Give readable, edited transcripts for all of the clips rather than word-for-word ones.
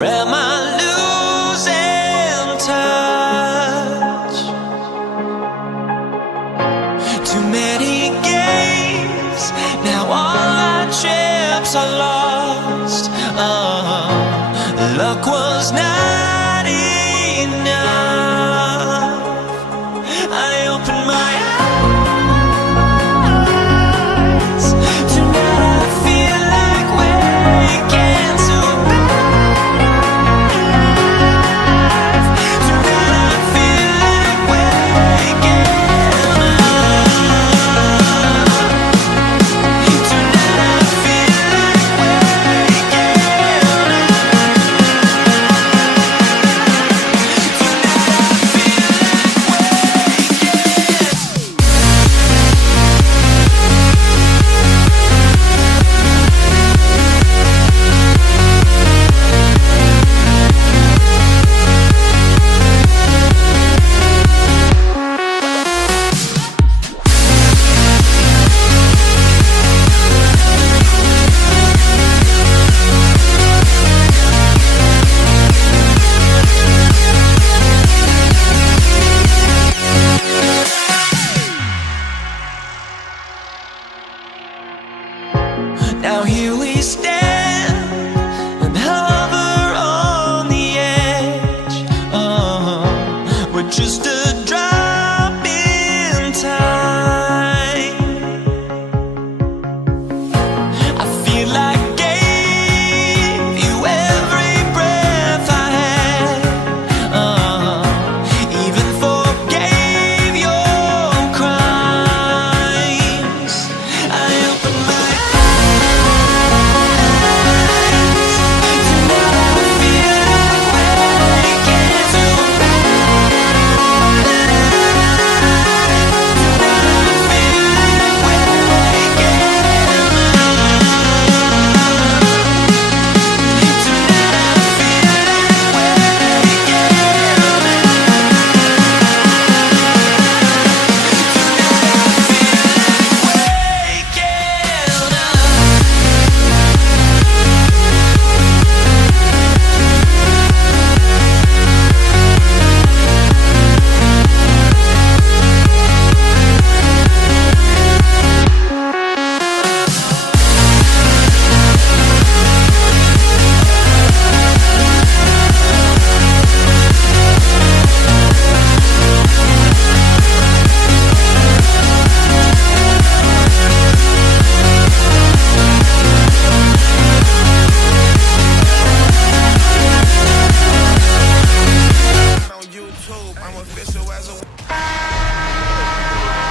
Am I losing touch? Too many games, now all our chips are lost. Luck was not enough. I opened my eyes. Tonight I feel like waking to life. Tonight I feel like waking up. Tonight I feel like waking Now here we stand and hover on the edge. We're just a drop in time. I feel like I gave you every breath I had. Even forgave your crimes. I opened my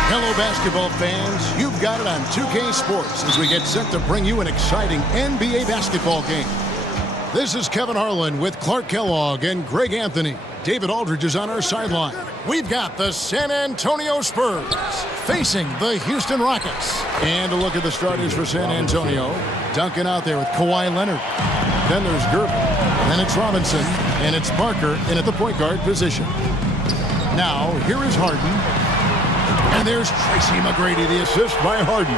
Hello, basketball fans. You've got it on 2K Sports as we get set to bring you an exciting NBA basketball game. This is Kevin Harlan with Clark Kellogg and Greg Anthony. David Aldridge is on our sideline. We've got the San Antonio Spurs facing the Houston Rockets. And a look at the starters for San Antonio. Duncan out there with Kawhi Leonard. Then there's Gervin. Then it's Robinson. And it's Parker in at the point guard position. Now, here is Harden. And there's Tracy McGrady, the assist by Harden.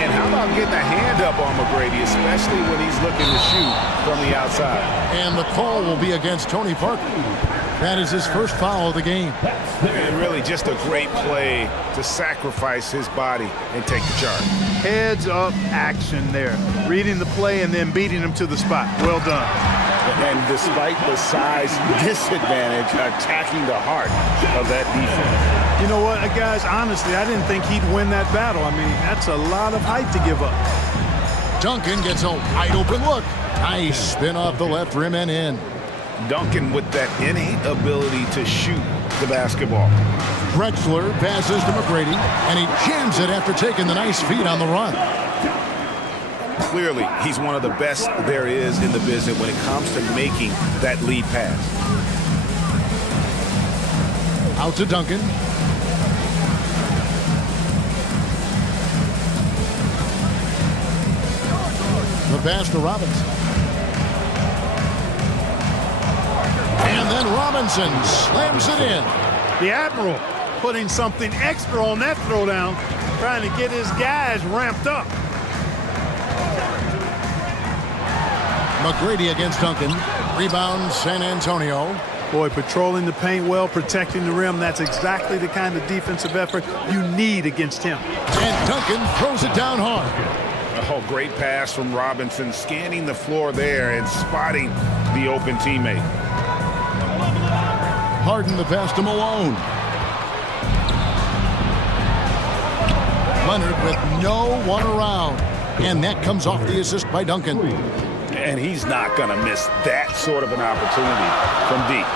And how about getting a hand up on McGrady, especially when he's looking to shoot from the outside. And the call will be against Tony Parker. That is his first foul of the game. And really just a great play to sacrifice his body and take the charge. Heads up action there. Reading the play and then beating him to the spot. Well done. And despite the size disadvantage, attacking the heart of that defense. You know what, guys, honestly, I didn't think he'd win that battle. I mean, that's a lot of height to give up. Duncan gets a wide open look. Nice spin off the left rim and in. Duncan with that innate ability to shoot the basketball. Drexler passes to McGrady, and he jams it after taking the nice feed on the run. Clearly, he's one of the best there is in the business when it comes to making that lead pass. Out to Duncan. The pass to Robinson. And then Robinson slams it in. The Admiral putting something extra on that throwdown, trying to get his guys ramped up. McGrady against Duncan. Rebound, San Antonio. Boy, patrolling the paint well, protecting the rim. That's exactly the kind of defensive effort you need against him. And Duncan throws it down hard. Oh, great pass from Robinson, scanning the floor there and spotting the open teammate. Harden the pass to Malone. Leonard with no one around. And that comes off the assist by Duncan. And he's not going to miss that sort of an opportunity from deep.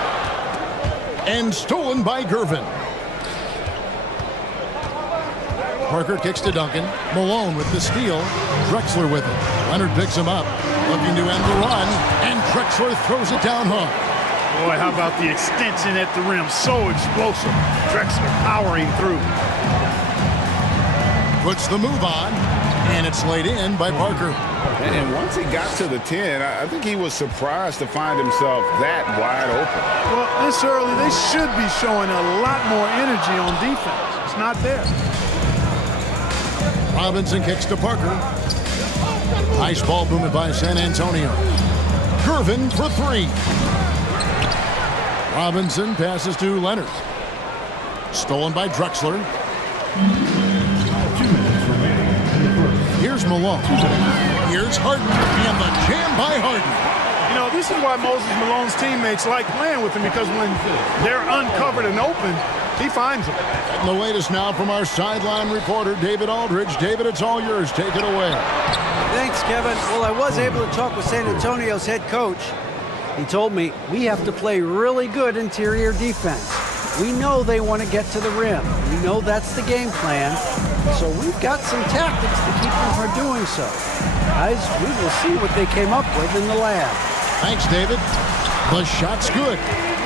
And stolen by Gervin. Parker kicks to Duncan. Malone with the steal. Drexler with it. Leonard picks him up. Looking to end the run. And Drexler throws it down hard. Boy, how about the extension at the rim? So explosive. Drexler powering through. Puts the move on. And it's laid in by Parker. And once he got to the 10, I think he was surprised to find himself that wide open. Well, this early, they should be showing a lot more energy on defense. It's not there. Robinson kicks to Parker. Nice ball movement by San Antonio. Gervin for three. Robinson passes to Leonard. Stolen by Drexler. Here's Malone. Here's Harden. And the jam by Harden. You know, this is why Moses Malone's teammates like playing with him, because when they're uncovered and open, he finds them. And the latest now from our sideline reporter, David Aldridge. David, it's all yours. Take it away. Thanks, Kevin. Well, I was able to talk with San Antonio's head coach. He told me we have to play really good interior defense. We know they want to get to the rim. We know that's the game plan. So we've got some tactics to keep them from doing so. Guys, we will see what they came up with in the lab. Thanks, David. The shot's good.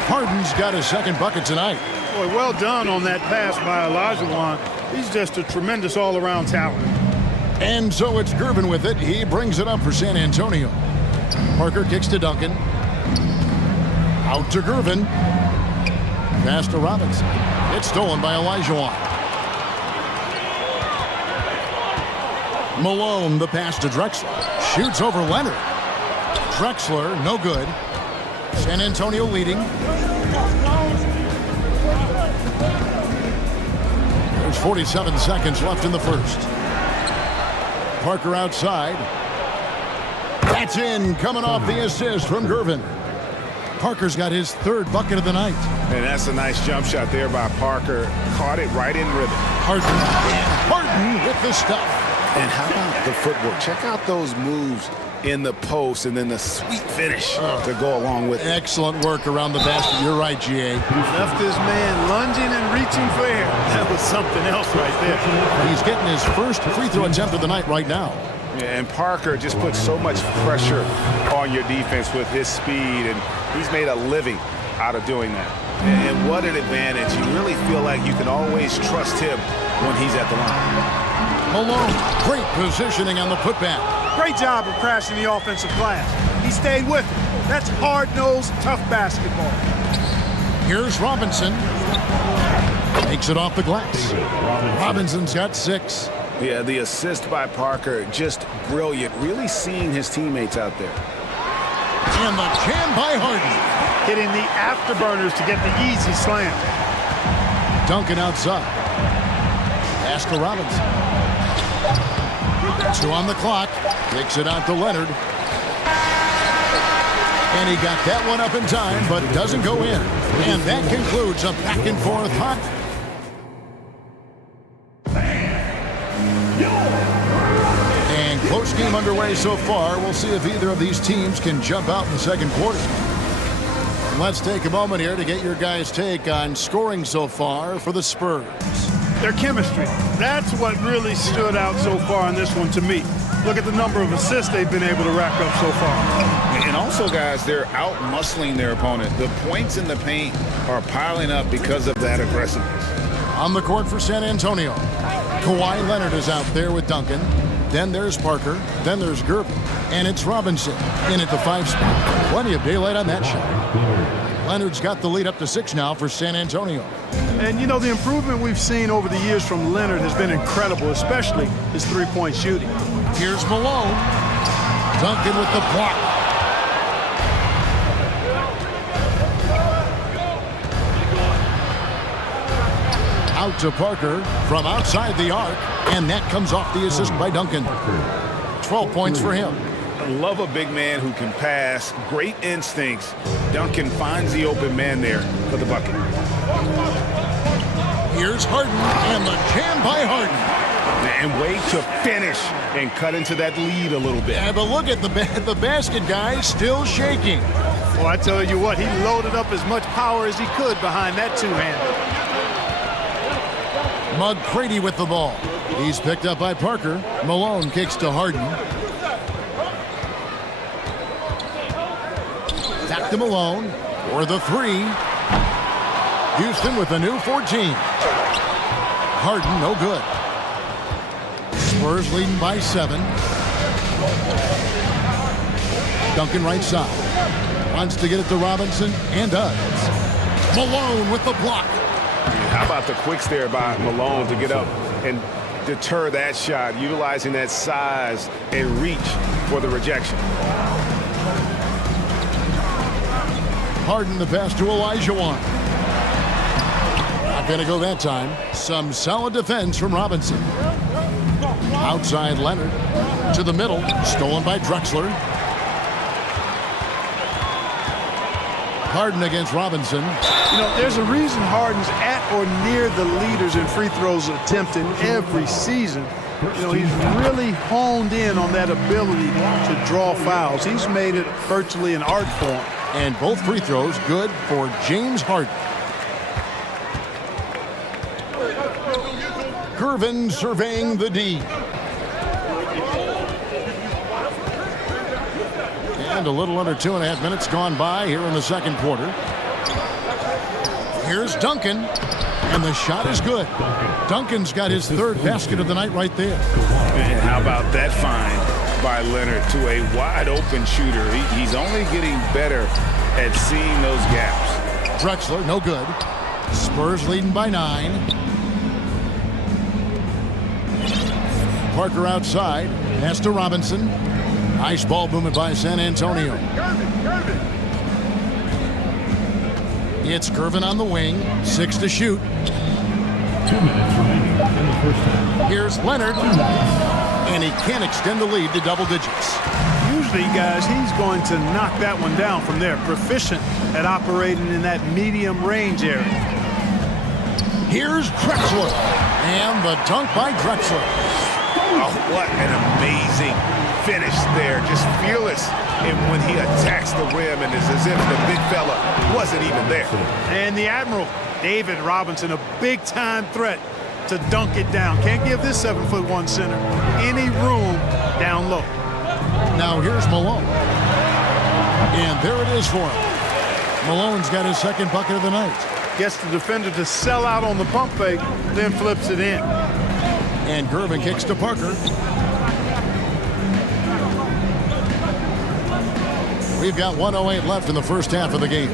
Harden's got his second bucket tonight. Boy, well done on that pass by Olajuwon. He's just a tremendous all-around talent. And so it's Gervin with it. He brings it up for San Antonio. Parker kicks to Duncan. Out to Gervin. Pass to Robinson. It's stolen by Olajuwon. Malone, the pass to Drexler. Shoots over Leonard. Drexler, no good. San Antonio leading. There's 47 seconds left in the first. Parker outside. That's in, coming off the assist from Gervin. Parker's got his third bucket of the night. And that's a nice jump shot there by Parker. Caught it right in rhythm. Harden with the stuff. And how about the footwork? Check out those moves in the post and then the sweet finish to go along with it. Excellent work around the basket. You're right, G.A. Left this man lunging and reaching for air. That was something else right there. He's getting his first free throw attempt of the night right now. Yeah, and Parker just puts so much pressure on your defense with his speed, and he's made a living out of doing that. And what an advantage. You really feel like you can always trust him when he's at the line. Malone, great positioning on the putback. Great job of crashing the offensive glass. He stayed with it. That's hard-nosed, tough basketball. Here's Robinson. Takes it off the glass. Robinson's got 6. Yeah, the assist by Parker, just brilliant. Really seeing his teammates out there. And the jam by Harden. Hitting the afterburners to get the easy slam. Duncan outside. Pass to Robinson. 2 on the clock. Kicks it out to Leonard. And he got that one up in time, but it doesn't go in. And that concludes a back-and-forth hot. And close game underway so far. We'll see if either of these teams can jump out in the second quarter. Let's take a moment here to get your guys' take on scoring so far for the Spurs. Their chemistry. That's what really stood out so far in this one to me. Look at the number of assists they've been able to rack up so far. And also, guys, they're out-muscling their opponent. The points in the paint are piling up because of that aggressiveness. On the court for San Antonio, Kawhi Leonard is out there with Duncan. Then there's Parker. Then there's Gervin. And it's Robinson in at the 5 spot. Plenty of daylight on that shot. Leonard's got the lead up to 6 now for San Antonio. And, you know, the improvement we've seen over the years from Leonard has been incredible, especially his three-point shooting. Here's Malone. Duncan with the block. Out to Parker from outside the arc, and that comes off the assist by Duncan. 12 points for him. I love a big man who can pass. Great instincts. Duncan finds the open man there for the bucket. Here's Harden, and the jam by Harden. And way to finish and cut into that lead a little bit. Yeah, but look at the basket guy still shaking. Well, I tell you what, he loaded up as much power as he could behind that two-hander. McCready with the ball. He's picked up by Parker. Malone kicks to Harden. Back to Malone for the three. Houston with a new 14. Harden, no good. Spurs leading by 7. Duncan right side. Wants to get it to Robinson, and does. Malone with the block. How about the quicks there by Malone to get up and deter that shot, utilizing that size and reach for the rejection. Harden the pass to Olajuwon. Not going to go that time. Some solid defense from Robinson. Outside Leonard to the middle. Stolen by Drexler. Harden against Robinson. You know, there's a reason Harden's at or near the leaders in free throws attempted every season. You know, he's really honed in on that ability to draw fouls. He's made it virtually an art form. And both free throws good for James Harden. Gervin surveying the D. And a little under 2.5 minutes gone by here in the second quarter. Here's Duncan, and the shot is good. Duncan's got his third basket of the night right there. And how about that find by Leonard to a wide open shooter? He's only getting better at seeing those gaps. Drexler, no good. Spurs leading by 9. Parker outside. Pass to Robinson. Nice ball movement by San Antonio. It's Gervin on the wing. 6 to shoot. 2 minutes remaining in the first half. Here's Leonard. And he can't extend the lead to double digits. Usually, guys, he's going to knock that one down from there. Proficient at operating in that medium range area. Here's Drexler. And the dunk by Drexler. Oh, what an amazing finish there. Just fearless. And when he attacks the rim, and it's as if the big fella wasn't even there. And the Admiral, David Robinson, a big-time threat to dunk it down. Can't give this 7'1" center any room down low. Now here's Malone. And there it is for him. Malone's got his second bucket of the night. Gets the defender to sell out on the pump fake, then flips it in. And Gervin kicks to Parker. We've got 1:08 left in the first half of the game.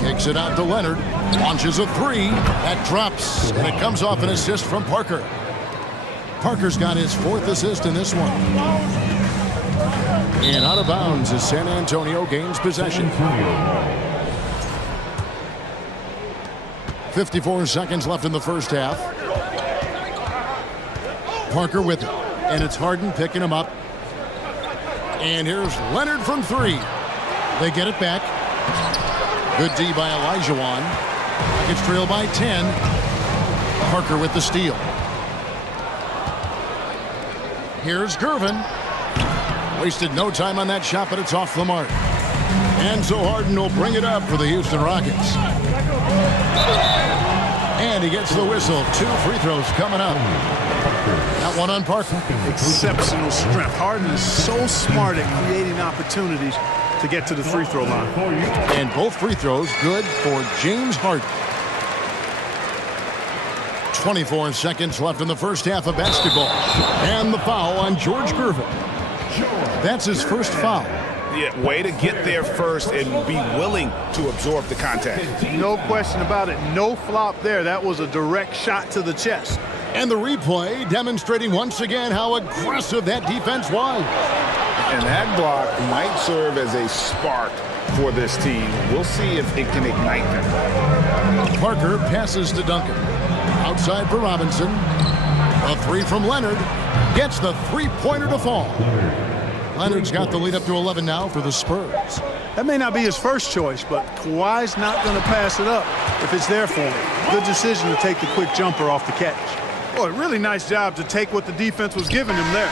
Kicks it out to Leonard. Launches a three. That drops, and it comes off an assist from Parker. Parker's got his 4th assist in this one. And out of bounds as San Antonio gains possession. 54 seconds left in the first half. Parker with it. And it's Harden picking him up. And here's Leonard from 3. They get it back. Good D by Olajuwon. Rockets trail by 10. Parker with the steal. Here's Gervin. Wasted no time on that shot, but it's off the mark. And so Harden will bring it up for the Houston Rockets. And he gets the whistle. 2 free throws coming up. That one on Parker. Exceptional strength. Harden is so smart at creating opportunities to get to the free throw line. And both free throws good for James Harden. 24 seconds left in the first half of basketball. And the foul on George Gervin. That's his first foul. Yeah, way to get there first and be willing to absorb the contact. No question about it. No flop there. That was a direct shot to the chest. And the replay demonstrating once again how aggressive that defense was. And that block might serve as a spark for this team. We'll see if it can ignite them. Parker passes to Duncan. Outside for Robinson. A three from Leonard. Gets the three-pointer to fall. Leonard's got the lead up to 11 now for the Spurs. That may not be his first choice, but Kawhi's not going to pass it up if it's there for him. Good decision to take the quick jumper off the catch. Boy, really nice job to take what the defense was giving him there.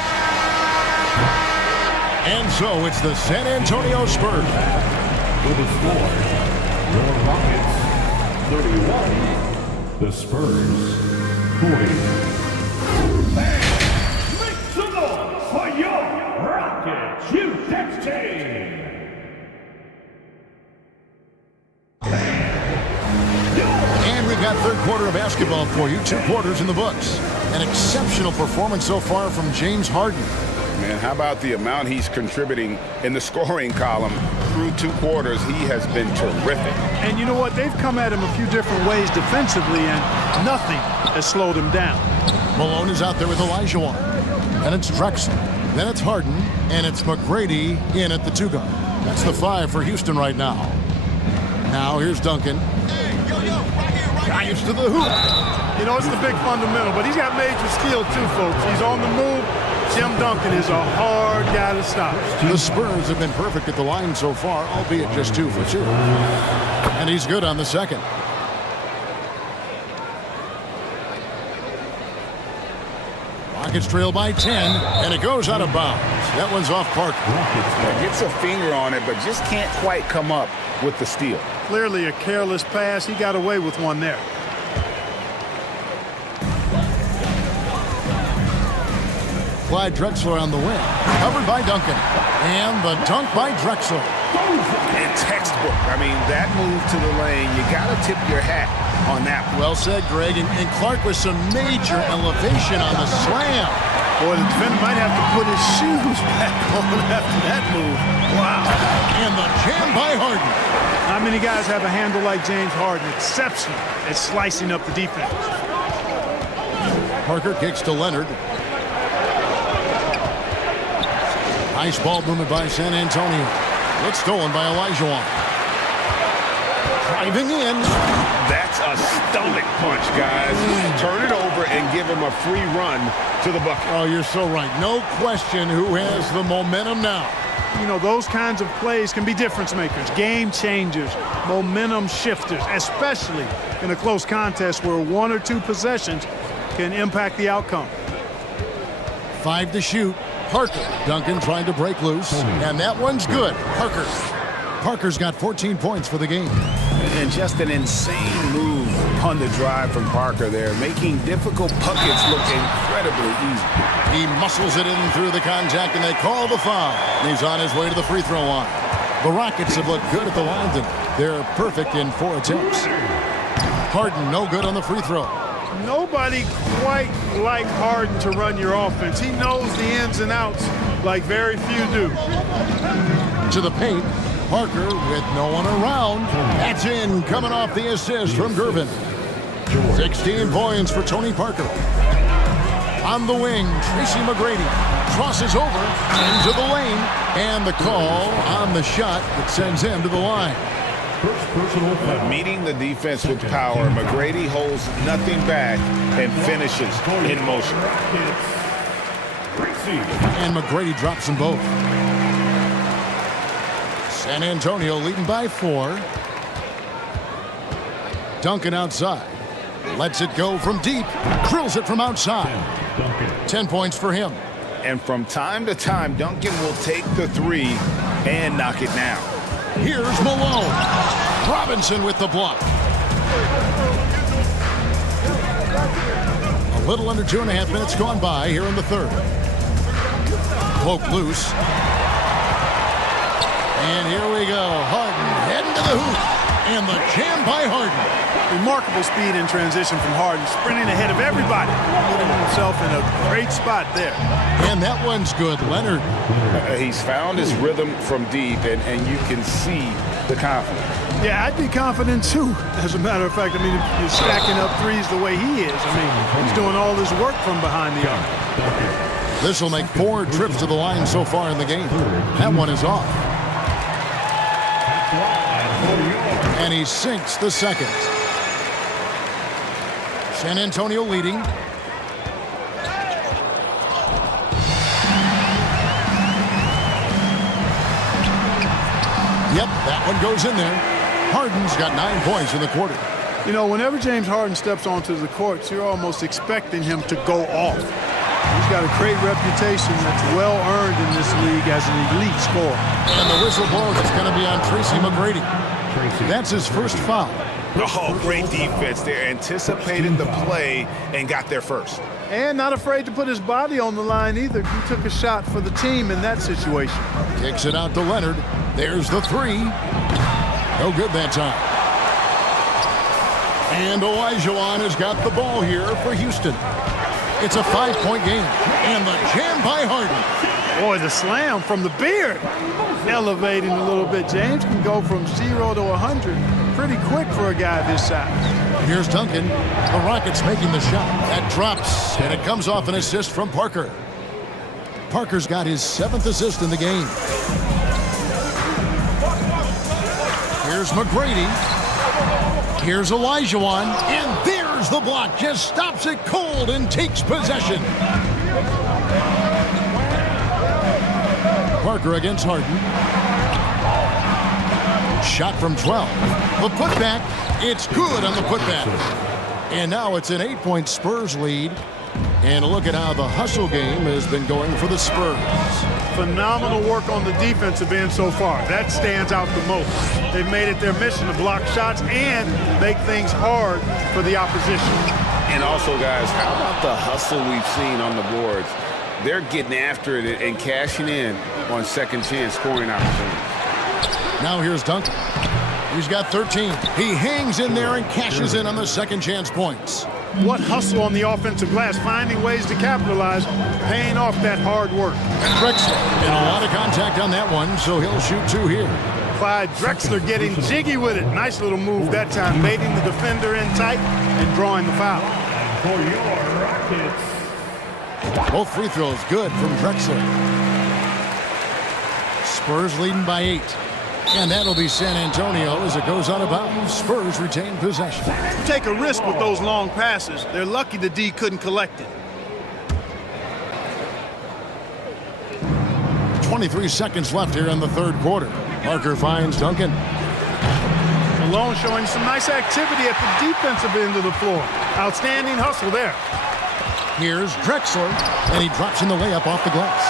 And so it's the San Antonio Spurs. For the score, your Rockets 31, the Spurs 40. Make some noise for your Rockets U-Tex team. And we've got third quarter of basketball for you. 2 quarters in the books. An exceptional performance so far from James Harden. Man, how about the amount he's contributing in the scoring column through 2 quarters? He has been terrific. And you know what? They've come at him a few different ways defensively, and nothing has slowed him down. Malone is out there with Olajuwon. And it's Drexler. Then it's Harden. And it's McGrady in at the 2 guard. That's the 5 for Houston right now. Now here's Duncan. Drives to the hoop. You know, it's the big fundamental, but he's got major skill too, folks. He's on the move. Tim Duncan is a hard guy to stop. The Spurs have been perfect at the line so far, albeit just 2 for 2. And he's good on the second. Rockets trail by 10, and it goes out of bounds. That one's off Parker. Gets a finger on it, but just can't quite come up with the steal. Clearly a careless pass. He got away with one there. Clyde Drexler on the wing. Covered by Duncan. And the dunk by Drexler. And textbook. I mean, that move to the lane, you got to tip your hat on that one. Well said, Greg. And Clark with some major elevation on the slam. Boy, the defender might have to put his shoes back on after that move. Wow. And the jam by Harden. Not many guys have a handle like James Harden. Exceptional at slicing up the defense. Parker kicks to Leonard. Nice ball movement by San Antonio. It's stolen by Olajuwon. Driving in. That's a stomach punch, guys. Turn it over and give him a free run to the bucket. Oh, you're so right. No question who has the momentum now. You know, those kinds of plays can be difference makers, game changers, momentum shifters, especially in a close contest where 1 or 2 possessions can impact the outcome. 5 to shoot. Parker. Duncan trying to break loose. And that one's good. Parker's got 14 points for the game. And just an insane move on the drive from Parker there, making difficult buckets look incredibly easy. He muscles it in through the contact, and they call the foul. He's on his way to the free throw line. The Rockets have looked good at the line, and they're perfect in 4 attempts. Harden, no good on the free throw. Nobody quite like Harden to run your offense. He knows the ins and outs like very few do. To the paint. Parker with no one around. That's in, coming off the assist from Gervin. 16 points for Tony Parker. On the wing, Tracy McGrady crosses over into the lane, and the call on the shot that sends him to the line. First personal foul. Meeting the defense with power, McGrady holds nothing back and finishes in motion. And McGrady drops them both. San Antonio leading by 4. Duncan outside. Lets it go from deep. Drills it from outside. 10 points for him. And from time to time, Duncan will take the 3 and knock it down. Here's Malone. Robinson with the block. A little under 2.5 minutes gone by here in the third. Poke loose. And here we go. Harden heading to the hoop. And the jam by Harden. Remarkable speed in transition from Harden, sprinting ahead of everybody, putting himself in a great spot there. And that one's good. Leonard. He's found his rhythm from deep, and you can see the confidence. Yeah, I'd be confident too. As a matter of fact, I mean, if you're stacking up threes the way he is, I mean, he's doing all this work from behind the arc. This will make 4 trips to the line so far in the game. That one is off. And he sinks the second. San Antonio leading. Yep, that one goes in there. Harden's got 9 points in the quarter. You know, whenever James Harden steps onto the court, you're almost expecting him to go off. He's got a great reputation that's well earned in this league as an elite scorer. And the whistle blows. It's going to be on Tracy McGrady. That's his first foul. Oh, great defense there. Anticipated the play and got there first. And not afraid to put his body on the line either. He took a shot for the team in that situation. Kicks it out to Leonard. There's the 3. No good that time. And Olajuwon has got the ball here for Houston. It's a 5-point game. And the jam by Harden. Boy, the slam from the beard. Elevating a little bit. James can go from 0 to 100 pretty quick for a guy of his size. Here's Duncan. The Rockets making the shot. That drops, and it comes off an assist from Parker. Parker's got his 7th assist in the game. Here's McGrady. Here's Olajuwon, and there's the block. Just stops it cold and takes possession. Parker against Harden. Shot from 12. The putback. It's good on the putback. And now it's an 8-point Spurs lead. And look at how the hustle game has been going for the Spurs. Phenomenal work on the defensive end so far. That stands out the most. They've made it their mission to block shots and make things hard for the opposition. And also, guys, how about the hustle we've seen on the boards? They're getting after it and cashing in on second chance scoring opportunities. Now here's Duncan. He's got 13. He hangs in there and cashes in on the second chance points. What hustle on the offensive glass, finding ways to capitalize, paying off that hard work. Drexler, and a lot of contact on that one, so he'll shoot 2 here. Clyde Drexler getting jiggy with it. Nice little move that time, baiting the defender in tight and drawing the foul. For your Rockets. Both free throws good from Drexler. Spurs leading by 8. And that'll be San Antonio as it goes out of bounds. Spurs retain possession. Take a risk with those long passes. They're lucky the D couldn't collect it. 23 seconds left here in the third quarter. Parker finds Duncan. Malone showing some nice activity at the defensive end of the floor. Outstanding hustle there. Here's Drexler, and he drops in the layup off the glass.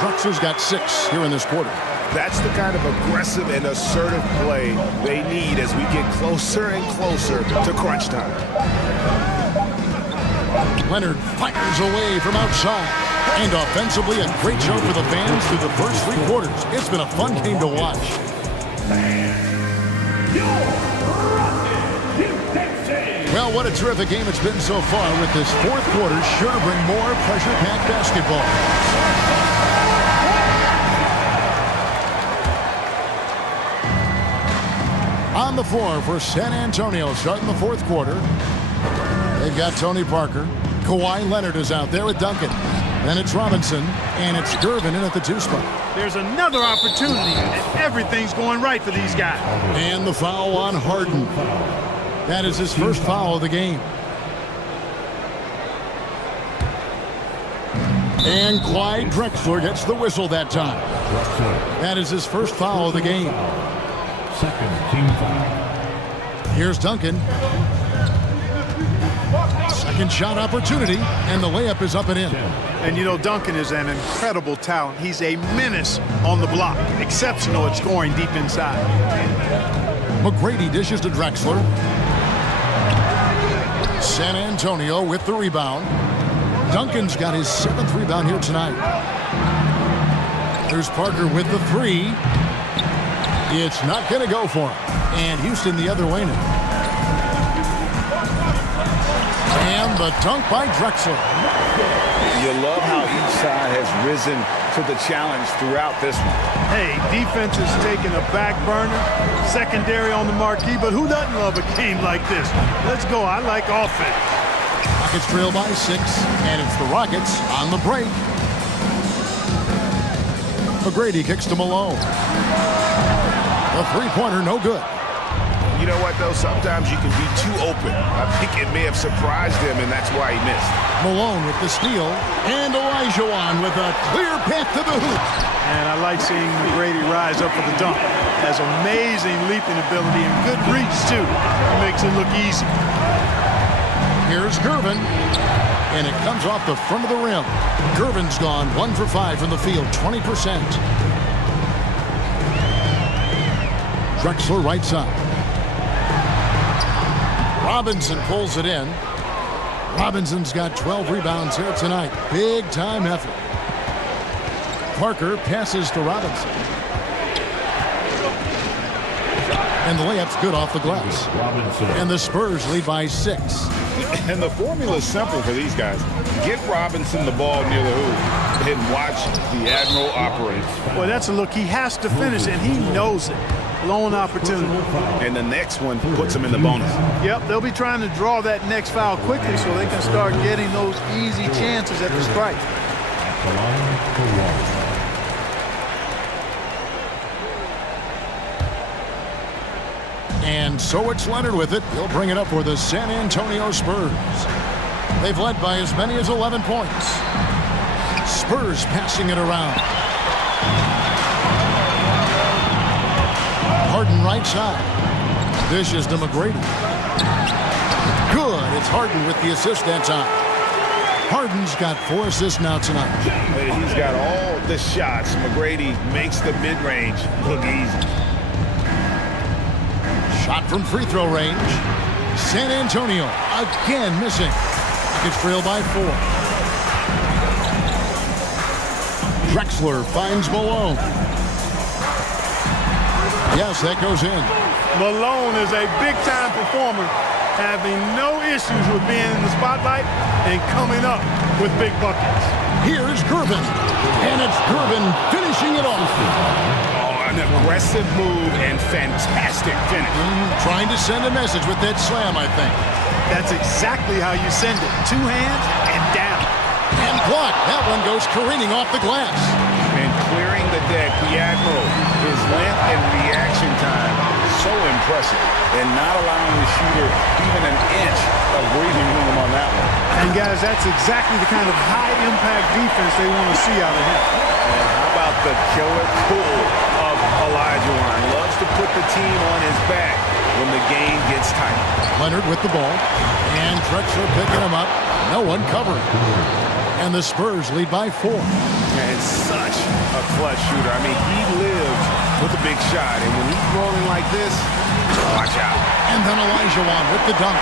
Drexler's got 6 here in this quarter. That's the kind of aggressive and assertive play they need as we get closer and closer to crunch time. Leonard fires away from outside. And offensively, a great show for the fans through the first 3 quarters. It's been a fun game to watch. Well, what a terrific game it's been so far, with this fourth quarter sure to bring more pressure-packed basketball. On the floor for San Antonio starting the fourth quarter. They've got Tony Parker. Kawhi Leonard is out there with Duncan. Then it's Robinson, and it's Gervin in at the 2 spot. There's another opportunity, and everything's going right for these guys. And the foul on Harden. That is his first foul of the game. And Clyde Drexler gets the whistle that time. That is his first foul of the game. Second team foul. Here's Duncan. Second shot opportunity, and the layup is up and in. And you know, Duncan is an incredible talent. He's a menace on the block. Exceptional at scoring deep inside. McGrady dishes to Drexler. San Antonio with the rebound. Duncan's got his 7th rebound here tonight. There's Parker with the 3. It's not going to go for him. And Houston the other way now. And the dunk by Drexler. You love how each side has risen to the challenge throughout this one. Hey, defense is taking a back burner, secondary on the marquee, but who doesn't love a game like this? Let's go. I like offense. Rockets trail by 6, and it's the Rockets on the break. McGrady kicks to Malone. The three-pointer, no good. You know what, though? Sometimes you can be too open. I think it may have surprised him, and that's why he missed. Malone with the steal, and Olajuwon with a clear path to the hoop. And I like seeing McGrady rise up for the dunk. Has amazing leaping ability and good reach, too. It makes it look easy. Here's Gervin, and it comes off the front of the rim. Gervin's gone 1 for 5 from the field, 20%. Drexler right side. Robinson pulls it in. Robinson's got 12 rebounds here tonight. Big time effort. Parker passes to Robinson. And the layup's good off the glass. And the Spurs lead by 6. And the formula is simple for these guys. Get Robinson the ball near the hoop and watch the Admiral operate. Well, that's a look. He has to finish, and he knows it. Lone opportunity. And the next one puts him in the bonus. Yep, they'll be trying to draw that next foul quickly so they can start getting those easy chances at the strike. And so it's Leonard with it. He'll bring it up for the San Antonio Spurs. They've led by as many as 11 points. Spurs passing it around. Harden right side. Dishes to McGrady. Good. It's Harden with the assist that time. Harden's got 4 assists now tonight. He's got all the shots. McGrady makes the mid-range look easy. Shot from free throw range. San Antonio again missing. It's trailed by 4. Drexler finds Malone. Yes, that goes in. Malone is a big-time performer, having no issues with being in the spotlight and coming up with big buckets. Here's Gervin, and it's Gervin finishing it off. Oh, an aggressive move and fantastic finish. Trying to send a message with that slam, I think. That's exactly how you send it. 2 hands and down. And blocked. That one goes careening off the glass. And clearing the deck, the Admiral, his length and reaction time, so impressive. And not allowing the shooter even an inch of breathing room on that one. And guys, that's exactly the kind of high-impact defense they want to see out of him. And how about the killer cool of Olajuwon? Loves to put the team on his back when the game gets tight. Leonard with the ball. And Drexler picking him up. No one covering. And the Spurs lead by 4. And such a clutch shooter. I mean, he lives with a big shot. And when he's rolling like this, watch out. And then Olajuwon with the dunk.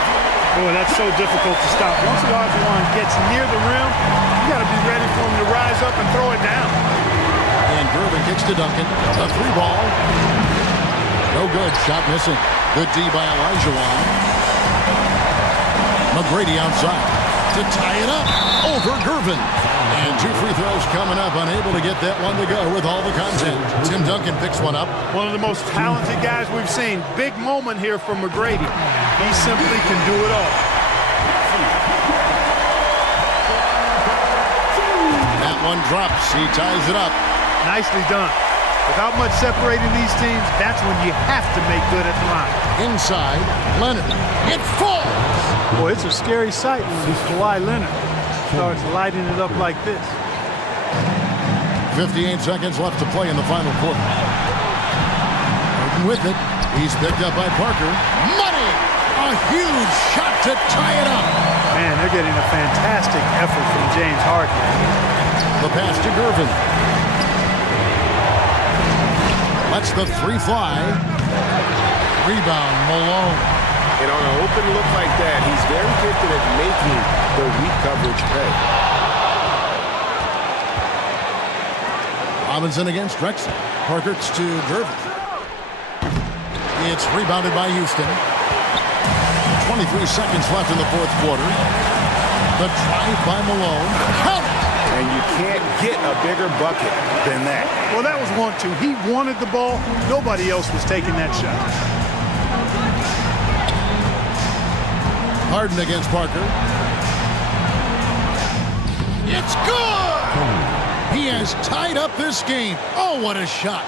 Boy, that's so difficult to stop. Once Olajuwon gets near the rim, you got to be ready for him to rise up and throw it down. And Gervin kicks to Duncan. A 3-ball. No good. Shot missing. Good D by Olajuwon. McGrady outside to tie it up over Gervin. And 2 free throws coming up. Unable to get that one to go with all the content. Tim Duncan picks one up. One of the most talented guys we've seen. Big moment here from McGrady. He simply can do it all. That one drops. He ties it up. Nicely done. Without much separating these teams, that's when you have to make good at the line. Inside, Leonard. It falls. Boy, it's a scary sight when Kawhi Leonard starts lighting it up like this. 58 seconds left to play in the final quarter. Harden with it. He's picked up by Parker. Money! A huge shot to tie it up. Man, they're getting a fantastic effort from James Harden. The pass to Gervin. Lets the 3 fly. Rebound, Malone. And on an open look like that, he's very gifted at making the weak coverage pay. Robinson against Drexler. Parker to Gervin. It's rebounded by Houston. 23 seconds left in the 4th quarter. The drive by Malone. Count it! And you can't get a bigger bucket than that. Well, that was 1-2. He wanted the ball. Nobody else was taking that shot. Harden against Parker. It's good! He He has tied up this game. Oh, what a shot.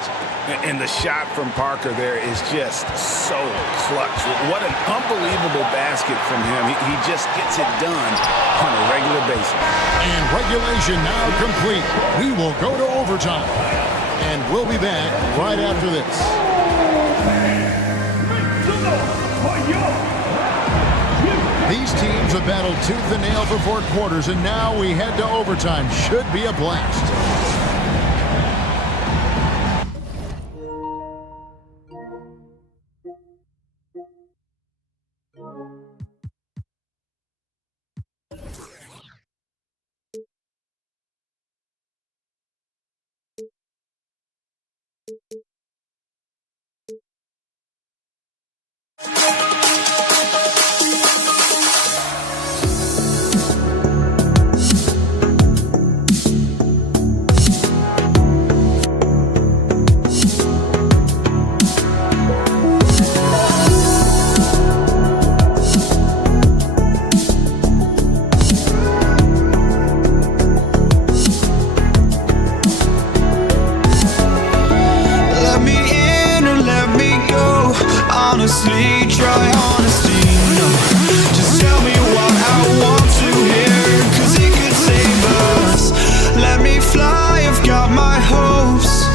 And the shot from Parker there is just so clutch. What an unbelievable basket from him. He just gets it done on a regular basis. And regulation now complete. We will go to overtime. And we'll be back right after this. These teams have battled tooth and nail for 4 quarters, and now we head to overtime. Should be a blast. Honestly, try honesty, no. Just tell me what I want to hear, 'cause it could save us. Let me fly, I've got my hopes,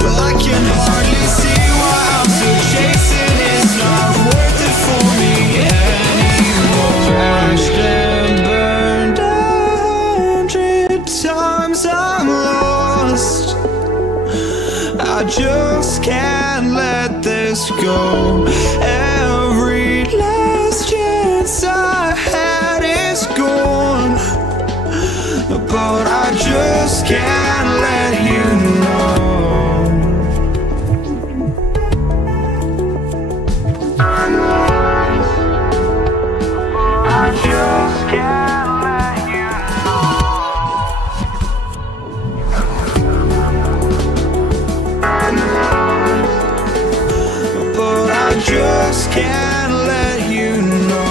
but I can hardly see why I'm still chasing. It's not worth it for me anymore. Crashed and burned 100 times, I'm lost. I just can't let this go. Every last chance I had is gone, but I just can't let you know. I just can't let you just can't let you know.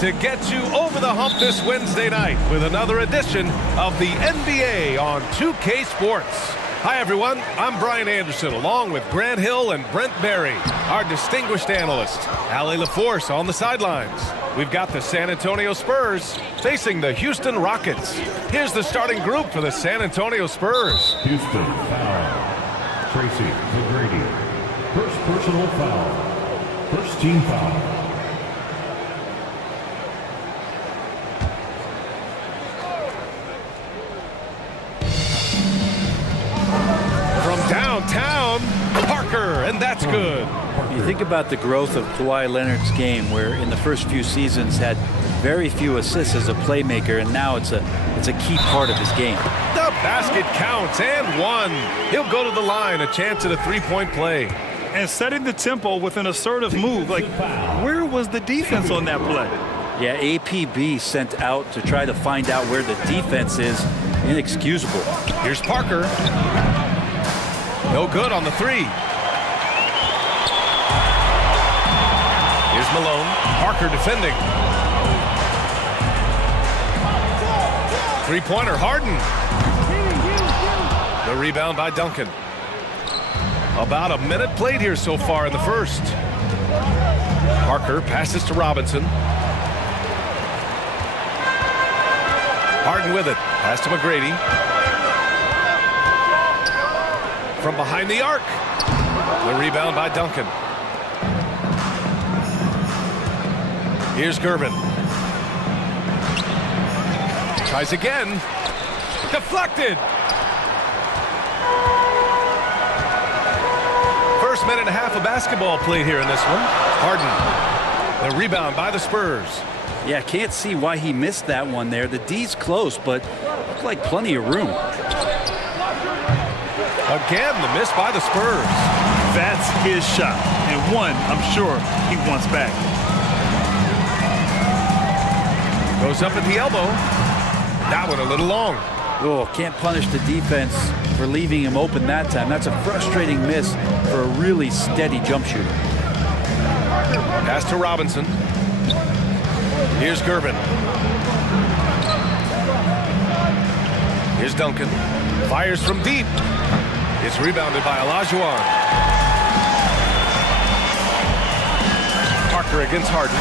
to get you over the hump this Wednesday night with another edition of the NBA on 2K Sports. Hi, everyone. I'm Brian Anderson, along with Grant Hill and Brent Barry, our distinguished analyst, Allie LaForce on the sidelines. We've got the San Antonio Spurs facing the Houston Rockets. Here's the starting group for the San Antonio Spurs. Houston foul. Tracy McGrady. First personal foul. First team foul. From downtown, Parker, and that's good. You think about the growth of Kawhi Leonard's game, where in the first few seasons had very few assists as a playmaker, and now it's a key part of his game. The basket counts, and one. He'll go to the line, a chance at a three-point play. And setting the tempo with an assertive move. Like, where was the defense on that play? Yeah, APB sent out to try to find out where the defense is. Inexcusable. Here's Parker. No good on the three. Here's Malone. Parker defending. Three-pointer, Harden. The rebound by Duncan. About a minute played here so far in the first. Parker passes to Robinson. Harden with it. Pass to McGrady. From behind the arc. The rebound by Duncan. Here's Gervin. Tries again. Deflected. First minute and a half of basketball played here in this one. Harden. The rebound by the Spurs. Yeah, can't see why he missed that one there. The D's close, but looked like plenty of room. Again, the miss by the Spurs. That's his shot. And one, I'm sure, he wants back. Goes up at the elbow. That one a little long. Oh, can't punish the defense for leaving him open that time. That's a frustrating miss for a really steady jump shooter. Pass to Robinson. Here's Gervin. Here's Duncan. Fires from deep. It's rebounded by Olajuwon. Parker against Harden.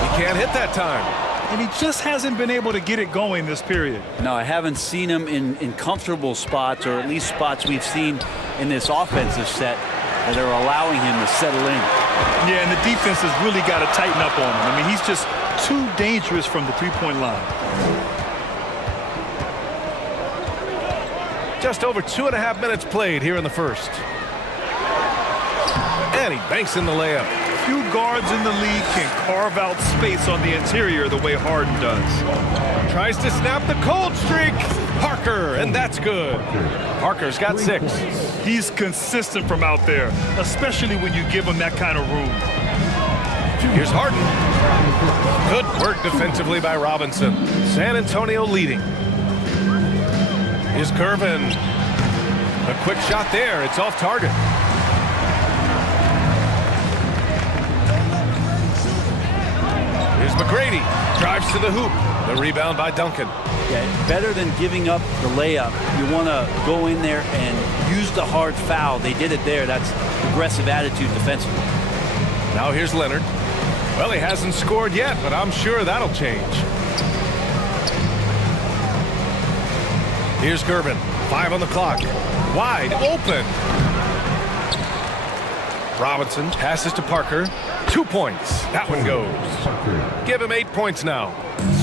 He can't hit that time. And he just hasn't been able to get it going this period. No, I haven't seen him in comfortable spots, or at least spots we've seen in this offensive set that are allowing him to settle in. Yeah, and the defense has really got to tighten up on him. I mean, he's just too dangerous from the three-point line. Just over 2.5 minutes played here in the first. And he banks in the layup. Few guards in the league can carve out space on the interior the way Harden does. Tries to snap the cold streak. Parker, and that's good. Parker's got 6. He's consistent from out there, especially when you give him that kind of room. Here's Harden. Good work defensively by Robinson. San Antonio leading. Here's Gervin. A quick shot there. It's off target. Here's McGrady. Drives to the hoop. The rebound by Duncan. Yeah, better than giving up the layup. You want to go in there and use the hard foul. They did it there. That's aggressive attitude defensively. Now here's Leonard. Well, he hasn't scored yet, but I'm sure that'll change. Here's Gervin. 5 on the clock. Wide open. Robinson passes to Parker. 2 points. That one goes. Give him 8 points now.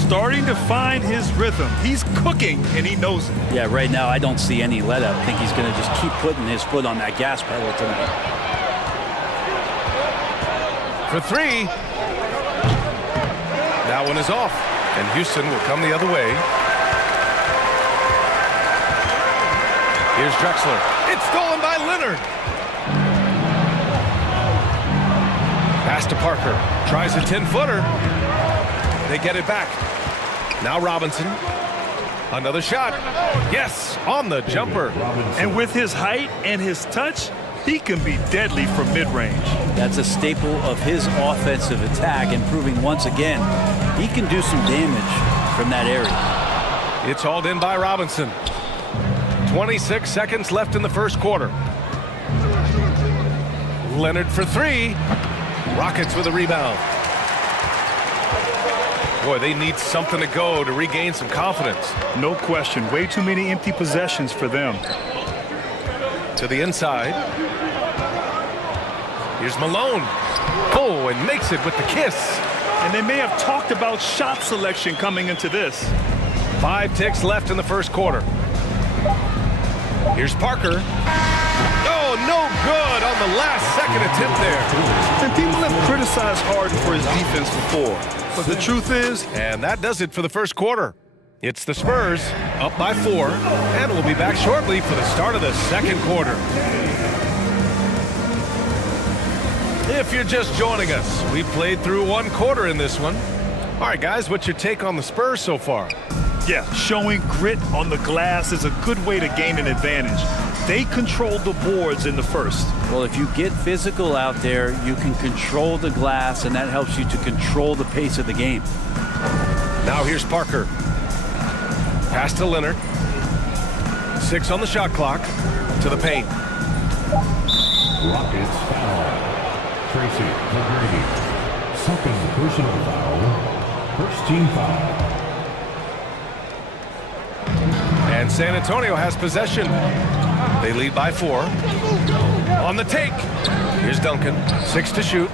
Starting to find his rhythm. He's cooking, and he knows it. Yeah, right now I don't see any let up. I think he's going to just keep putting his foot on that gas pedal tonight. For 3. That one is off, and Houston will come the other way. Here's Drexler. It's stolen by Leonard. Pass to Parker. Tries a 10-footer. They get it back. Now Robinson. Another shot. Yes, on the jumper. And with his height and his touch, He can be deadly from mid-range. That's a staple of his offensive attack, and proving once again he can do some damage from that area. It's hauled in by Robinson. 26 seconds left in the first quarter. Leonard for three. Rockets with a rebound. Boy, they need something to go to regain some confidence. No question. Way too many empty possessions for them. To the inside. Here's Malone. Oh, and makes it with the kiss. And they may have talked about shot selection coming into this. 5 ticks left in the first quarter. Here's Parker. Oh, no good on the last second attempt there. And people have criticized Harden for his defense before. But the truth is, and that does it for the first quarter. It's the Spurs up by 4, and we'll be back shortly for the start of the second quarter. If you're just joining us, we played through 1 quarter in this one. All right, guys, what's your take on the Spurs so far? yeah, showing grit on the glass is a good way to gain an advantage. They controlled the boards in the first. Well, if you get physical out there, you can control the glass, and that helps you to control the pace of the game. Now here's Parker. Pass to Leonard. 6 on the shot clock. To the paint. Rockets foul. Tracy McGrady. Second personal foul. First team foul. And San Antonio has possession. They lead by 4. On the take. Here's Duncan. 6 to shoot.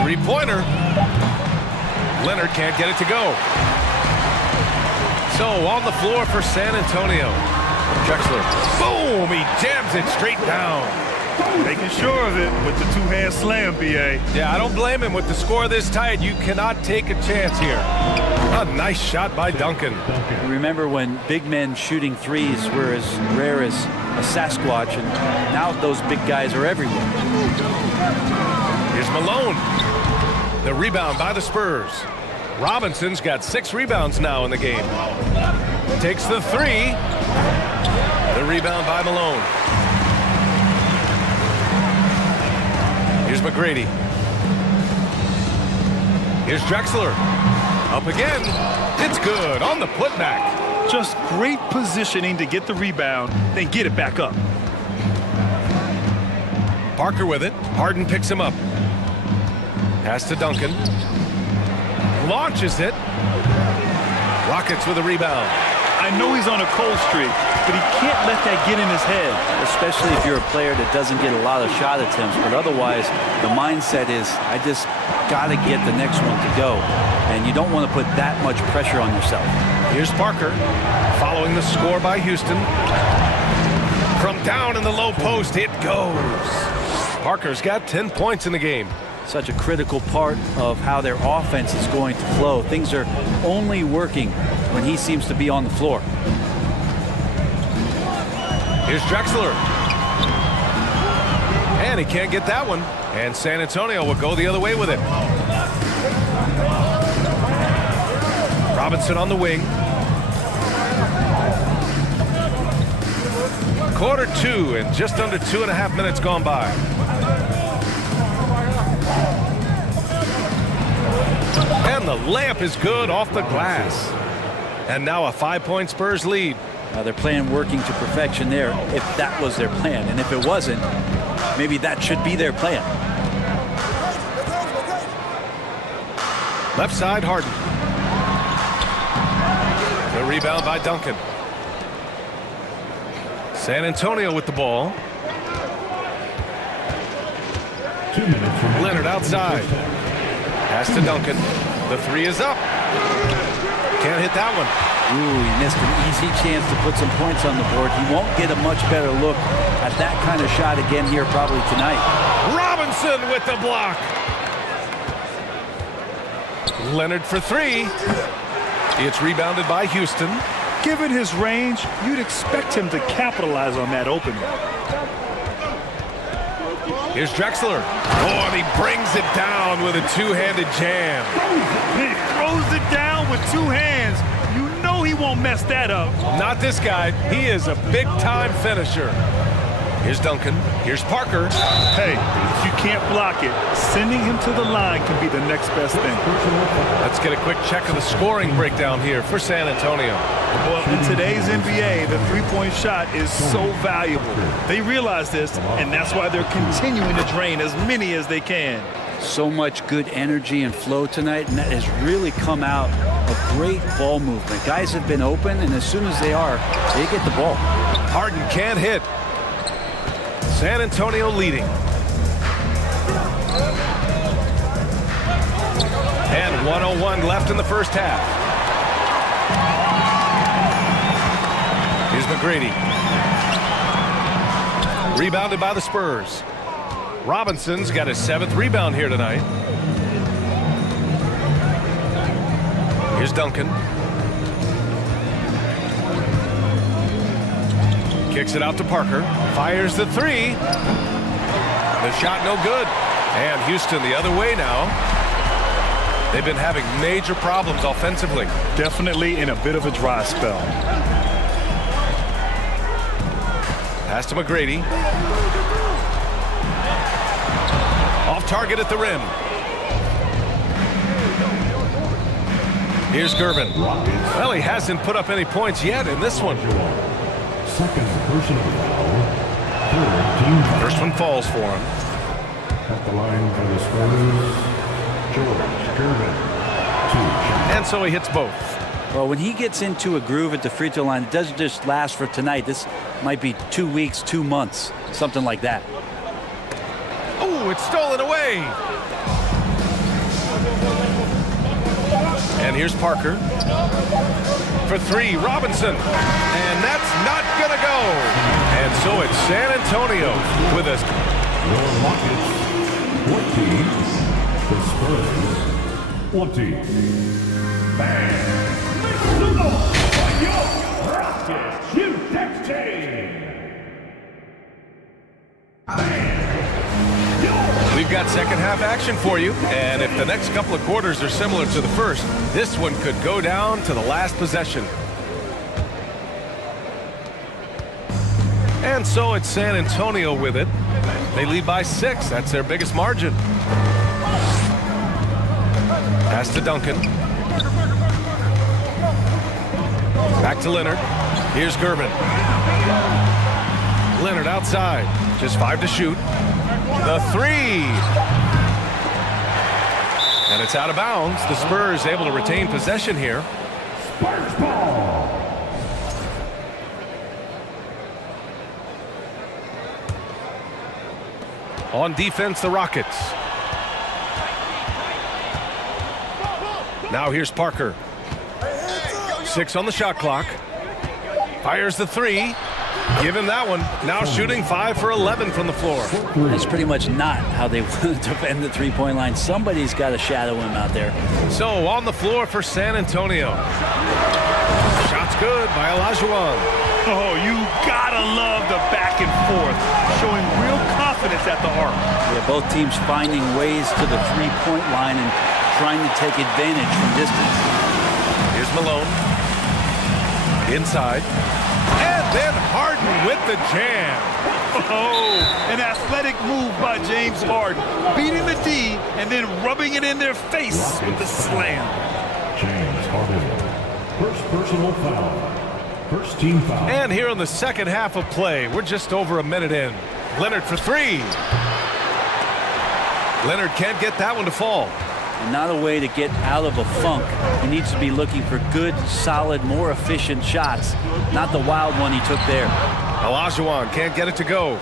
3-pointer. Leonard can't get it to go. So on the floor for San Antonio. Drexler. Boom! He jams it straight down. Making sure of it with the two-hand slam, B.A. Yeah, I don't blame him. With the score this tight, you cannot take a chance here. A nice shot by Duncan. Remember when big men shooting threes were as rare as a Sasquatch, and now those big guys are everywhere. Here's Malone. The rebound by the Spurs. Robinson's got 6 rebounds now in the game. Takes the 3. The rebound by Malone. Here's McGrady. Here's Drexler. Up again. It's good on the putback. Just great positioning to get the rebound, then get it back up. Parker with it. Harden picks him up. Pass to Duncan. Launches it. Rockets with a rebound. I know he's on a cold streak, but he can't let that get in his head. Especially if you're a player that doesn't get a lot of shot attempts, but otherwise the mindset is, I just got to get the next one to go. And you don't want to put that much pressure on yourself. Here's Parker, following the score by Houston. From down in the low post, it goes. Parker's got 10 points in the game. Such a critical part of how their offense is going to flow. Things are only working when he seems to be on the floor. Here's Drexler. And he can't get that one. And San Antonio will go the other way with it. Robinson on the wing. Quarter 2 and just under 2.5 minutes gone by. And the layup is good off the glass. And now a 5-point Spurs lead. They're playing working to perfection there, if that was their plan. And if it wasn't, maybe that should be their plan. Left side, Harden. The rebound by Duncan. San Antonio with the ball. 2 minutes remaining. Leonard outside. Pass to Duncan. The 3 is up. Can't hit that one. Ooh, he missed an easy chance to put some points on the board. He won't get a much better look at that kind of shot again here probably tonight. Robinson with the block. Leonard for 3. It's rebounded by Houston. Given his range, you'd expect him to capitalize on that opening. Here's Drexler. Oh, and he brings it down with a 2-handed jam. He throws it down with 2 hands. You know he won't mess that up. Not this guy. He is a big-time finisher. Here's Duncan. Here's Parker. Hey, if you can't block it, sending him to the line can be the next best thing. Let's get a quick check of the scoring breakdown here for San Antonio. Well, in today's NBA, the three-point shot is so valuable. They realize this, and that's why they're continuing to drain as many as they can. So much good energy and flow tonight, and that has really come out of great ball movement. Guys have been open, and as soon as they are, they get the ball. Harden can't hit. San Antonio leading. And 1:01 left in the first half. Here's McGrady. Rebounded by the Spurs. Robinson's got his 7th rebound here tonight. Here's Duncan. Kicks it out to Parker. Fires the 3. The shot no good. And Houston the other way now. They've been having major problems offensively. Definitely in a bit of a dry spell. Pass to McGrady. Off target at the rim. Here's Gervin. Well, he hasn't put up any points yet in this one. Second personal foul. Third team foul. First one falls for him. At the line for the Spurs, George Gervin. 2 shots. And so he hits both. Well, when he gets into a groove at the free throw line, it doesn't just last for tonight. This might be 2 weeks, 2 months, something like that. Oh, it's stolen away. And here's Parker. For 3, Robinson. And that's not going to go. And so it's San Antonio with us. Your Rockets 14. The Spurs 20. Bang. Your Rockets U16. We've got second half action for you, and if the next couple of quarters are similar to the first, this one could go down to the last possession. And so it's San Antonio with it. They lead by 6. That's their biggest margin. Pass to Duncan. Back to Leonard. Here's Gervin. Leonard outside. Just 5 to shoot. The 3. And it's out of bounds. The Spurs able to retain possession here. Spurs ball. On defense, the Rockets. Now here's Parker. 6 on the shot clock. Fires the 3. Give him that one. Now shooting 5 for 11 from the floor. That's pretty much not how they want to defend the three-point line. Somebody's got to shadow him out there. So on the floor for San Antonio. Shots good by Olajuwon. Oh, you gotta love the back and forth, showing real confidence at the arc. Yeah, both teams finding ways to the three-point line and trying to take advantage from distance. Here's Malone. Inside. And then Harden with the jam. Oh, an athletic move by James Harden, beating the D and then rubbing it in their face with the slam. James Harden. First personal foul. First team foul. And here in the second half of play, we're just over a minute in. Leonard for 3. Leonard can't get that one to fall. And not a way to get out of a funk. He needs to be looking for good, solid, more efficient shots, not the wild one he took there. Olajuwon can't get it to go.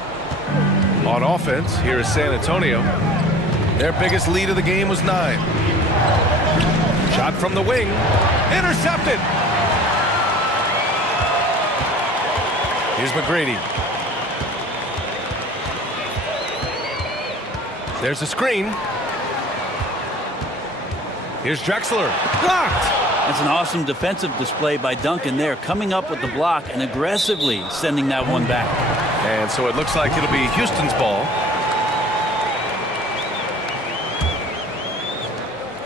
On offense, here is San Antonio. Their biggest lead of the game was 9. Shot from the wing. Intercepted. Here's McGrady. There's a screen. Here's Drexler. Blocked. That's an awesome defensive display by Duncan there, coming up with the block and aggressively sending that one back. And so it looks like it'll be Houston's ball.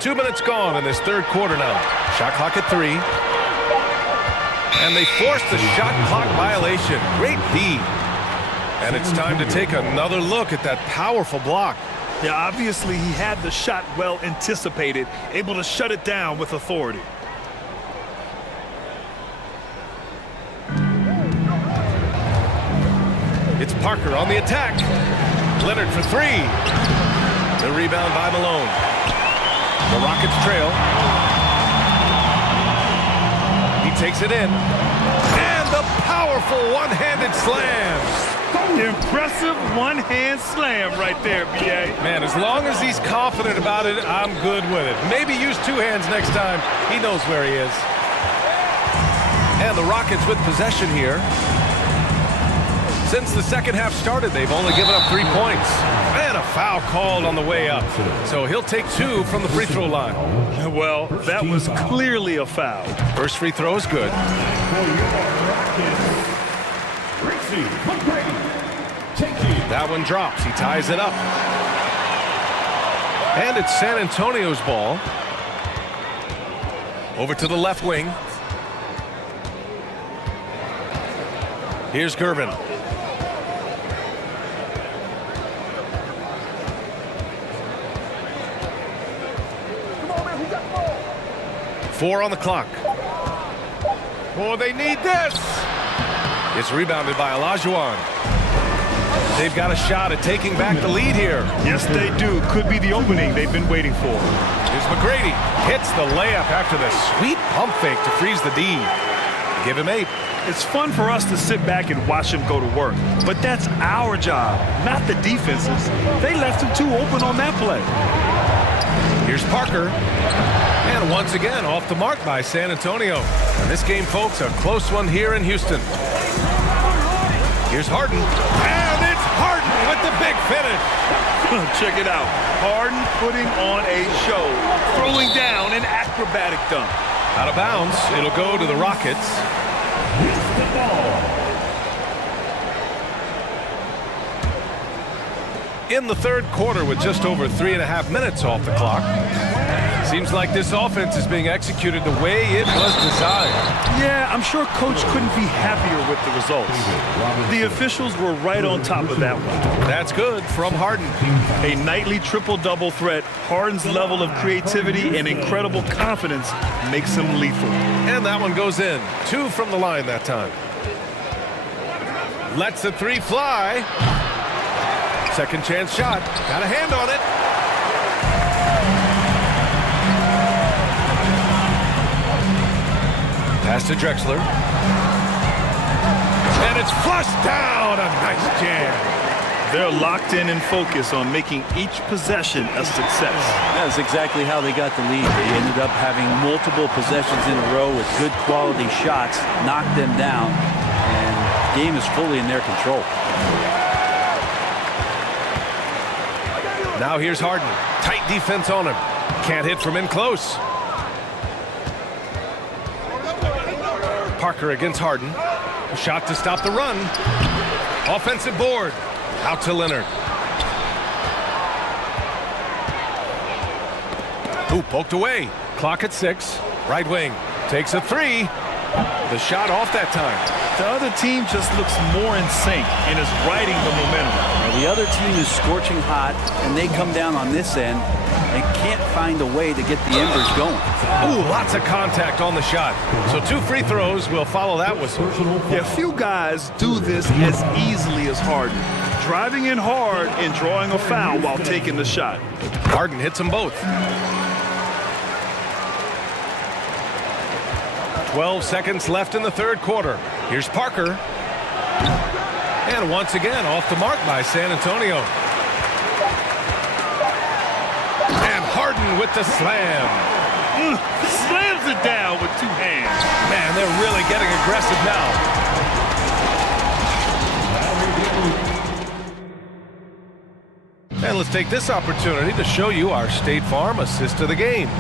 2 minutes gone in this third quarter now. Shot clock at 3. And they forced the shot clock violation. Great D. And it's time to take another look at that powerful block. Yeah, obviously he had the shot well anticipated, able to shut it down with authority. It's Parker on the attack. Leonard for three. The rebound by Malone. The Rockets trail. He takes it in. And the powerful one-handed slam. Impressive one-hand slam right there, B.A. Man, as long as he's confident about it, I'm good with it. Maybe use two hands next time. He knows where he is. And the Rockets with possession here. Since the second half started, they've only given up 3 points. And a foul called on the way up. So he'll take 2 from the free throw line. Well, that was clearly a foul. First free throw is good. That one drops. He ties it up. And it's San Antonio's ball. Over to the left wing. Here's Gervin. Four on the clock. Oh, they need this. It's rebounded by Olajuwon. They've got a shot at taking back the lead here. Yes, they do. Could be the opening they've been waiting for. Here's McGrady. Hits the layup after the sweet pump fake to freeze the D. Give him 8. It's fun for us to sit back and watch him go to work. But that's our job, not the defense's. They left him too open on that play. Here's Parker. And once again, off the mark by San Antonio. And this game, folks, a close one here in Houston. Here's Harden. And it's Harden with the big finish. Check it out. Harden putting on a show. Throwing down an acrobatic dunk. Out of bounds. It'll go to the Rockets. In the third quarter with just over 3.5 minutes off the clock. Seems like this offense is being executed the way it was designed. Yeah, I'm sure Coach couldn't be happier with the results. The officials were right on top of that one. That's good from Harden. A nightly triple-double threat. Harden's level of creativity and incredible confidence makes him lethal. And that one goes in. 2 from the line that time. Lets the 3 fly. Second chance shot. Got a hand on it. Pass to Drexler. And it's flushed down. A nice jam. They're locked in and focused on making each possession a success. That's exactly how they got the lead. They ended up having multiple possessions in a row with good quality shots, knocked them down, and the game is fully in their control. Now here's Harden. Tight defense on him. Can't hit from in close. Parker against Harden. A shot to stop the run. Offensive board. Out to Leonard. Ooh, poked away. Clock at 6. Right wing. Takes a 3. The shot off that time. The other team just looks more in sync and is riding the momentum. Well, the other team is scorching hot, and they come down on this end and can't find a way to get the embers going. Ooh, lots of contact on the shot. So 2 free throws will follow that whistle. Yeah, few guys do this as easily as Harden. Driving in hard and drawing a foul while taking the shot. Harden hits them both. 12 seconds left in the third quarter. Here's Parker. And once again, off the mark by San Antonio. And Harden with the slam. Slams it down with 2 hands. Man, they're really getting aggressive now. And let's take this opportunity to show you our State Farm assist of the game.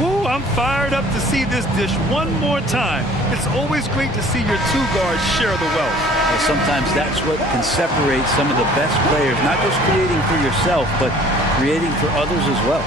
Woo, I'm fired up to see this dish one more time. It's always great to see your 2 guards share the wealth. Well, sometimes that's what can separate some of the best players, not just creating for yourself, but creating for others as well.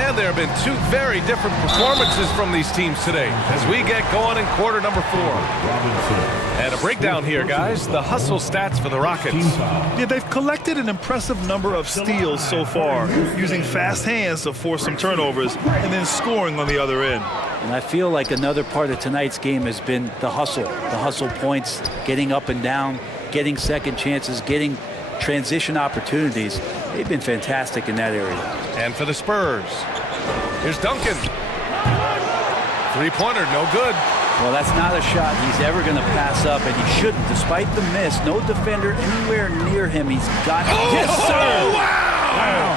And And there have been two very different performances from these teams today as we get going in quarter number 4. And a breakdown here, guys. The hustle stats for the Rockets. Yeah, they've collected an impressive number of steals so far, using fast hands to force some turnovers and then scoring on the other end. And I feel like another part of tonight's game has been the hustle points, getting up and down, getting second chances, getting transition opportunities. They've been fantastic in that area. And for the Spurs, here's Duncan. Three-pointer, no good. Well, that's not a shot he's ever going to pass up, and he shouldn't. Despite the miss, no defender anywhere near him. He's got it. Yes, sir! Wow!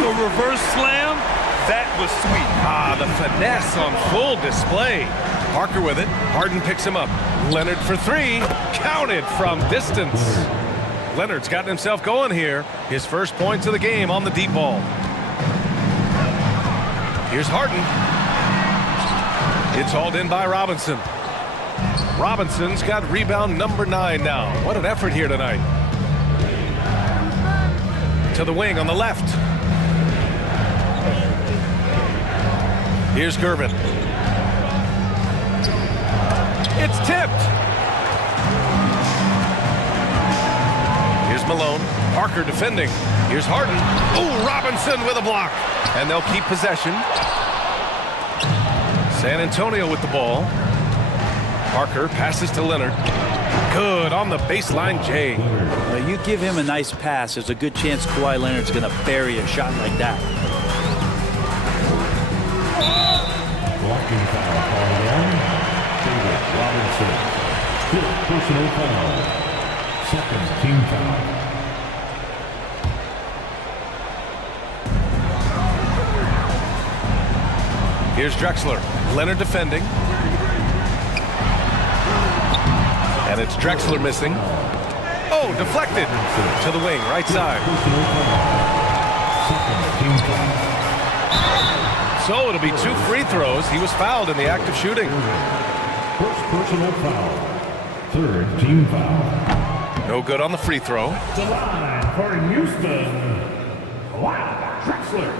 The reverse slam, that was sweet. The finesse on full display. Parker with it. Harden picks him up. Leonard for 3. Counted from distance. Leonard's gotten himself going here. His first points of the game on the deep ball. Here's Harden. It's hauled in by Robinson. Robinson's got rebound number 9 now. What an effort here tonight. To the wing on the left. Here's Gervin. It's tipped. Here's Malone. Parker defending. Here's Harden. Oh, Robinson with a block. And they'll keep possession. San Antonio with the ball. Parker passes to Leonard. Good on the baseline, Jay. You give him a nice pass, there's a good chance Kawhi Leonard's going to bury a shot like that. Blocking foul called on David Robinson. Fifth personal foul. Second team foul. Here's Drexler. Leonard defending. And it's Drexler missing. Oh, deflected to the wing, right side. So it'll be 2 free throws. He was fouled in the act of shooting. First personal foul. Third team foul. No good on the free throw. The line for Houston. Wow, Drexler.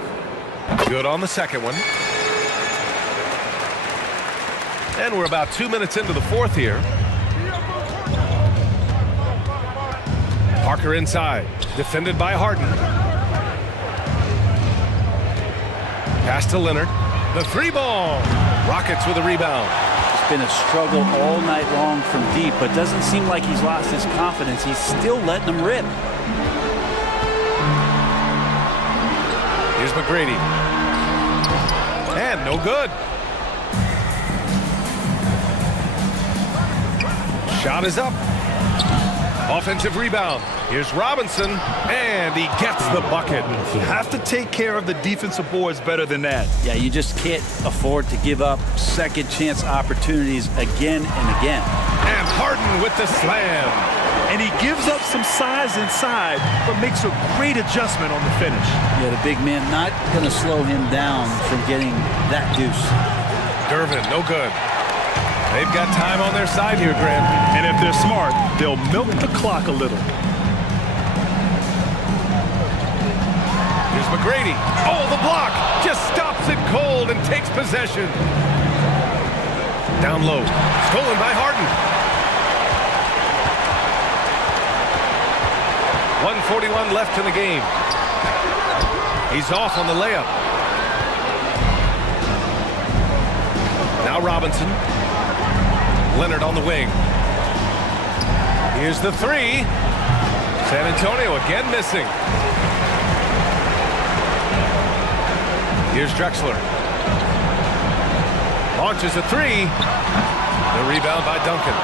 Good on the second one. And we're about 2 minutes into the fourth here. Parker inside, defended by Harden. Pass to Leonard. The 3-ball. Rockets with a rebound. It's been a struggle all night long from deep, but doesn't seem like he's lost his confidence. He's still letting them rip. Here's McGrady. And no good. Shot is up. Offensive rebound. Here's Robinson, and he gets the bucket. You have to take care of the defensive boards better than that. Yeah, you just can't afford to give up second chance opportunities again and again. And Harden with the slam. And he gives up some size inside, but makes a great adjustment on the finish. Yeah, the big man not going to slow him down from getting that deuce. Gervin, no good. They've got time on their side here, Grant. And if they're smart, they'll milk the clock a little. Here's McGrady. Oh, the block just stops it cold and takes possession. Down low. Stolen by Harden. 1:41 left in the game. He's off on the layup. Now Robinson. Leonard on the wing. Here's the 3. San Antonio again missing. Here's Drexler. Launches a 3. The rebound by Duncan.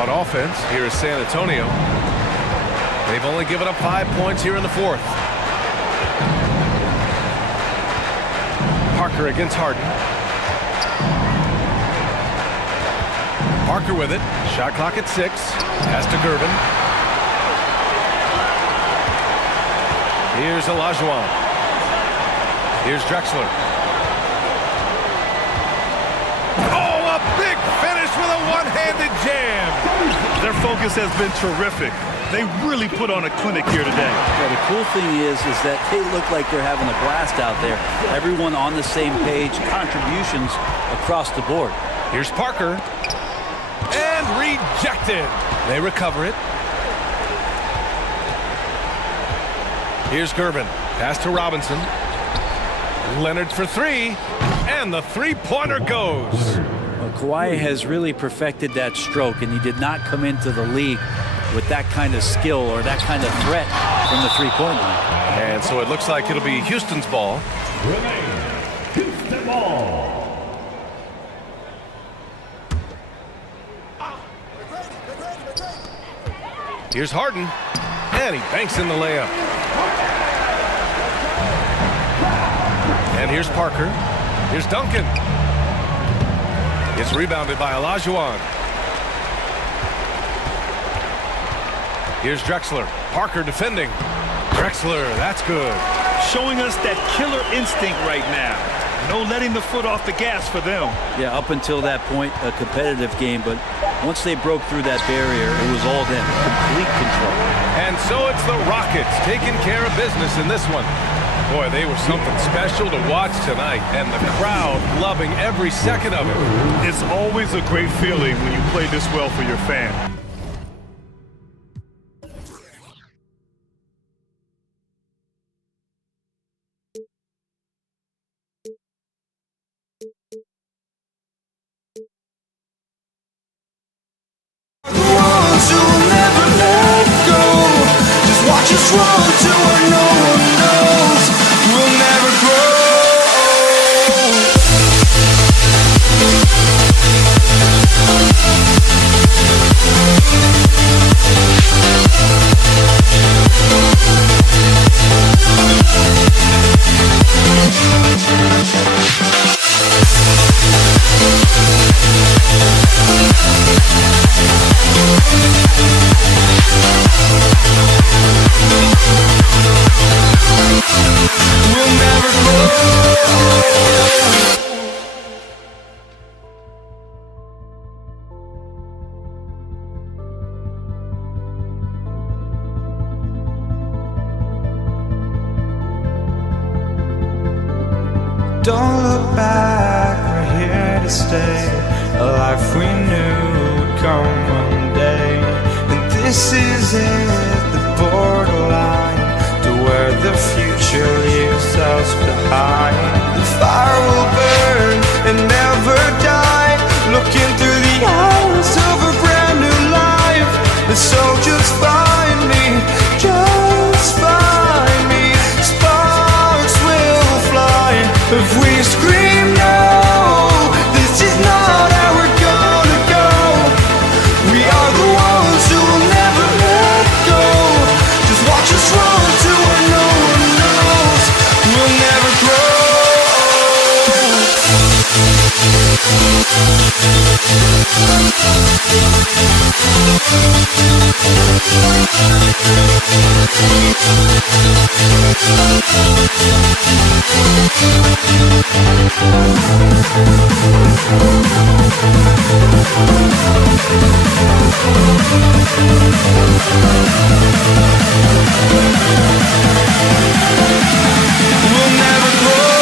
On offense, here is San Antonio. They've only given up 5 points here in the fourth. Parker against Harden. Parker with it. Shot clock at 6. Pass to Gervin. Here's Olajuwon. Here's Drexler. Oh, a big finish with a one-handed jam. Their focus has been terrific. They really put on a clinic here today. Yeah, the cool thing is that they look like they're having a blast out there. Everyone on the same page, contributions across the board. Here's Parker. And rejected. They recover it. Here's Gervin. Pass to Robinson. Leonard for three. And the three-pointer goes. Well, Kawhi has really perfected that stroke, and he did not come into the league with that kind of skill or that kind of threat from the three-point line. And so it looks like it'll be Houston's ball. Houston ball. Here's Harden. And he banks in the layup. And here's Parker. Here's Duncan. It's rebounded by Olajuwon. Here's Drexler. Parker defending. Drexler, that's good. Showing us that killer instinct right now. No letting the foot off the gas for them. Yeah, up until that point, a competitive game, but once they broke through that barrier, it was all them. Complete control. And so it's the Rockets taking care of business in this one. Boy, they were something special to watch tonight, and the crowd loving every second of it. It's always a great feeling when you play this well for your fan. Ones who'll never let go. Just watch us run to where no one knows. We'll never grow. We'll never grow. Don't look back, we're here to stay. A life we knew would come one day. And this is it, the borderline to where the future leaves us behind. The fire will burn and never die, looking through the eyes of a brand new life. And so just find me, just find me. Sparks will fly if we scream no. This is not how we're gonna go. We are the ones who will never let go. Just watch us run to where no one knows. We'll never grow. We'll never grow. We'll never grow.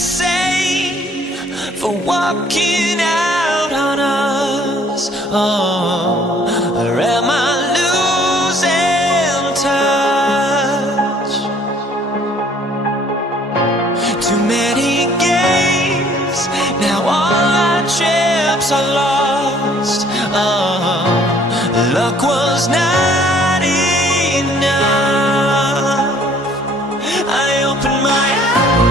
same for walking out on us? Oh, or am I losing touch? Too many games, now all our chips are lost. Oh, luck was not enough. I opened my eyes.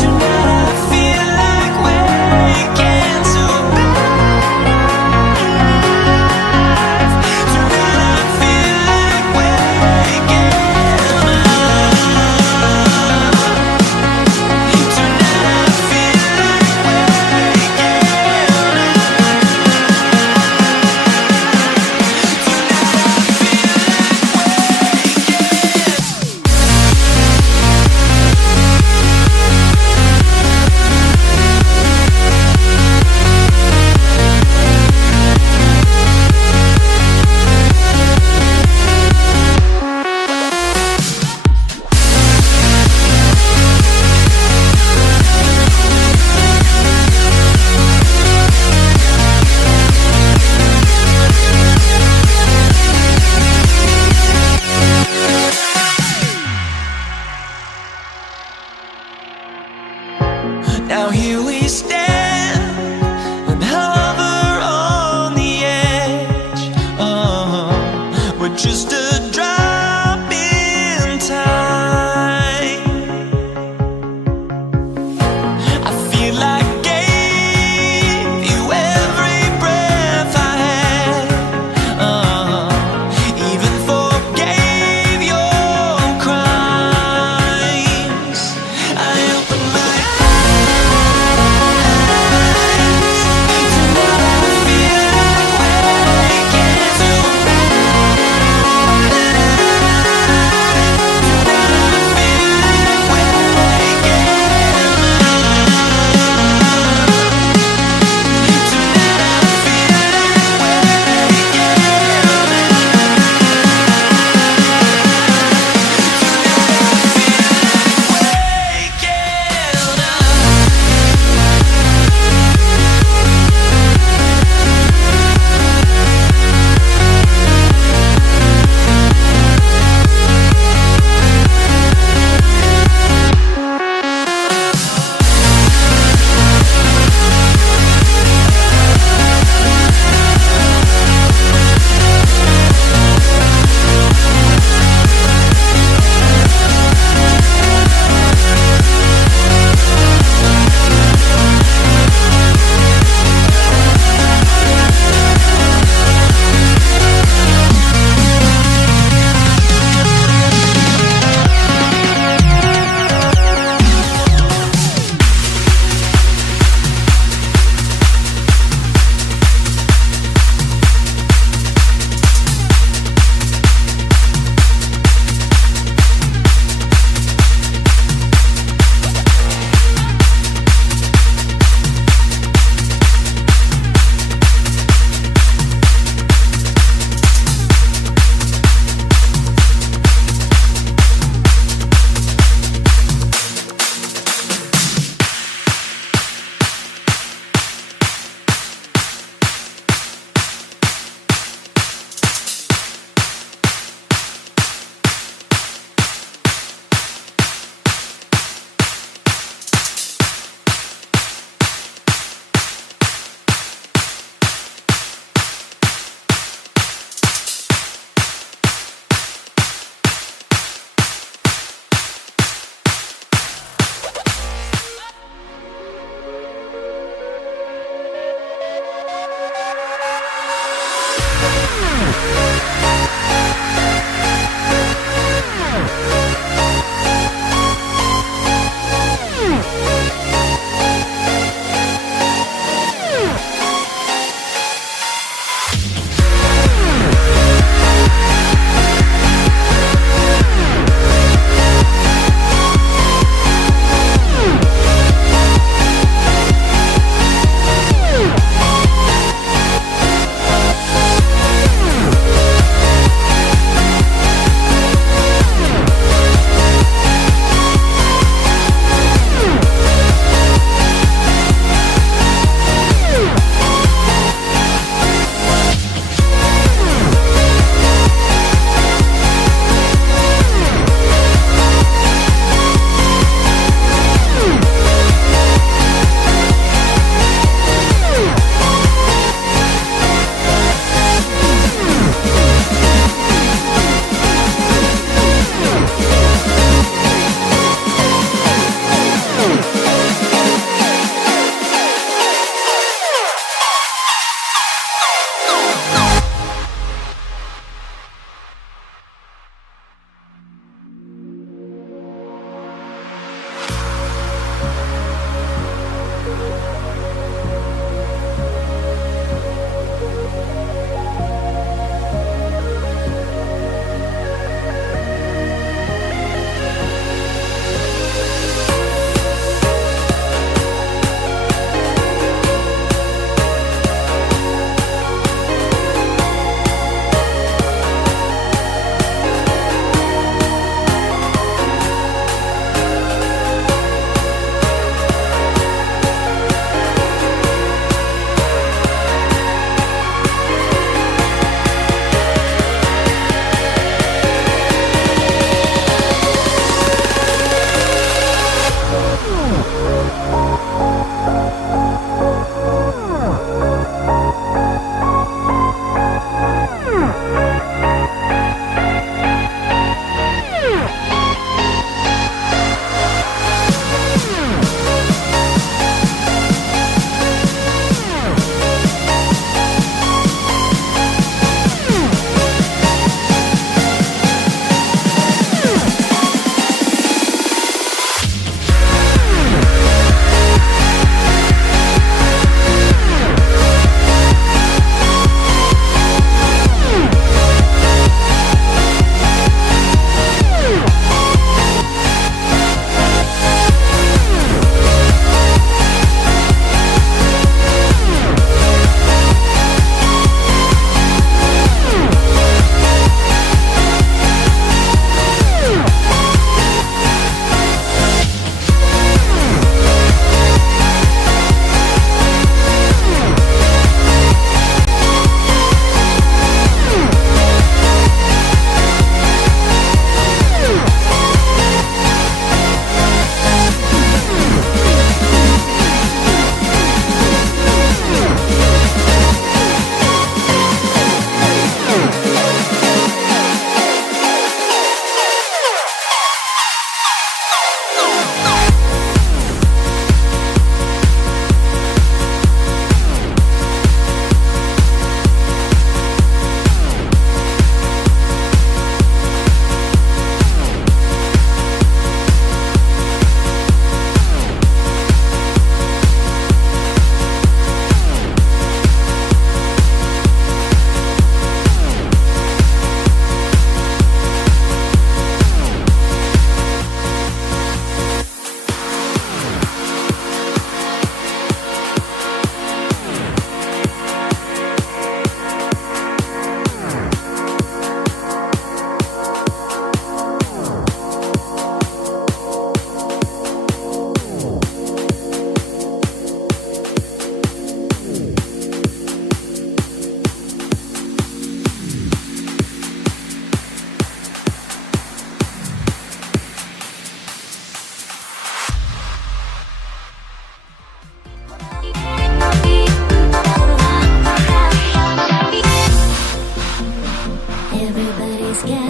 Tonight I feel like waking to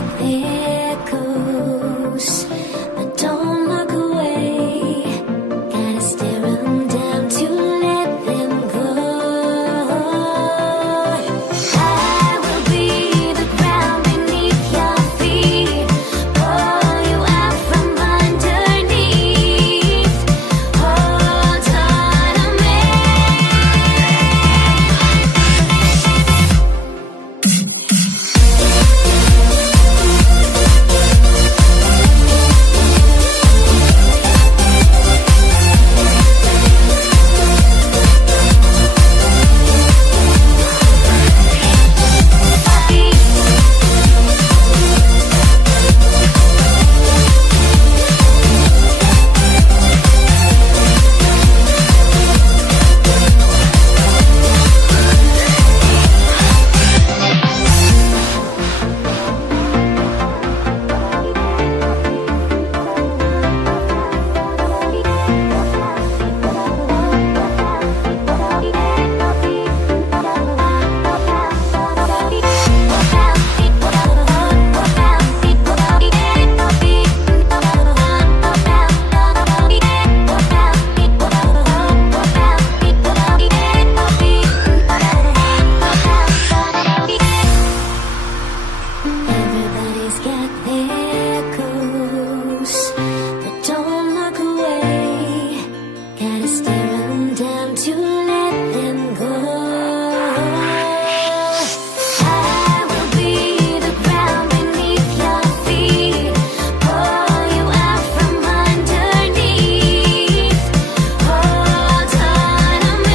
get there goes, but don't look away. Gotta stare 'em down to let them go. I will be the ground beneath your feet, pull you out from underneath. Hold on to me. Everybody's got their goals, but don't look away. Gotta stare 'em down to let them go. I will be the ground beneath your feet, pull you out from underneath. Hold on to me.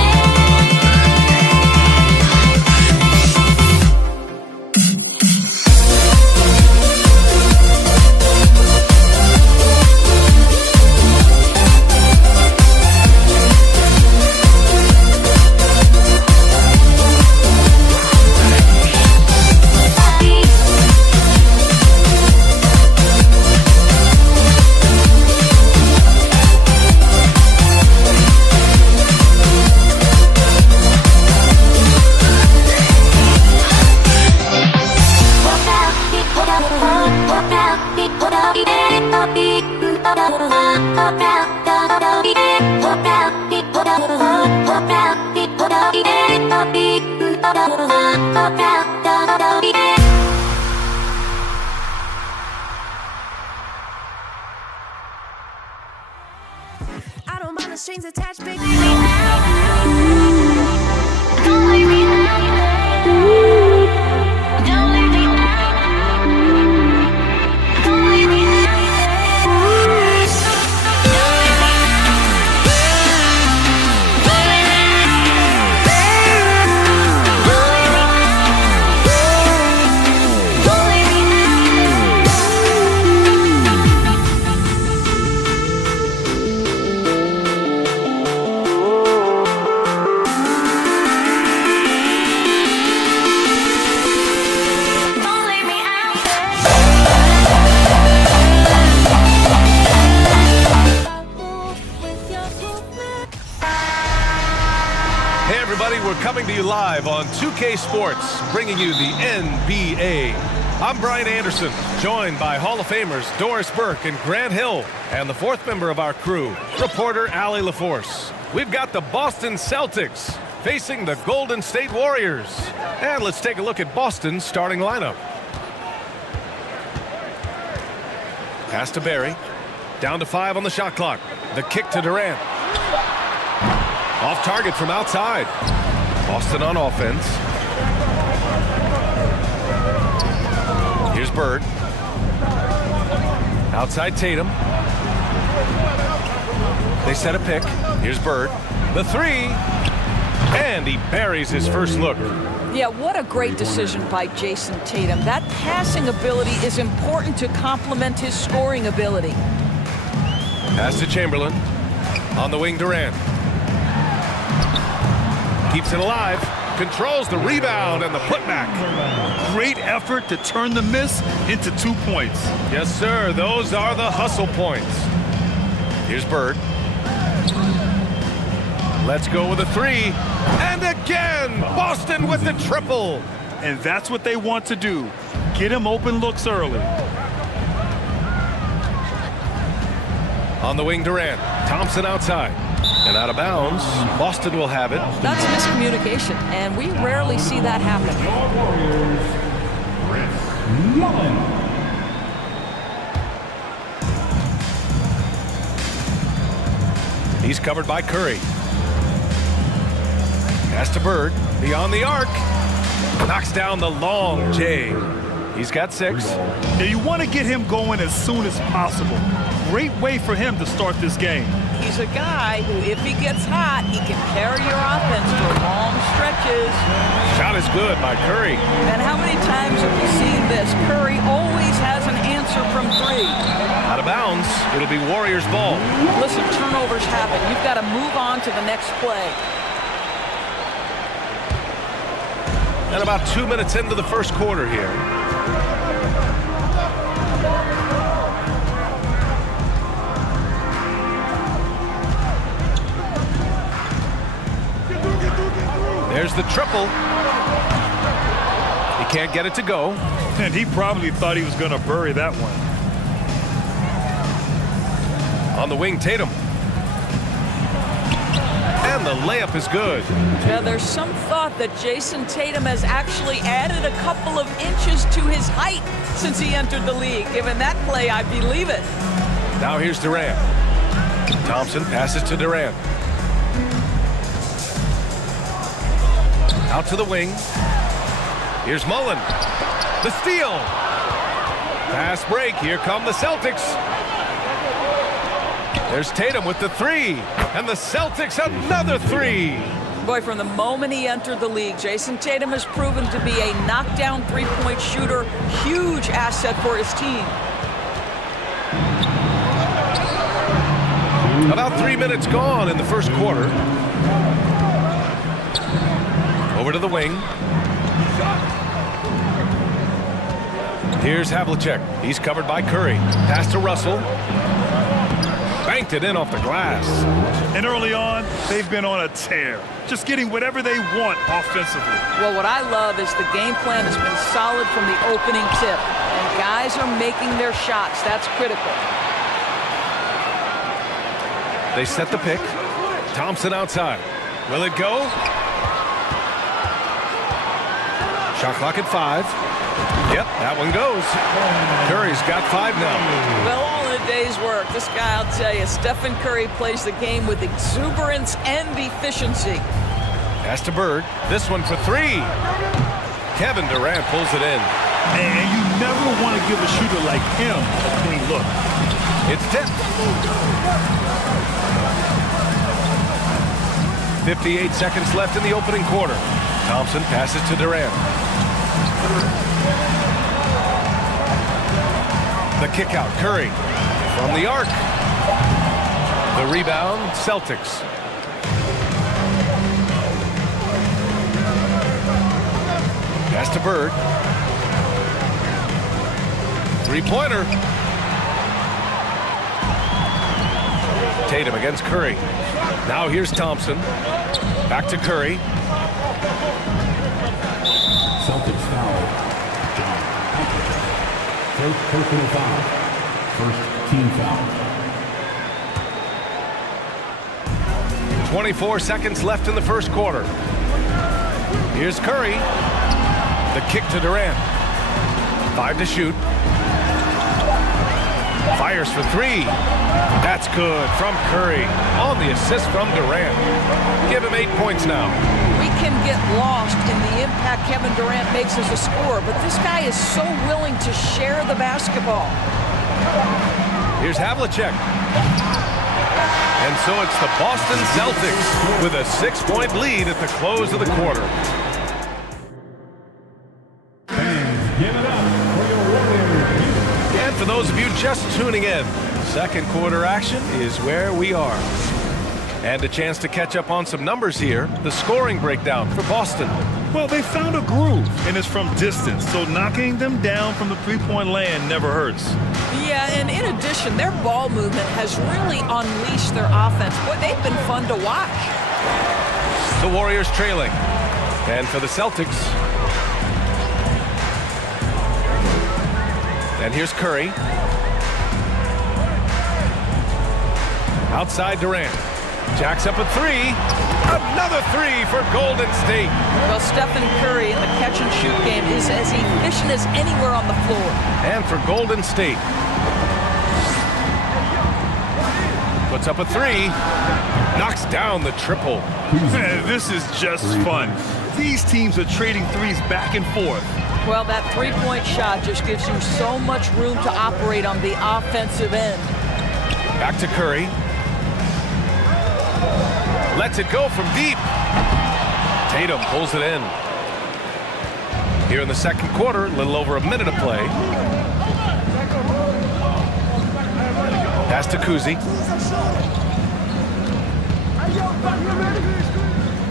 I don't mind the strings attached, baby. Don't leave me out. Don't leave me out. Don't leave me out. Hey everybody, we're coming to you live on 2K Sports, bringing you the NBA. I'm Brian Anderson, joined by Hall of Famers Doris Burke and Grant Hill, and the fourth member of our crew, reporter Allie LaForce. We've got the Boston Celtics facing the Golden State Warriors. And let's take a look at Boston's starting lineup. Pass to Barry. Down to 5 on the shot clock. The kick to Durant. Off target from outside. Boston on offense. Here's Bird. Outside Tatum. They set a pick. Here's Bird. The three. And he buries his first look. Yeah, what a great decision by Jason Tatum. That passing ability is important to complement his scoring ability. Pass to Chamberlain. On the wing, Durant. Keeps it alive. Controls the rebound and the putback. Great effort to turn the miss into 2 points. Yes, sir. Those are the hustle points. Here's Bird. Let's go with a three. And again, Boston with the triple. And that's what they want to do. Get him open looks early. On the wing, Durant. Thompson outside. And out of bounds. Boston will have it. That's miscommunication, and we rarely see that happen. He's covered by Curry. Pass to Bird. Beyond the arc. Knocks down the long J. He's got 6. Now you want to get him going as soon as possible. Great way for him to start this game. He's a guy who, if he gets hot, he can carry your offense for long stretches. Shot is good by Curry. And how many times have we seen this? Curry always has an answer from 3. Out of bounds. It'll be Warriors ball. Listen, turnovers happen. You've got to move on to the next play. And about 2 minutes into the first quarter here. There's the triple. He can't get it to go. And he probably thought he was going to bury that one. On the wing, Tatum. And the layup is good. Now, there's some thought that Jason Tatum has actually added a couple of inches to his height since he entered the league. Given that play, I believe it. Now here's Durant. Thompson passes to Durant. Out to the wing. Here's Mullen. The steal. Fast break. Here come the Celtics. There's Tatum with the 3. And the Celtics another 3. Boy, from the moment he entered the league, Jason Tatum has proven to be a knockdown three-point shooter. Huge asset for his team. About 3 minutes gone in the first quarter. Over to the wing. Here's Havlicek. He's covered by Curry. Pass to Russell. Banked it in off the glass. And early on, they've been on a tear. Just getting whatever they want offensively. Well, what I love is the game plan has been solid from the opening tip. And guys are making their shots. That's critical. They set the pick. Thompson outside. Will it go? Shot clock at 5. Yep, that one goes. Curry's got 5 now. Well, all in a day's work. This guy, I'll tell you, Stephen Curry plays the game with exuberance and efficiency. Pass to Bird. This one for 3. Kevin Durant pulls it in. And you never want to give a shooter like him a clean look. It's tipped. 58 seconds left in the opening quarter. Thompson passes to Durant. The kick out, Curry from the arc. The rebound, Celtics. Pass to Bird. Three-pointer. Tatum against Curry. Now here's Thompson. Back to Curry. Celtics foul. First personal foul. First team foul. 24 seconds left in the first quarter. Here's Curry. The kick to Durant. 5 to shoot. Fires for 3. That's good from Curry. On the assist from Durant. Give him 8 points now. We can get lost in the impact Kevin Durant makes as a scorer, but this guy is so willing to share the basketball. Here's Havlicek. And so it's the Boston Celtics with a 6-point lead at the close of the quarter. Give it up for your Warriors. And for those of you just tuning in, second quarter action is where we are. And a chance to catch up on some numbers here. The scoring breakdown for Boston. Well, they found a groove, and it's from distance, so knocking them down from the three-point land never hurts. Yeah, and in addition, their ball movement has really unleashed their offense. Boy, they've been fun to watch. The Warriors trailing. And for the Celtics, And here's Curry. Outside Durant. Jacks up a three. Another three for Golden State. Well, Stephen Curry in the catch-and-shoot game is as efficient as anywhere on the floor. And for Golden State. Puts up a three. Knocks down the triple. Man, this is just fun. These teams are trading threes back and forth. Well, that three-point shot just gives you so much room to operate on the offensive end. Back to Curry. Lets it go from deep. Tatum pulls it in. Here in the second quarter, a little over a minute of play. Pass to Kuzi.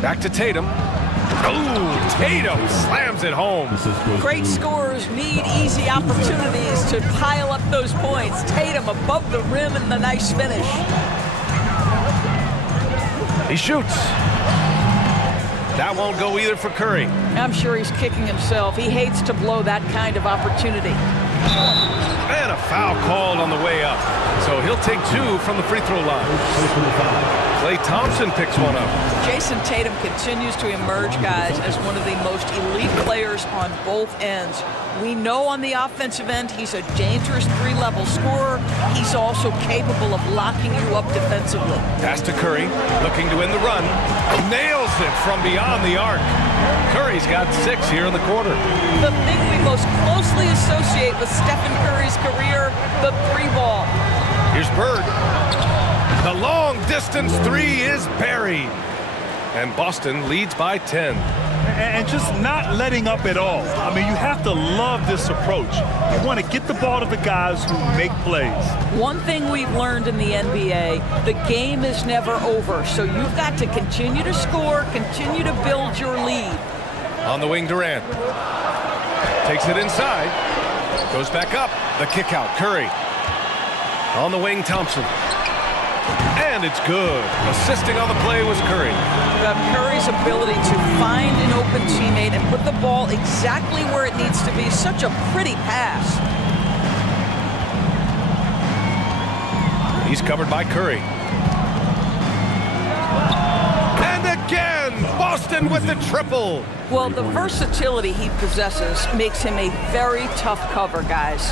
Back to Tatum. Oh, Tatum slams it home. Great scorers need easy opportunities to pile up those points. Tatum above the rim and the nice finish. He shoots. That won't go either for Curry. I'm sure he's kicking himself. He hates to blow that kind of opportunity. And a foul called on the way up. So he'll take two from the free throw line. Klay Thompson picks one up. Jason Tatum continues to emerge, guys, as one of the most elite players on both ends. We know on the offensive end he's a dangerous three-level scorer. He's also capable of locking you up defensively. Pass to Curry, looking to win the run. Nails it from beyond the arc. Curry's got 6 here in the quarter. The thing we most closely associate with Stephen Curry's career, the three ball. Here's Bird. The long distance three is buried. And Boston leads by 10. And just not letting up at all. I mean, you have to love this approach. You want to get the ball to the guys who make plays. One thing we've learned in the NBA, the game is never over. So you've got to continue to score, continue to build your lead. On the wing, Durant. Takes it inside. Goes back up. The kick out, Curry. On the wing, Thompson. And it's good. Assisting on the play was Curry. Curry's ability to find an open teammate and put the ball exactly where it needs to be. Such a pretty pass. He's covered by Curry. And again, Boston with the triple. Well, the versatility he possesses makes him a very tough cover, guys.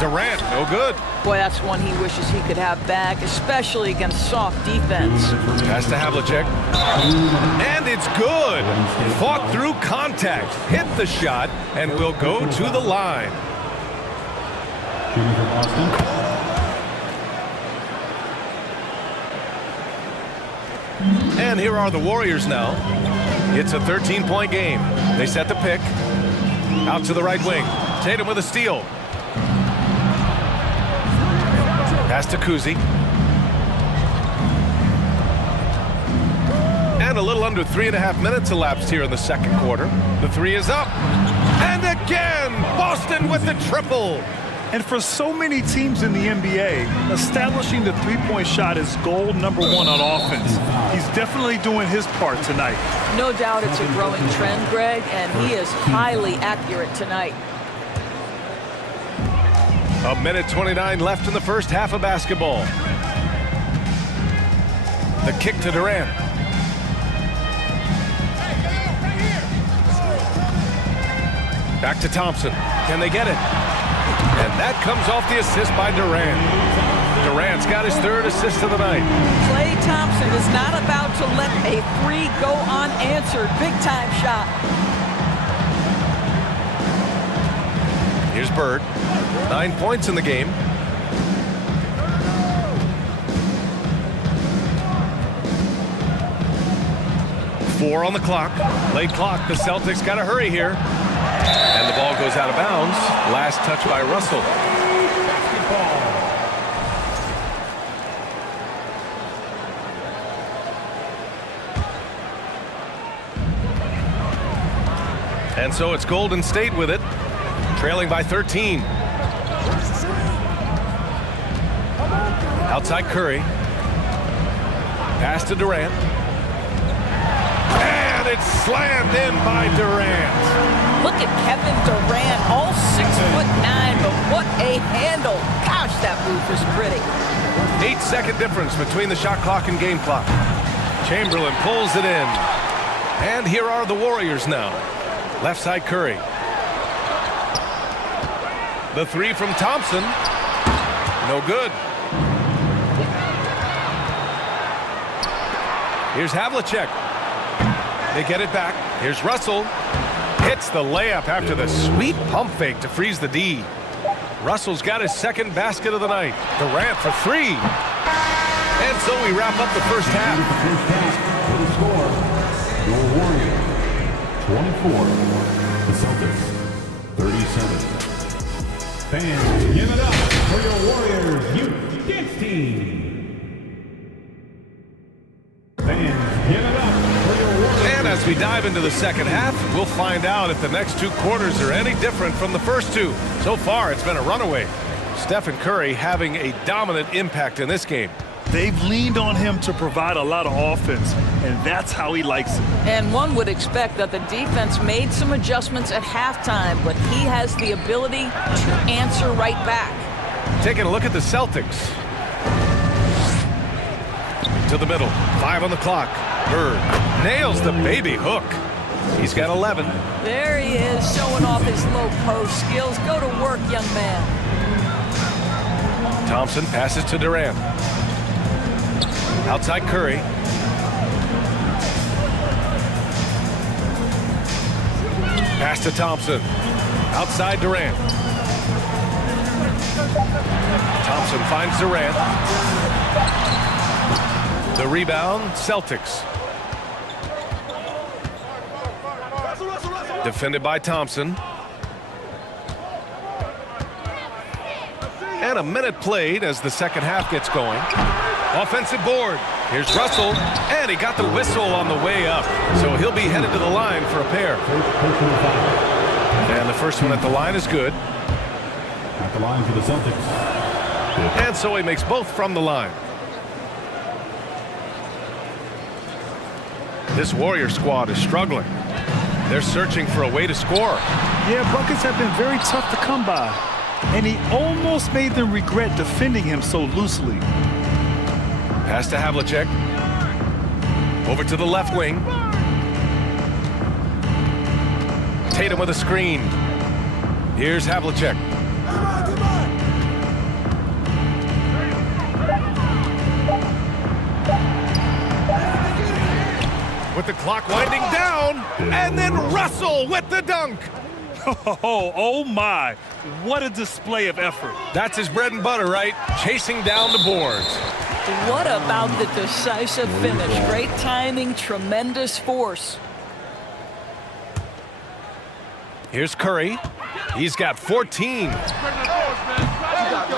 Durant, no good. Boy, that's one he wishes he could have back, especially against soft defense. Pass to Havlicek. And it's good. Fought through contact, hit the shot, and will go to the line. And here are the Warriors now. It's a 13-point game. They set the pick. Out to the right wing. Tatum with a steal. Pass to Kuzi. And a little under 3.5 minutes elapsed here in the second quarter. The three is up. And again, Boston with the triple. And for so many teams in the NBA, establishing the three-point shot is goal #1 on offense. He's definitely doing his part tonight. No doubt it's a growing trend, Greg, and he is highly accurate tonight. A minute 29 left in the first half of basketball. The kick to Durant. Back to Thompson. Can they get it? And that comes off the assist by Durant. Durant's got his 3rd assist of the night. Klay Thompson is not about to let a three go unanswered. Big time shot. Here's Bird. 9 points in the game. Four on the clock. Late clock. The Celtics got to hurry here. And the ball goes out of bounds. Last touch by Russell. And so it's Golden State with it, trailing by 13. Outside Curry. Pass to Durant. And it's slammed in by Durant. Look at Kevin Durant, all 6'9", but what a handle. Gosh, that move was pretty. 8-second difference between the shot clock and game clock. Chamberlain pulls it in. And here are the Warriors now. Left side Curry. The three from Thompson. No good. Here's Havlicek. They get it back. Here's Russell. Hits the layup after the sweet pump fake to freeze the D. Russell's got his second basket of the night. Durant for three. And so we wrap up the first half. The score, your Warriors 24, the Celtics 37. Fans, give it up for your Warriors Youth Dance Team. Fans, give it up for your Warriors. And as we dive into the second half, we'll find out if the next two quarters are any different from the first two. So far, it's been a runaway. Stephen Curry having a dominant impact in this game. They've leaned on him to provide a lot of offense, and that's how he likes it. And one would expect that the defense made some adjustments at halftime, but he has the ability to answer right back. Taking a look at the Celtics. To the middle, 5 on the clock. Bird nails the baby hook. He's got 11. There he is, showing off his low post skills. Go to work, young man. Thompson passes to Durant. Outside Curry. Pass to Thompson. Outside Durant. Thompson finds Durant. The rebound, Celtics. Defended by Thompson. And a minute played as the second half gets going. Offensive board. Here's Russell, and he got the whistle on the way up. So he'll be headed to the line for a pair. And the first one at the line is good. At the line for the Celtics. And so he makes both from the line. This Warrior squad is struggling. They're searching for a way to score. Yeah, buckets have been very tough to come by. And he almost made them regret defending him so loosely. Pass to Havlicek. Over to the left wing. Tatum with a screen. Here's Havlicek. With the clock winding down, and then Russell with the dunk. Oh my, what a display of effort. That's his bread and butter, right? Chasing down the boards. What about the decisive finish? Great timing, tremendous force. Here's Curry. He's got 14.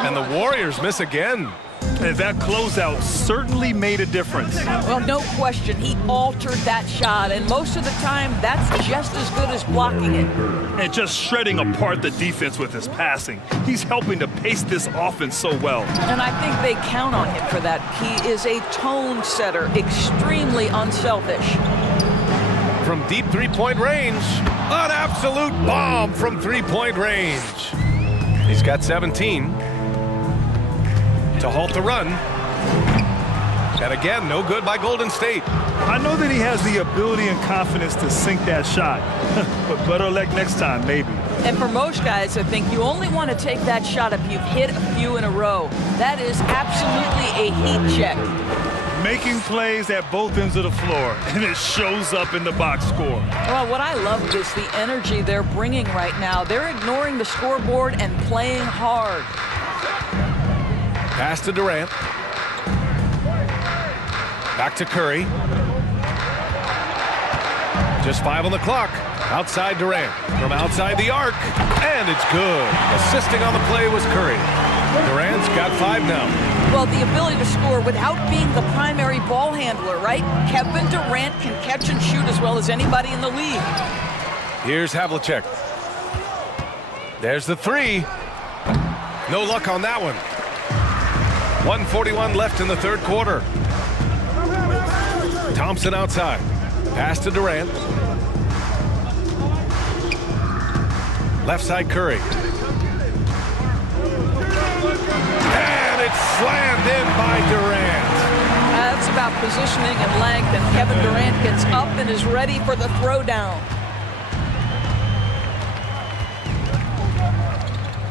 And the Warriors miss again. And that closeout certainly made a difference. Well, no question. He altered that shot, and most of the time, that's just as good as blocking it. And just shredding apart the defense with his passing. He's helping to pace this offense so well. And I think they count on him for that. He is a tone setter, extremely unselfish. From deep three-point range, an absolute bomb from three-point range. He's got 17. To halt the run. And again, no good by Golden State. I know that he has the ability and confidence to sink that shot. But better luck next time, maybe. And for most guys, I think you only want to take that shot if you've hit a few in a row. That is absolutely a heat check. Making plays at both ends of the floor, and it shows up in the box score. Well, what I love is the energy they're bringing right now. They're ignoring the scoreboard and playing hard. Pass to Durant. Back to Curry. Just 5 on the clock. Outside Durant. From outside the arc. And it's good. Assisting on the play was Curry. Durant's got 5 now. Well, the ability to score without being the primary ball handler, right? Kevin Durant can catch and shoot as well as anybody in the league. Here's Havlicek. There's the three. No luck on that one. 1:41 left in the third quarter. Thompson outside. Pass to Durant. Left side Curry. And it's slammed in by Durant. That's about positioning and length, and Kevin Durant gets up and is ready for the throwdown.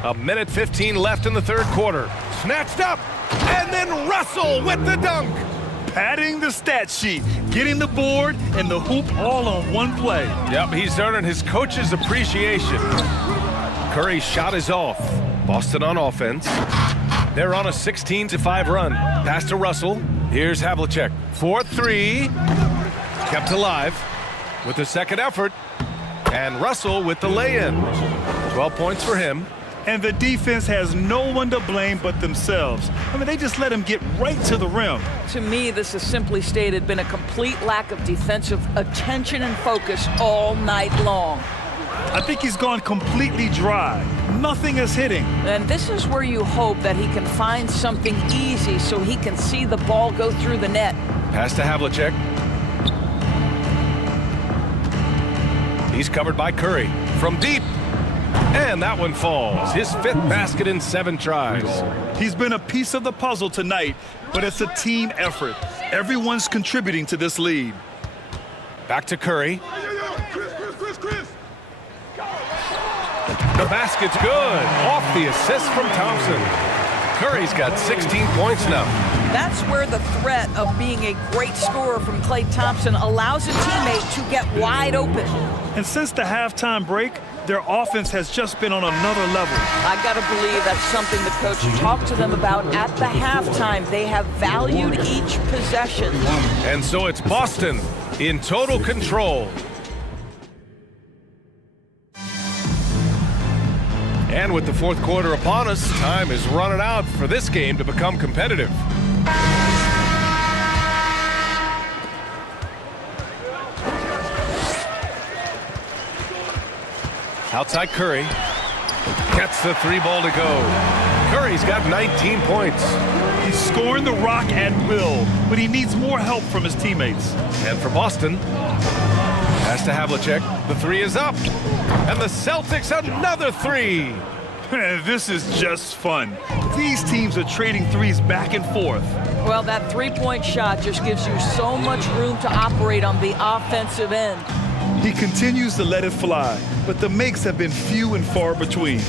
A minute 15 left in the third quarter. Snatched up, and then Russell with the dunk. Padding the stat sheet, getting the board and the hoop all on one play. Yep, he's earning his coach's appreciation. Curry's shot is off. Boston on offense. They're on a 16-5 run. Pass to Russell. Here's Havlicek. 4-3. Kept alive with the second effort. And Russell with the lay-in. 12 points for him. And the defense has no one to blame but themselves. I mean, they just let him get right to the rim. To me, this is simply stated been a complete lack of defensive attention and focus all night long. I think he's gone completely dry. Nothing is hitting. And this is where you hope that he can find something easy so he can see the ball go through the net. Pass to Havlicek. He's covered by Curry. From deep. And that one falls. His fifth basket in 7 tries. He's been a piece of the puzzle tonight, but it's a team effort. Everyone's contributing to this lead. Back to Curry. The basket's good. Off the assist from Thompson. Curry's got 16 points now. That's where the threat of being a great scorer from Klay Thompson allows a teammate to get wide open. And since the halftime break, their offense has just been on another level. I got to believe that's something the coach talked to them about at the halftime. They have valued each possession. And so it's Boston in total control. And with the fourth quarter upon us, time is running out for this game to become competitive. Outside Curry. Gets the 3 ball to go. Curry's got 19 points. He's scoring the rock at will, but he needs more help from his teammates. And for Boston, pass to Havlicek. The 3 is up. And the Celtics another 3. This is just fun. These teams are trading threes back and forth. Well, that three-point shot just gives you so much room to operate on the offensive end. He continues to let it fly, but the makes have been few and far between.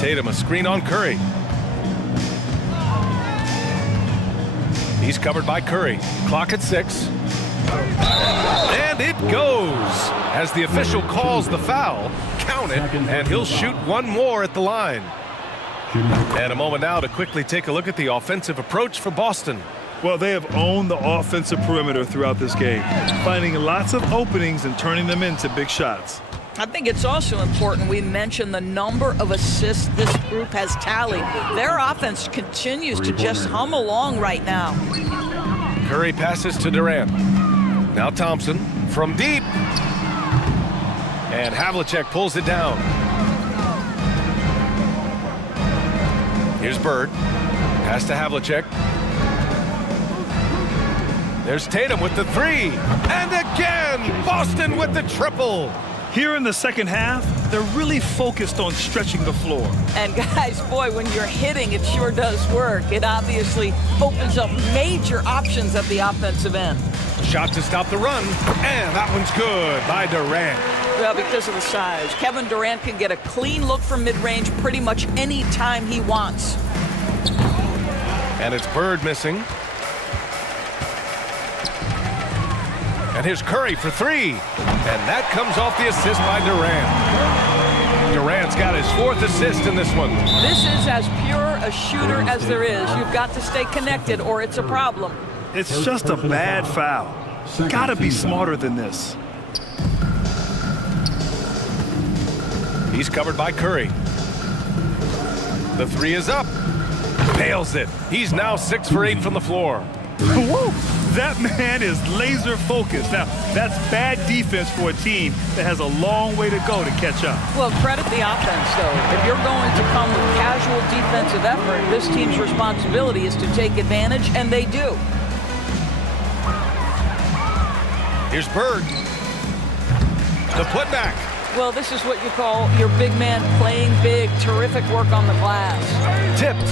Tatum, a screen on Curry. He's covered by Curry. Clock at 6. And it goes. As the official calls the foul, count it, and he'll shoot one more at the line. And a moment now to quickly take a look at the offensive approach for Boston. Well, they have owned the offensive perimeter throughout this game, finding lots of openings and turning them into big shots. I think it's also important we mention the number of assists this group has tallied. Their offense continues to just hum along right now. Curry passes to Durant. Now Thompson from deep. And Havlicek pulls it down. Here's Bird. Pass to Havlicek. There's Tatum with the 3. And again, Boston with the triple. Here in the second half, they're really focused on stretching the floor. And guys, boy, when you're hitting, it sure does work. It obviously opens up major options at the offensive end. Shot to stop the run, and that one's good by Durant. Well, because of the size, Kevin Durant can get a clean look from mid-range pretty much any time he wants. And it's Bird missing. And here's Curry for 3. And that comes off the assist by Durant. Durant's got his 4th assist in this one. This is as pure a shooter as there is. You've got to stay connected or it's a problem. It's just a bad foul. Gotta be smarter than this. He's covered by Curry. The 3 is up. Nails it. He's now 6 for 8 from the floor. Whoa. That man is laser focused. Now, that's bad defense for a team that has a long way to go to catch up. Well, credit the offense, though. If you're going to come with casual defensive effort, this team's responsibility is to take advantage, and they do. Here's Bird. The putback. Well, this is what you call your big man playing big. Terrific work on the glass. Tipped.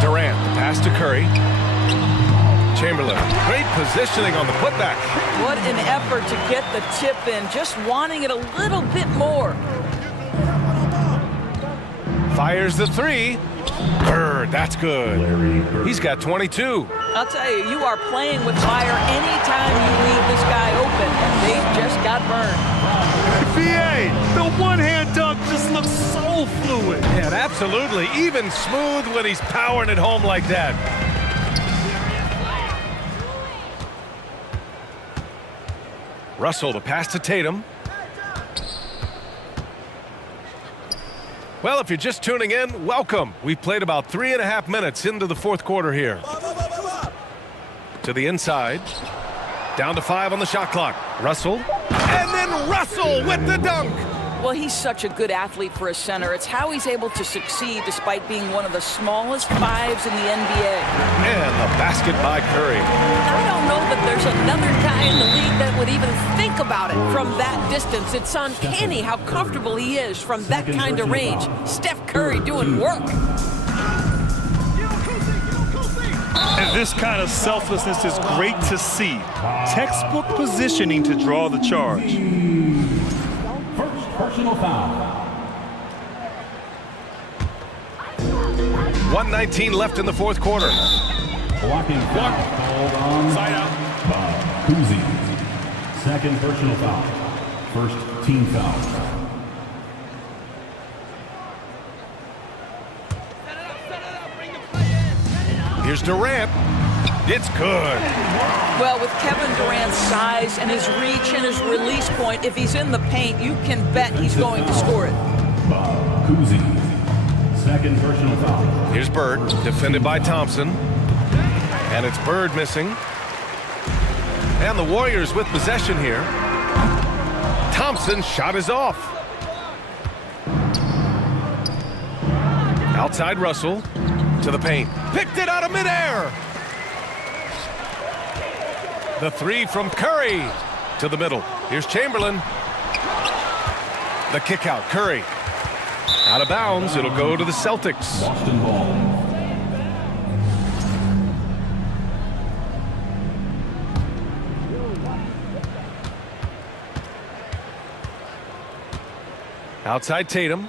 Durant, the pass to Curry. Chamberlain, great positioning on the putback. What an effort to get the tip in, just wanting it a little bit more. Fires the three. Bird, that's good. He's got 22. I'll tell you, you are playing with fire anytime you leave this guy open, and they just got burned. BA, the one-hand dunk just looks so fluid. Yeah, absolutely. Even smooth when he's powering it home like that. Russell, the pass to Tatum. Well, if you're just tuning in, welcome. We've played about 3.5 minutes into the fourth quarter here. To the inside. Down to 5 on the shot clock. Russell. And then Russell with the dunk. Well, he's such a good athlete for a center. It's how he's able to succeed despite being one of the smallest fives in the NBA. And the basket by Curry. I don't know that there's another guy in the league that would even think about it from that distance. It's uncanny how comfortable he is from that kind of range. Steph Curry doing work. And this kind of selflessness is great to see. Textbook positioning to draw the charge. First personal foul. 1:19 left in the fourth quarter. Blocking foul called on Side out. Kuzi. Second personal foul. First team foul. Here's Durant. It's good. Well, with Kevin Durant's size and his reach and his release point, if he's in the paint, you can bet he's going to score it. Kuzi. Second personal foul. Here's Bird, defended by Thompson. And it's Bird missing. And the Warriors with possession here. Thompson's shot is off. Outside Russell to the paint. Picked it out of midair. The three from Curry to the middle. Here's Chamberlain. The kick out. Curry. Out of bounds. It'll go to the Celtics. Boston ball. Outside Tatum.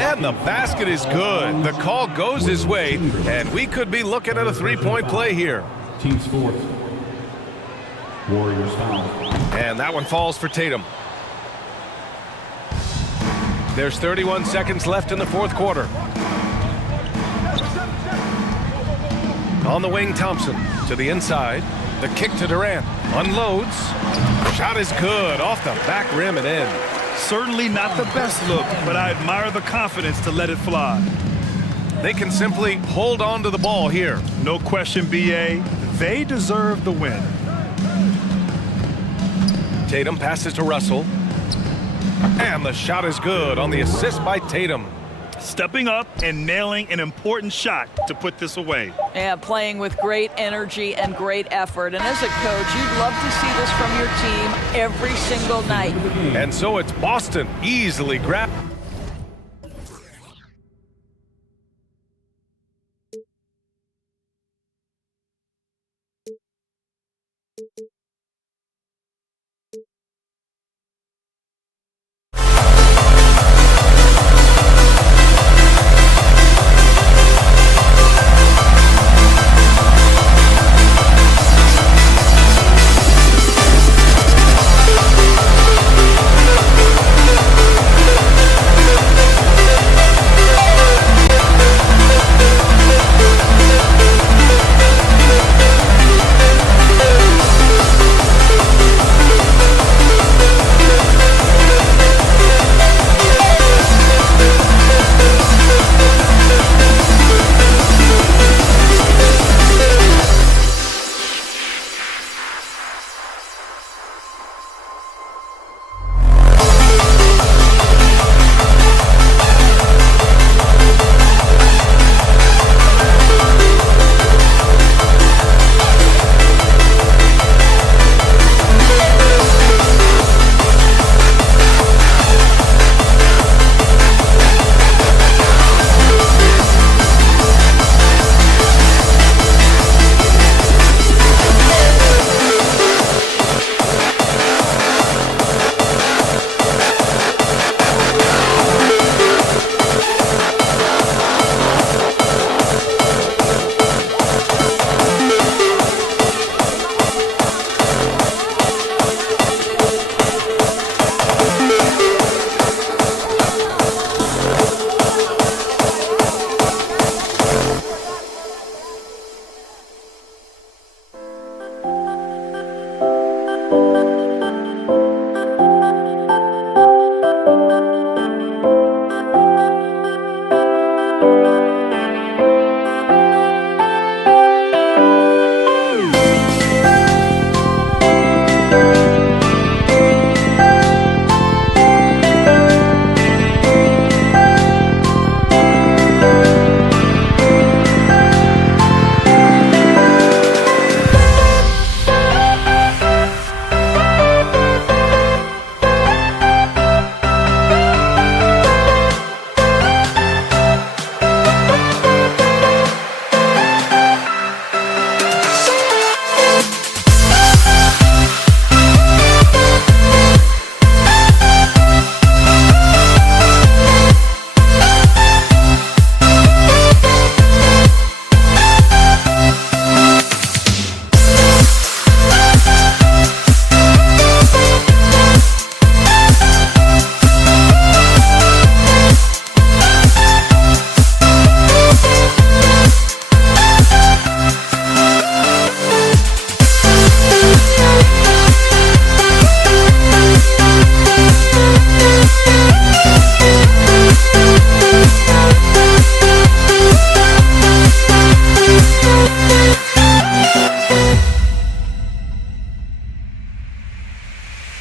And the basket is good. The call goes his way, and we could be looking at a three-point play here. Team fourth. Warriors foul. And that one falls for Tatum. There's 31 seconds left in the fourth quarter. On the wing, Thompson to the inside. The kick to Durant. Unloads. Shot is good. Off the back rim and in. Certainly not the best look, but I admire the confidence to let it fly. They can simply hold on to the ball here. No question, BA. They deserve the win. Tatum passes to Russell. And the shot is good on the assist by Tatum. Stepping up and nailing an important shot to put this away. Yeah, playing with great energy and great effort. And as a coach, you'd love to see this from your team every single night. And so it's Boston easily grabbed.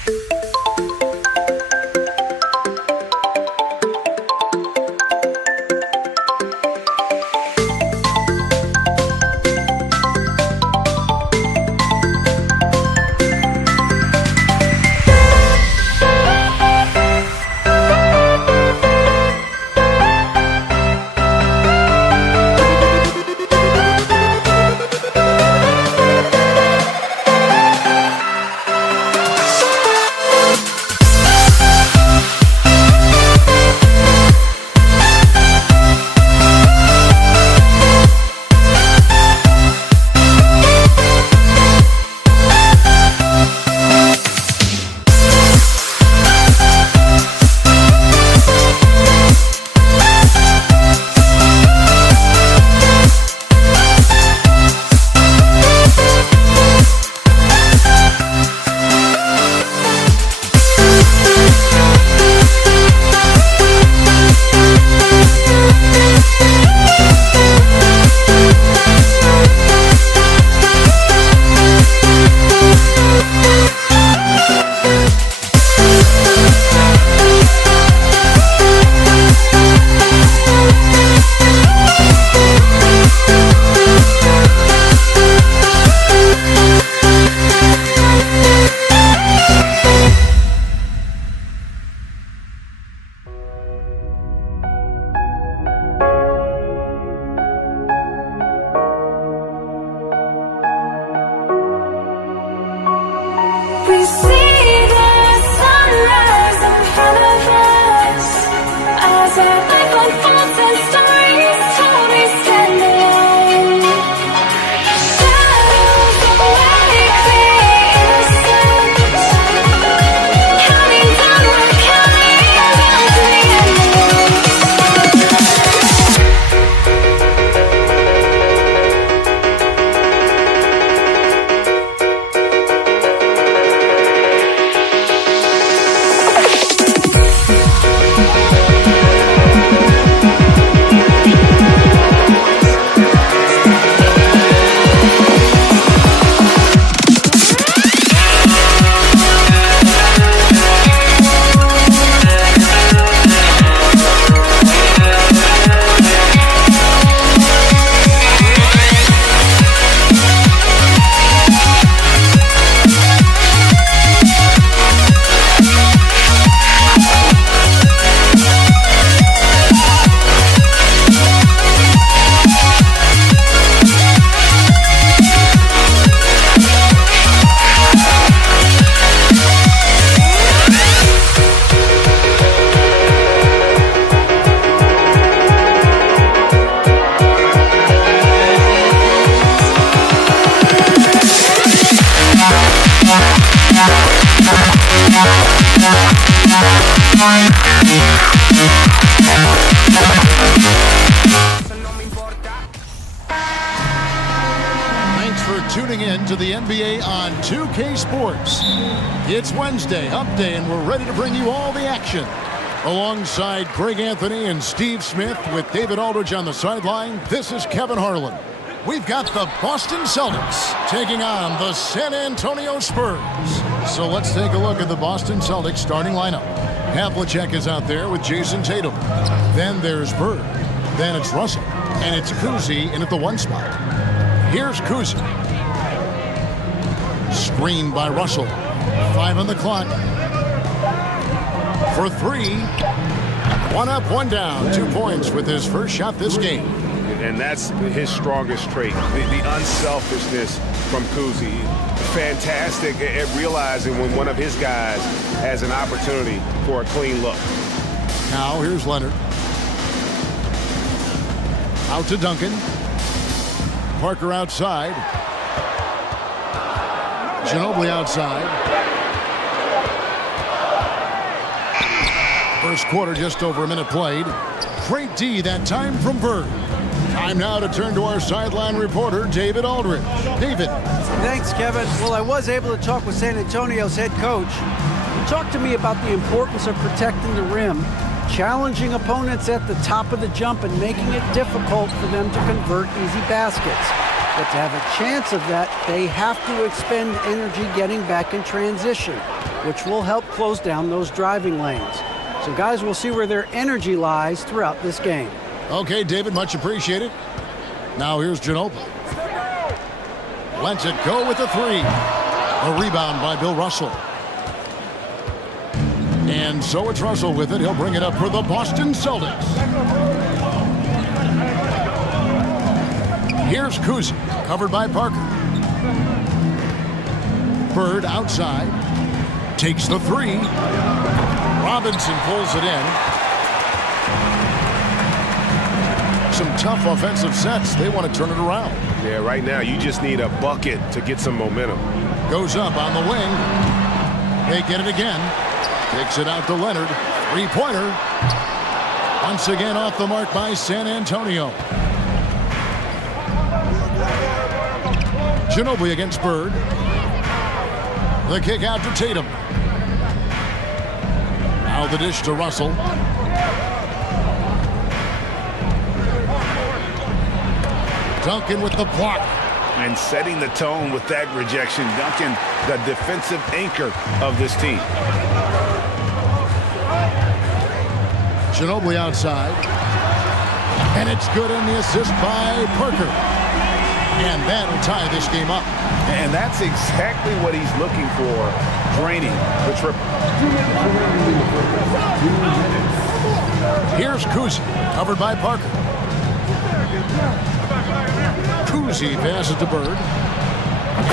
We see the sunrise in front of us as our life unfolds and stories told we stand alone. Shadows away the innocent, counting down, we're counting down to the end. Thanks for tuning in to the NBA on 2K Sports. It's Wednesday, Hump Day, and we're ready to bring you all the action. Alongside Greg Anthony and Steve Smith with David Aldridge on the sideline, this is Kevin Harlan. We've got the Boston Celtics taking on the San Antonio Spurs. So let's take a look at the Boston Celtics starting lineup. Havlicek is out there with Jason Tatum. Then there's Bird. Then it's Russell. And it's Kuzi in at the one spot. Here's Kuzi. Screen by Russell. 5 on the clock. For 3. 1 up, 1 down. 2 points with his first shot this game. And that's his strongest trait, the unselfishness from Kuzi. Fantastic at realizing when one of his guys has an opportunity for a clean look. Now here's Leonard. Out to Duncan. Parker outside. Ginobili outside. First quarter, just over a minute played. Great D that time from Bird. Time now to turn to our sideline reporter, David Aldridge. David. Thanks, Kevin. Well, I was able to talk with San Antonio's head coach. He talked to me about the importance of protecting the rim, challenging opponents at the top of the jump, and making it difficult for them to convert easy baskets. But to have a chance of that, they have to expend energy getting back in transition. which will help close down those driving lanes. So guys, we'll see where their energy lies throughout this game. Okay, David, much appreciated. Now here's Ginobili. Lets it go with the three. A rebound by Bill Russell. And so it's Russell with it. He'll bring it up for the Boston Celtics. Here's Kuzi, covered by Parker. Bird outside. Takes the three. Robinson pulls it in. Some tough offensive sets. They want to turn it around. Yeah, right now you just need a bucket to get some momentum. Goes up on the wing. They get it again. Takes it out to Leonard. Three-pointer. Once again off the mark by San Antonio. Ginobili against Bird. The kick out to Tatum. Now the dish to Russell. Duncan with the block. And setting the tone with that rejection. Duncan, the defensive anchor of this team. Ginobili outside. And it's good in the assist by Parker. And that'll tie this game up. And that's exactly what he's looking for, draining the triple. Here's Kuzi, covered by Parker. Kuzi passes to Bird.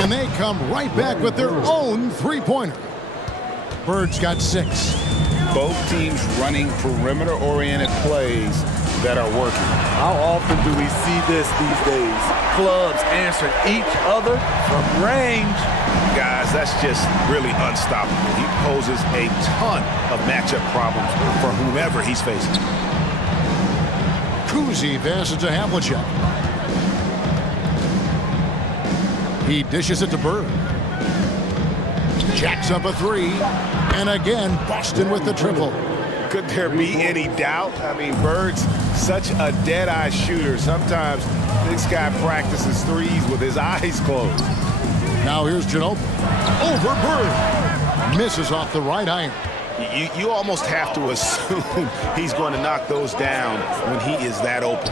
And they come right back with their own three-pointer. Bird's got 6. Both teams running perimeter-oriented plays that are working. How often do we see this these days? Clubs answering each other from range. Guys, that's just really unstoppable. He poses a ton of matchup problems for whomever he's facing. Kuzi passes to Havlicek. He dishes it to Bird. Jacks up a three. And again, Boston with the triple. Could there be any doubt? I mean, Bird's such a dead-eye shooter. Sometimes this guy practices threes with his eyes closed. Now here's Ginobili. Over Bird. Misses off the right iron. You almost have to assume he's going to knock those down when he is that open.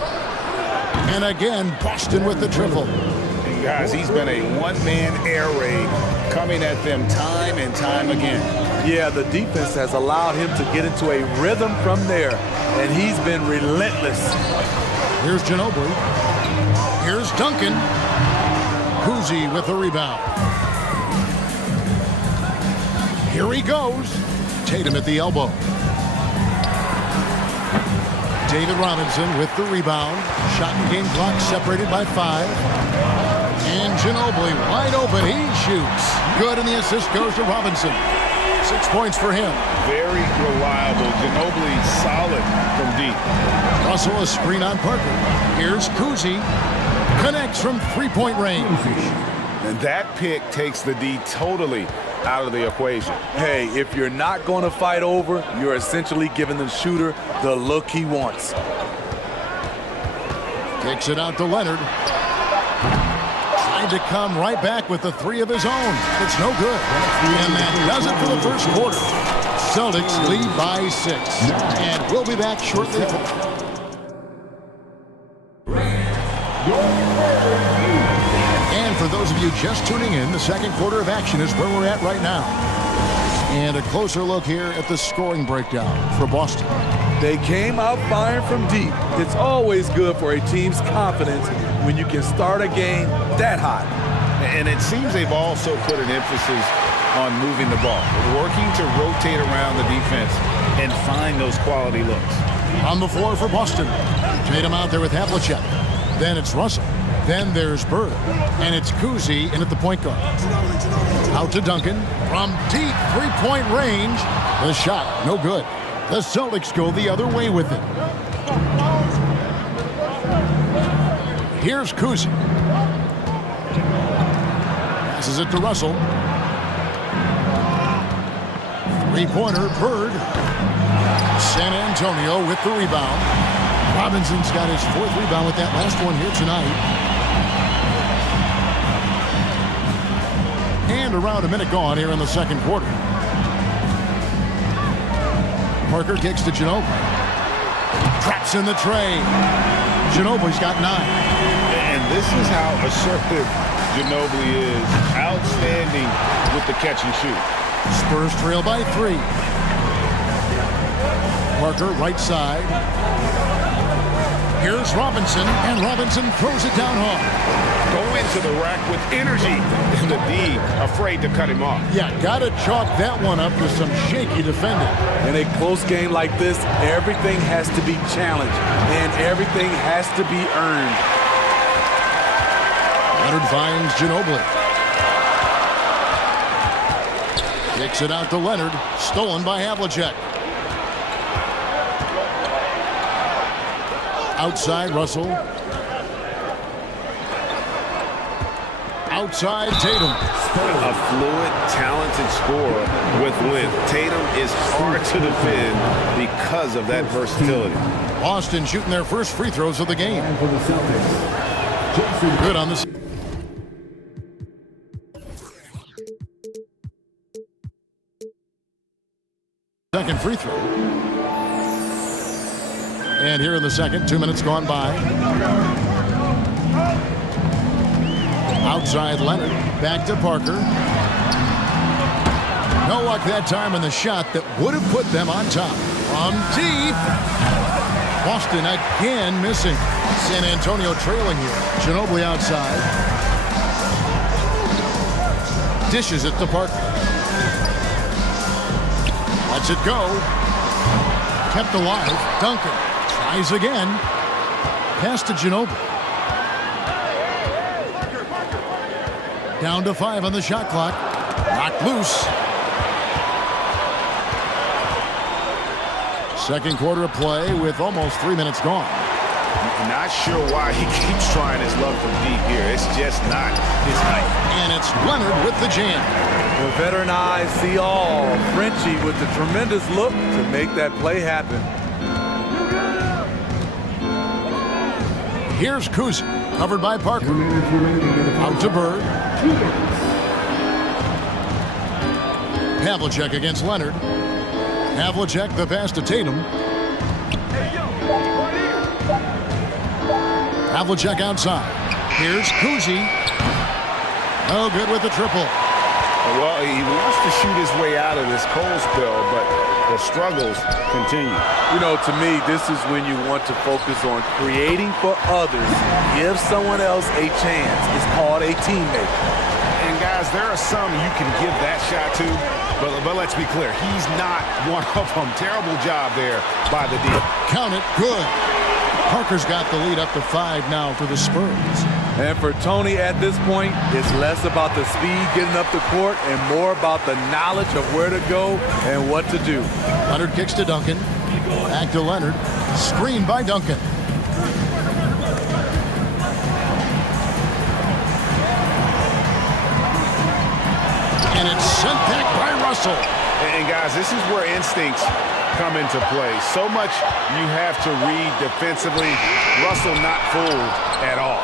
And again, Boston with the triple. And guys, he's been a one-man air raid coming at them time and time again. Yeah, the defense has allowed him to get into a rhythm from there, and he's been relentless. Here's Ginobili. Here's Duncan. Kuzi with the rebound. Here he goes. Tatum at the elbow. David Robinson with the rebound. Shot and game clock separated by 5. And Ginobili wide open. He shoots. Good, and the assist goes to Robinson. 6 points for him. Very reliable. Ginobili solid from deep. Russell a screen on Parker. Here's Kuzi. Connects from three-point range. And that pick takes the D totally out of the equation. Hey, if you're not going to fight over, you're essentially giving the shooter the look he wants. Kicks it out to Leonard. Tried to come right back with the three of his own. It's no good. And that does it for the first quarter. Celtics lead by 6. And we'll be back shortly. And for those of you just tuning in, the second quarter of action is where we're at right now. And a closer look here at the scoring breakdown for Boston. They came out firing from deep. It's always good for a team's confidence when you can start a game that hot. And it seems they've also put an emphasis on moving the ball, working to rotate around the defense and find those quality looks. On the floor for Boston. Tatum out there with Havlicek. Then it's Russell. Then there's Bird. And it's Kuzi in at the point guard. Out to Duncan. From deep three-point range. The shot, no good. The Celtics go the other way with it. Here's Kuzi. Passes it to Russell. Three-pointer, Bird. San Antonio with the rebound. Robinson's got his 4th rebound with that last one here tonight. And around a minute gone here in the second quarter. Parker kicks to Ginobili. Traps in the tray. Ginobili's got 9. And this is how assertive Ginobili is. Outstanding with the catch and shoot. Spurs trail by 3. Parker right side. Here's Robinson, and Robinson throws it down hard. Go into the rack with energy. And the D afraid to cut him off. Yeah, gotta chalk that one up with some shaky defending. In a close game like this, everything has to be challenged, and everything has to be earned. Leonard finds Ginobili. Kicks it out to Leonard. Stolen by Havlicek. Outside Russell. Outside Tatum. A fluid, talented scorer with length. Tatum is hard to defend because of that versatility. Boston shooting their first free throws of the game. Good on the second free throw. And here in the second, 2 minutes gone by. Outside Leonard, back to Parker. No luck that time on the shot that would have put them on top. From deep. Boston again missing. San Antonio trailing here. Ginobili outside. Dishes it to Parker. Lets it go. Kept alive. Duncan tries again. Pass to Ginobili. Down to 5 on the shot clock. Knocked loose. Second quarter of play with almost 3 minutes gone. Not sure why he keeps trying his love from deep here. It's just not his height. And it's Leonard with the jam. Well, veteran eyes see all. Frenchie with the tremendous look to make that play happen. Here's Kuzi, covered by Parker. Out to Bird. Havlicek against Leonard. Havlicek the pass to Tatum. Havlicek outside. Here's Kuzi. No good with the triple. Well, he wants to shoot his way out of this cold spell, but the struggles continue. You know, to me, this is when you want to focus on creating for others. Give someone else a chance. It's called a teammate. And guys, there are some you can give that shot to, but let's be clear, he's not one of them. Terrible job there by the D. Count it, good. Parker's got the lead up to 5 now for the Spurs. And for Tony at this point, it's less about the speed getting up the court and more about the knowledge of where to go and what to do. Leonard kicks to Duncan. Back to Leonard. Screen by Duncan. And it's sent back by Russell. And guys, this is where instincts come into play. So much you have to read defensively. Russell not fooled at all.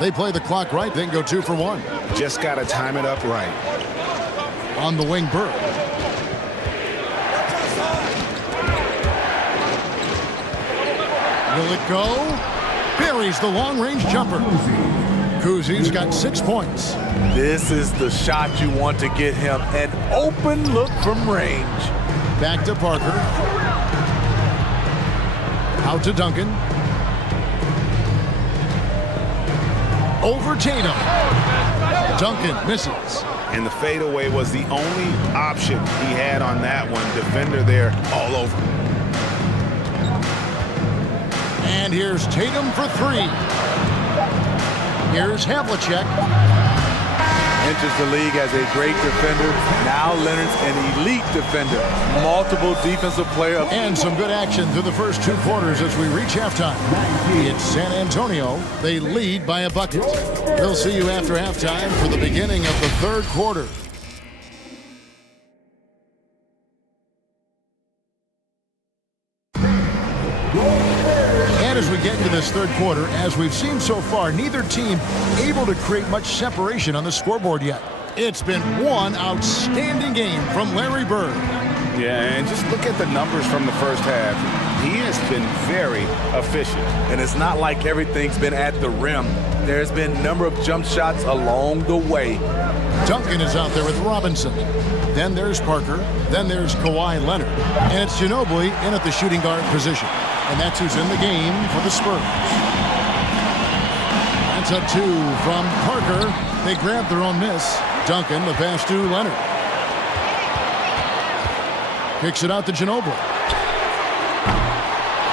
They play the clock right, then go 2 for 1. Just got to time it up right. On the wing, Bird. Will it go? Buries the long-range jumper. Kuzi's got 6 points. This is the shot you want to get him. An open look from range. Back to Parker. Out to Duncan. Over Tatum. Duncan misses. And the fadeaway was the only option he had on that one. Defender there all over. And here's Tatum for 3. Here's Havlicek. Enters the league as a great defender. Now Leonard's an elite defender. Multiple defensive player. And some good action through the first 2 quarters as we reach halftime. It's San Antonio. They lead by a bucket. We'll see you after halftime for the beginning of the 3rd quarter. And as we get into this 3rd quarter, as we've seen so far, neither team able to create much separation on the scoreboard yet. It's been one outstanding game from Larry Bird. Yeah, and just look at the numbers from the first half. He has been very efficient. And it's not like everything's been at the rim. There's been a number of jump shots along the way. Duncan is out there with Robinson. Then there's Parker. Then there's Kawhi Leonard. And it's Ginobili in at the shooting guard position. And that's who's in the game for the Spurs. That's a 2 from Parker. They grab their own miss. Duncan, the pass to Leonard. Kicks it out to Ginobili.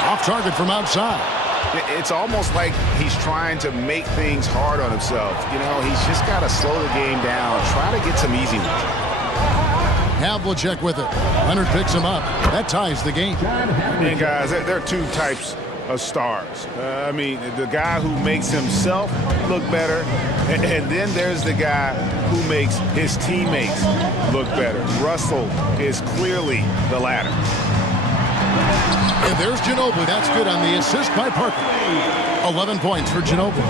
Off target from outside. It's almost like he's trying to make things hard on himself. You know, he's just got to slow the game down, try to get some easy ones. Havlicek with it. Leonard picks him up. That ties the game. And guys, there are two types of stars. I mean, the guy who makes himself look better, and then there's the guy who makes his teammates look better. Russell is clearly the latter. And there's Ginobili. That's good on the assist by Parker. 11 points for Ginobili.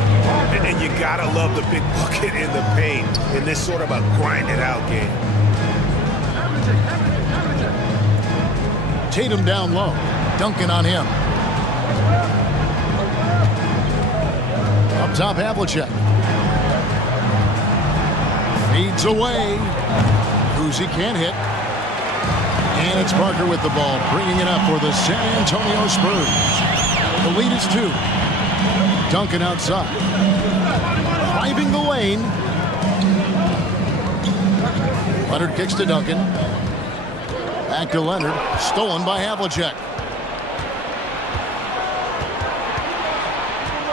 And you gotta love the big bucket in the paint in this sort of a grinded-out game. Tatum down low. Duncan on him. Up top, Havlicek. Feeds away. Kuzi can't hit. And it's Parker with the ball, bringing it up for the San Antonio Spurs. The lead is 2. Duncan outside. Driving the lane. Leonard kicks to Duncan. Back to Leonard. Stolen by Havlicek.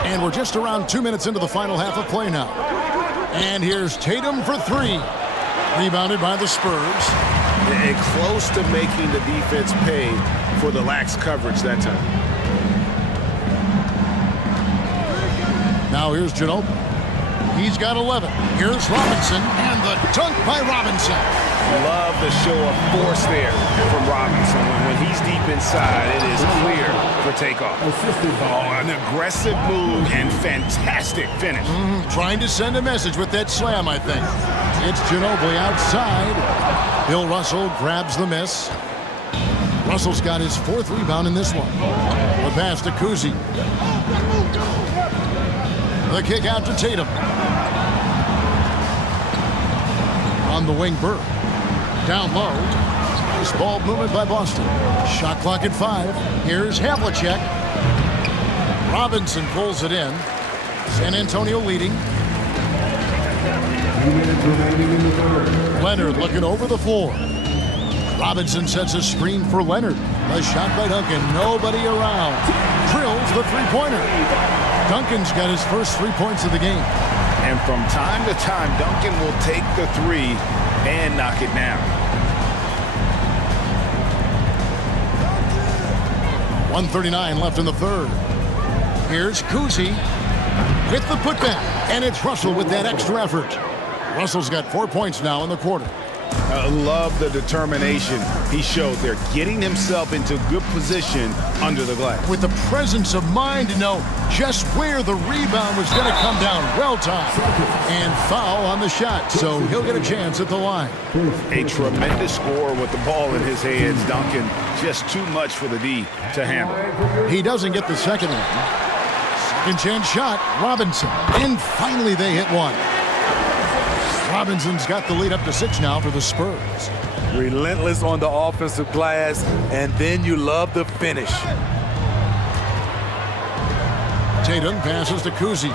And we're just around 2 minutes into the final half of play now. And here's Tatum for 3. Rebounded by the Spurs. And close to making the defense pay for the lax coverage that time. Now here's Ginobili. He's got 11. Here's Robinson, and the dunk by Robinson. Love the show of force there from Robinson. When he's deep inside, it is clear for takeoff. Oh, an aggressive move and fantastic finish. Trying to send a message with that slam, I think. It's Ginobili outside. Bill Russell grabs the miss. Russell's got his 4th rebound in this one. The pass to Kuzi. The kick out to Tatum. On the wing, Burke. Down low. Nice ball movement by Boston. Shot clock at 5. Here's Havlicek. Robinson pulls it in. San Antonio leading. Leonard looking over the floor. Robinson sets a screen for Leonard. A shot by Duncan. Nobody around. Drills the three-pointer. Duncan's got his first 3 points of the game. And from time to time, Duncan will take the 3 and knock it down. 1:39 left in the third. Here's Kuzi with the putback. And it's Russell with that extra effort. Russell's got 4 points now in the quarter. I love the determination he showed there, getting himself into good position under the glass. With the presence of mind to know just where the rebound was going to come down. Well timed. And foul on the shot, so he'll get a chance at the line. A tremendous score with the ball in his hands. Duncan, just too much for the D to handle. He doesn't get the second one. Second chance shot, Robinson. And finally they hit one. Robinson's got the lead up to 6 now for the Spurs. Relentless on the offensive glass, and then you love the finish. Tatum passes to Kuzi.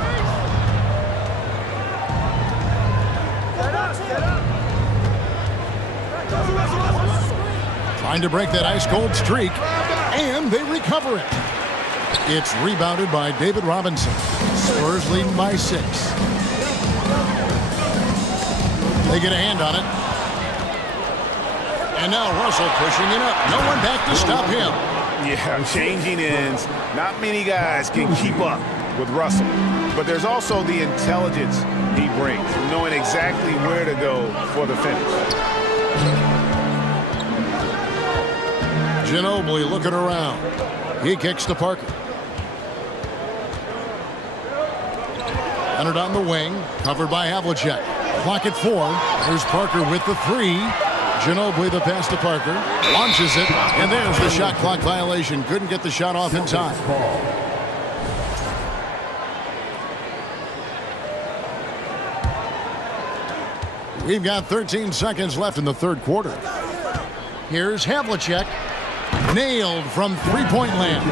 Trying to break that ice-cold streak, and they recover it. It's rebounded by David Robinson. Spurs leading by 6. They get a hand on it. And now Russell pushing it up. No one back to stop him. Yeah, changing ends. Not many guys can keep up with Russell. But there's also the intelligence he brings, knowing exactly where to go for the finish. Ginobili looking around. He kicks to Parker. Leonard on the wing, covered by Havlicek. Clock at 4. Here's Parker with the 3. Ginobili the pass to Parker. Launches it. And there's the shot clock violation. Couldn't get the shot off in time. We've got 13 seconds left in the third quarter. Here's Havlicek. Nailed from three-point land.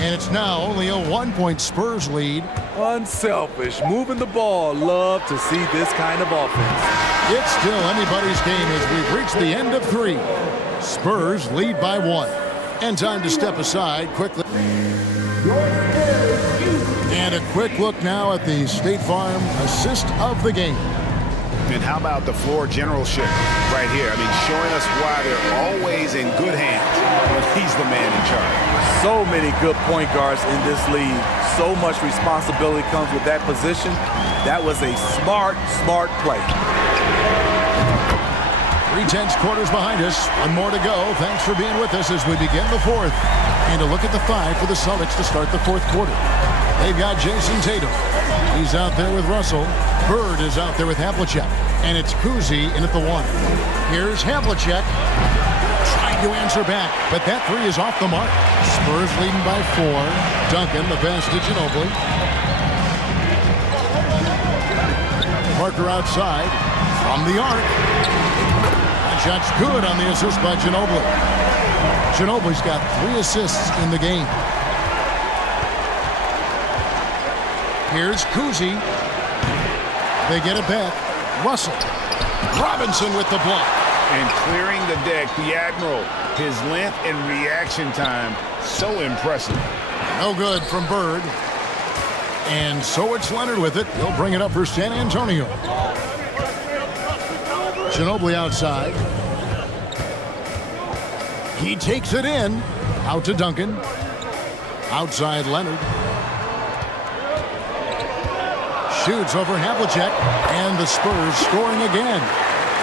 And it's now only a 1-point Spurs lead. Unselfish, moving the ball. Love to see this kind of offense. It's still anybody's game as we've reached the end of 3. Spurs lead by 1. And time to step aside quickly. And a quick look now at the State Farm assist of the game. And how about the floor generalship right here? I mean, showing us why they're always in good hands when he's the man in charge. So many good point guards in this league. So much responsibility comes with that position. That was a smart play. 3/10 quarters behind us. One more to go. Thanks for being with us as we begin the fourth. And a look at the 5 for the Celtics to start the fourth quarter. They've got Jason Tatum. He's out there with Russell. Bird is out there with Havlicek. And it's Kuzi in at the 1. Here's Havlicek. Trying to answer back, but that 3 is off the mark. Spurs leading by 4. Duncan, the pass to Ginobili. Parker outside from the arc. That shot's good on the assist by Ginobili. Ginobili's got 3 assists in the game. Here's Kuzi. They get it back. Russell. Robinson with the block. And clearing the deck, the Admiral. His length and reaction time, so impressive. No good from Bird. And so it's Leonard with it. He'll bring it up for San Antonio. Ginobili outside. He takes it in. Out to Duncan. Outside Leonard. Shoots over Havlicek, and the Spurs scoring again.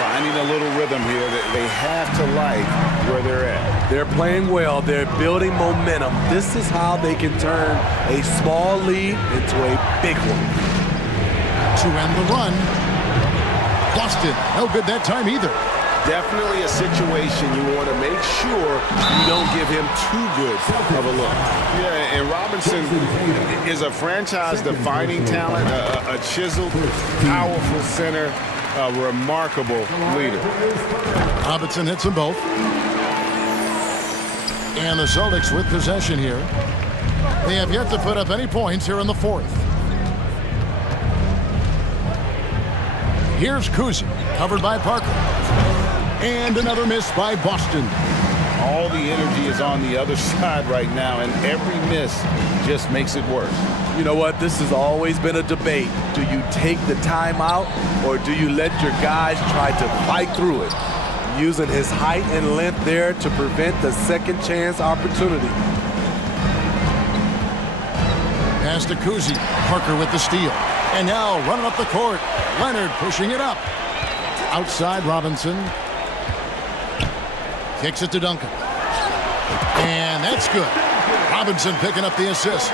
Finding a little rhythm here that they have to like where they're at. They're playing well. They're building momentum. This is how they can turn a small lead into a big one. To end the run. Boston, no good that time either. Definitely a situation you want to make sure you don't give him too good of a look. Yeah, and Robinson is a franchise-defining talent, a chiseled, powerful center, a remarkable leader. Robinson hits them both. And the Celtics with possession here. They have yet to put up any points here in the fourth. Here's Kuzi, covered by Parker. And another miss by Boston. All the energy is on the other side right now, and every miss just makes it worse. You know what? This has always been a debate. Do you take the timeout, or do you let your guys try to fight through it? Using his height and length there to prevent the second chance opportunity. Pass to Kuzi. Parker with the steal. And now running up the court. Leonard pushing it up. Outside Robinson. Kicks it to Duncan. And that's good. Robinson picking up the assist.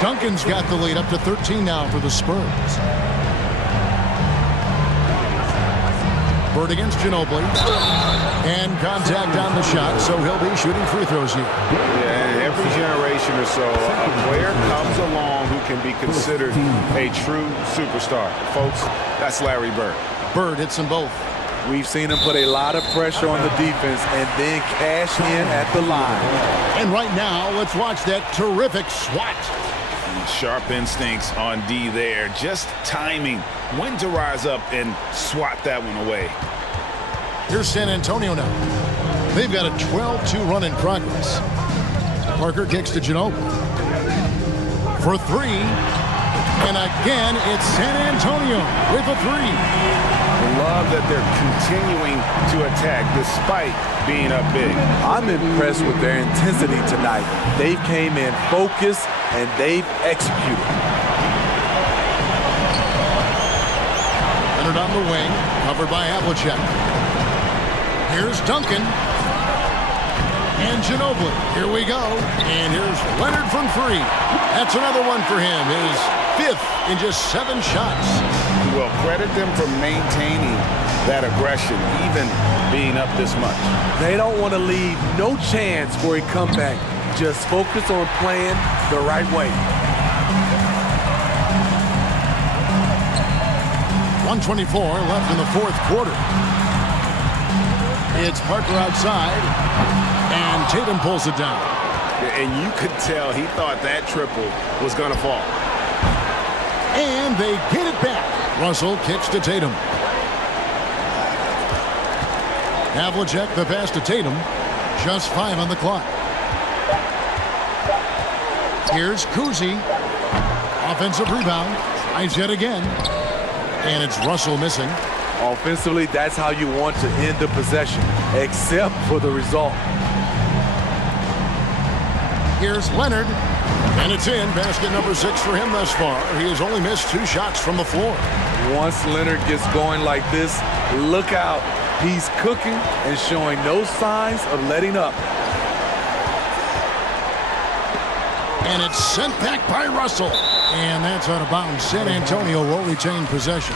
Duncan's got the lead up to 13 now for the Spurs. Bird against Ginobili. And contact on the shot, so he'll be shooting free throws here. Yeah, every generation or so, a player comes along who can be considered a true superstar. Folks, that's Larry Bird. Bird hits them both. We've seen him put a lot of pressure on the defense and then cash in at the line. And right now, let's watch that terrific swat. Sharp instincts on D there. Just timing when to rise up and swat that one away. Here's San Antonio now. They've got a 12-2 run in progress. Parker kicks to Ginobili. For 3. And again, it's San Antonio with a 3. Love that they're continuing to attack despite being up big. I'm impressed with their intensity tonight. They came in focused and they've executed. Leonard on the wing, covered by Havlicek. Here's Duncan. And Ginobili. Here we go. And here's Leonard from 3. That's another one for him. His 5th in just 7 shots. Well, credit them for maintaining that aggression, even being up this much. They don't want to leave no chance for a comeback. Just focus on playing the right way. 1:24 left in the fourth quarter. It's Parker outside, and Tatum pulls it down. And you could tell he thought that triple was going to fall. And they get it back. Russell kicks to Tatum. Havlicek the pass to Tatum. Just 5 on the clock. Here's Kuzi. Offensive rebound. Tries yet again. And it's Russell missing. Offensively, that's how you want to end the possession, except for the result. Here's Leonard. And it's in. Basket number 6 for him thus far. He has only missed 2 shots from the floor. Once Leonard gets going like this, look out. He's cooking and showing no signs of letting up. And it's sent back by Russell. And that's out of bounds. San Antonio will retain possession.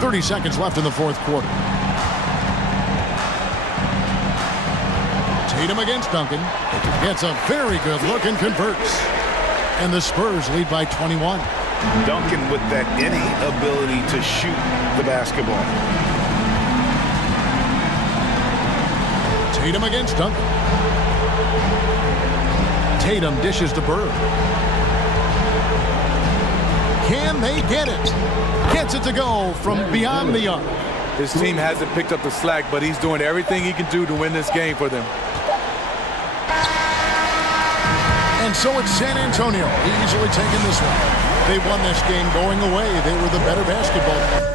30 seconds left in the fourth quarter. Tatum against Duncan. Gets a very good look and converts. And the Spurs lead by 21. Duncan with that innate ability to shoot the basketball. Tatum against Duncan. Tatum dishes to Bird. Can they get it? Gets it to go from beyond the arc. His team hasn't picked up the slack, but he's doing everything he can do to win this game for them. And so it's San Antonio easily taking this one. They won this game going away. They were the better basketball team.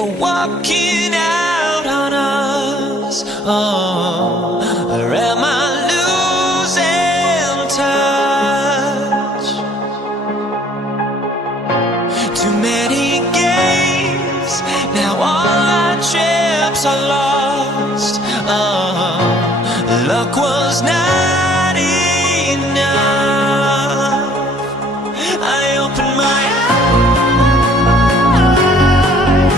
for walking out on us? Oh, or am I losing touch? Too many games, now all our chips are lost. Oh, luck was not enough. I opened my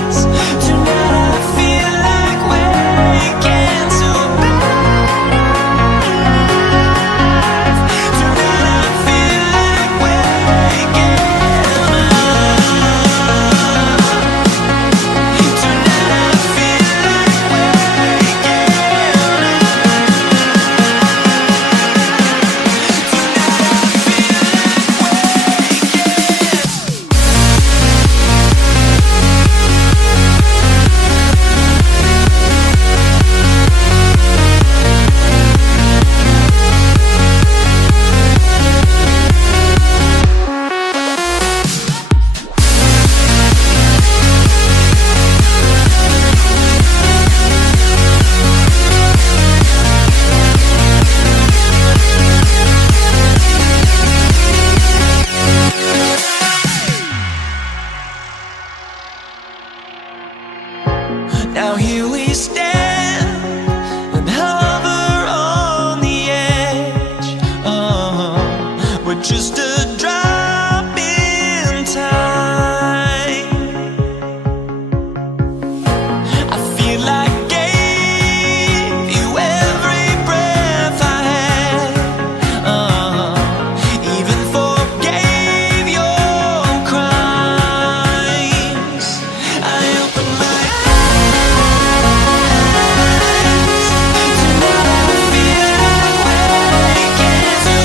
eyes. Tonight I feel like waking so bad. Now here we stand and hover on the edge. We're just a drop in time. I feel like I gave you every breath I had. Even forgave your crimes. I open my eyes. Tonight I feel like waking to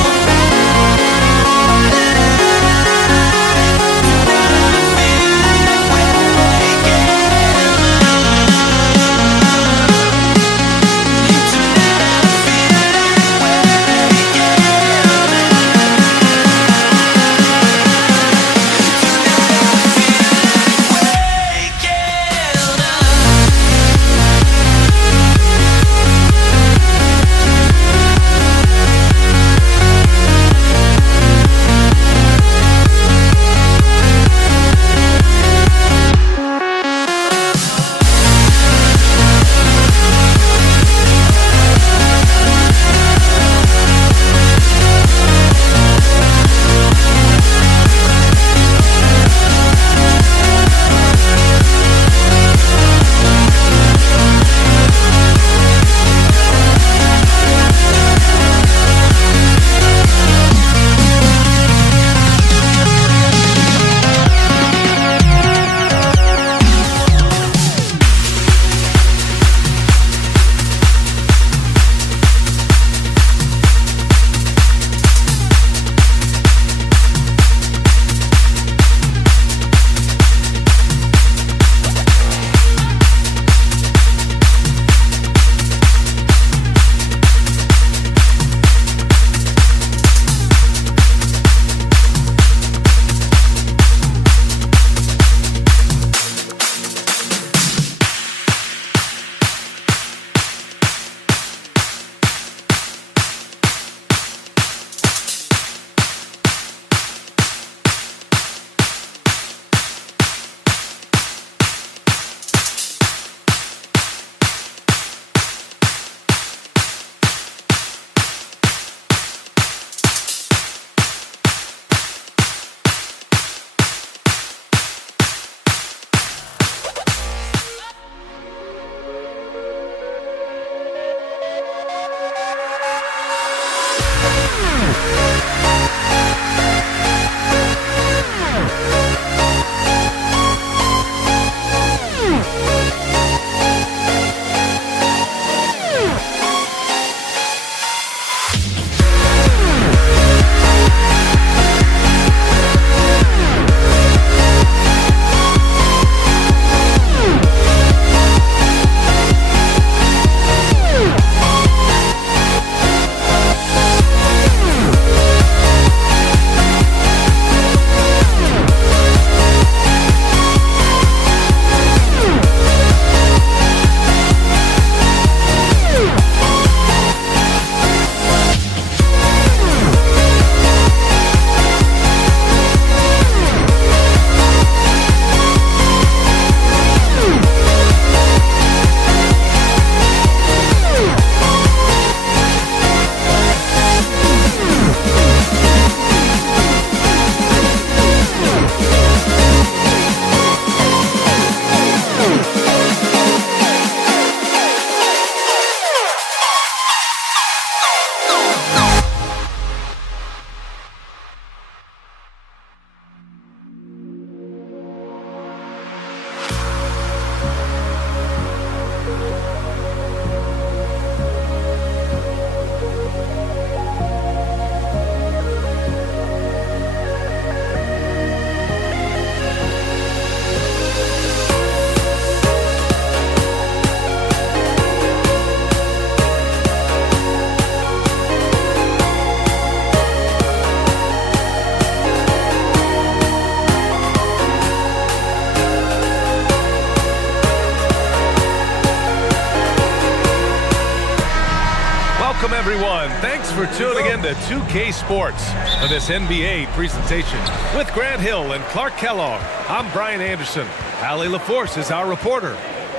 Welcome, everyone. Thanks for tuning in to 2K Sports for this NBA presentation. With Grant Hill and Clark Kellogg, I'm Brian Anderson. Allie LaForce is our reporter.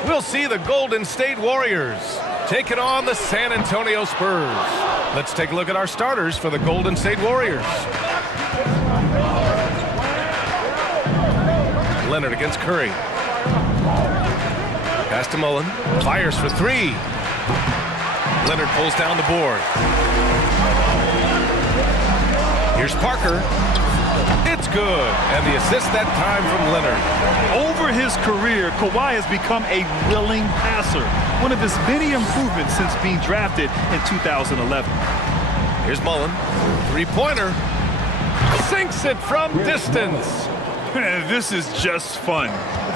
we'll see the Golden State Warriors taking on the San Antonio Spurs. Let's take a look at our starters for the Golden State Warriors. Leonard against Curry. Pass to Mullen. Fires for three. Leonard pulls down the board. Here's Parker. It's good. And the assist that time from Leonard. Over his career, Kawhi has become a willing passer. One of his many improvements since being drafted in 2011. Here's Mullen. Three-pointer. Sinks it from distance. This is just fun.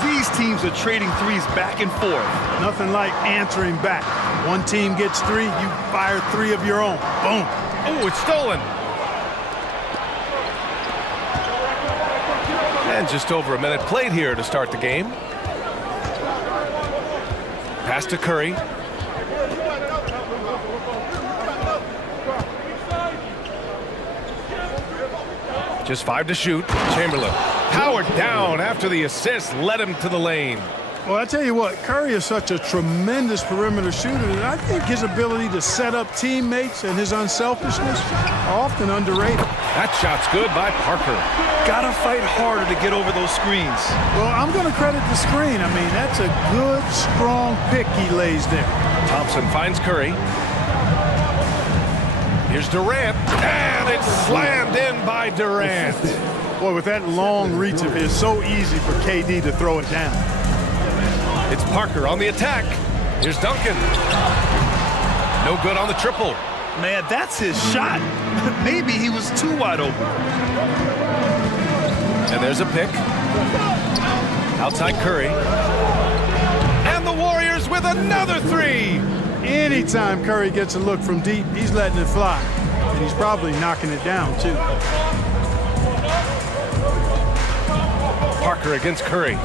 These teams are trading threes back and forth. Nothing like answering back. One team gets three, you fire three of your own. Boom. Oh, it's stolen. And just over a minute played here to start the game. Pass to Curry. Just 5 to shoot. Chamberlain powered down after the assist led him to the lane. Well, I tell you what, Curry is such a tremendous perimeter shooter, and I think his ability to set up teammates and his unselfishness are often underrated. That shot's good by Parker. Gotta fight harder to get over those screens. Well, I'm going to credit the screen. I mean, that's a good, strong pick he lays there. Thompson finds Curry. Here's Durant, and it's slammed in by Durant. Boy, with that long reach of his, so easy for KD to throw it down. It's Parker on the attack. Here's Duncan. No good on the triple. Man, that's his shot. Maybe he was too wide open. And there's a pick. Outside Curry. And the Warriors with another three. Anytime Curry gets a look from deep, he's letting it fly. And he's probably knocking it down, too. Parker against Curry.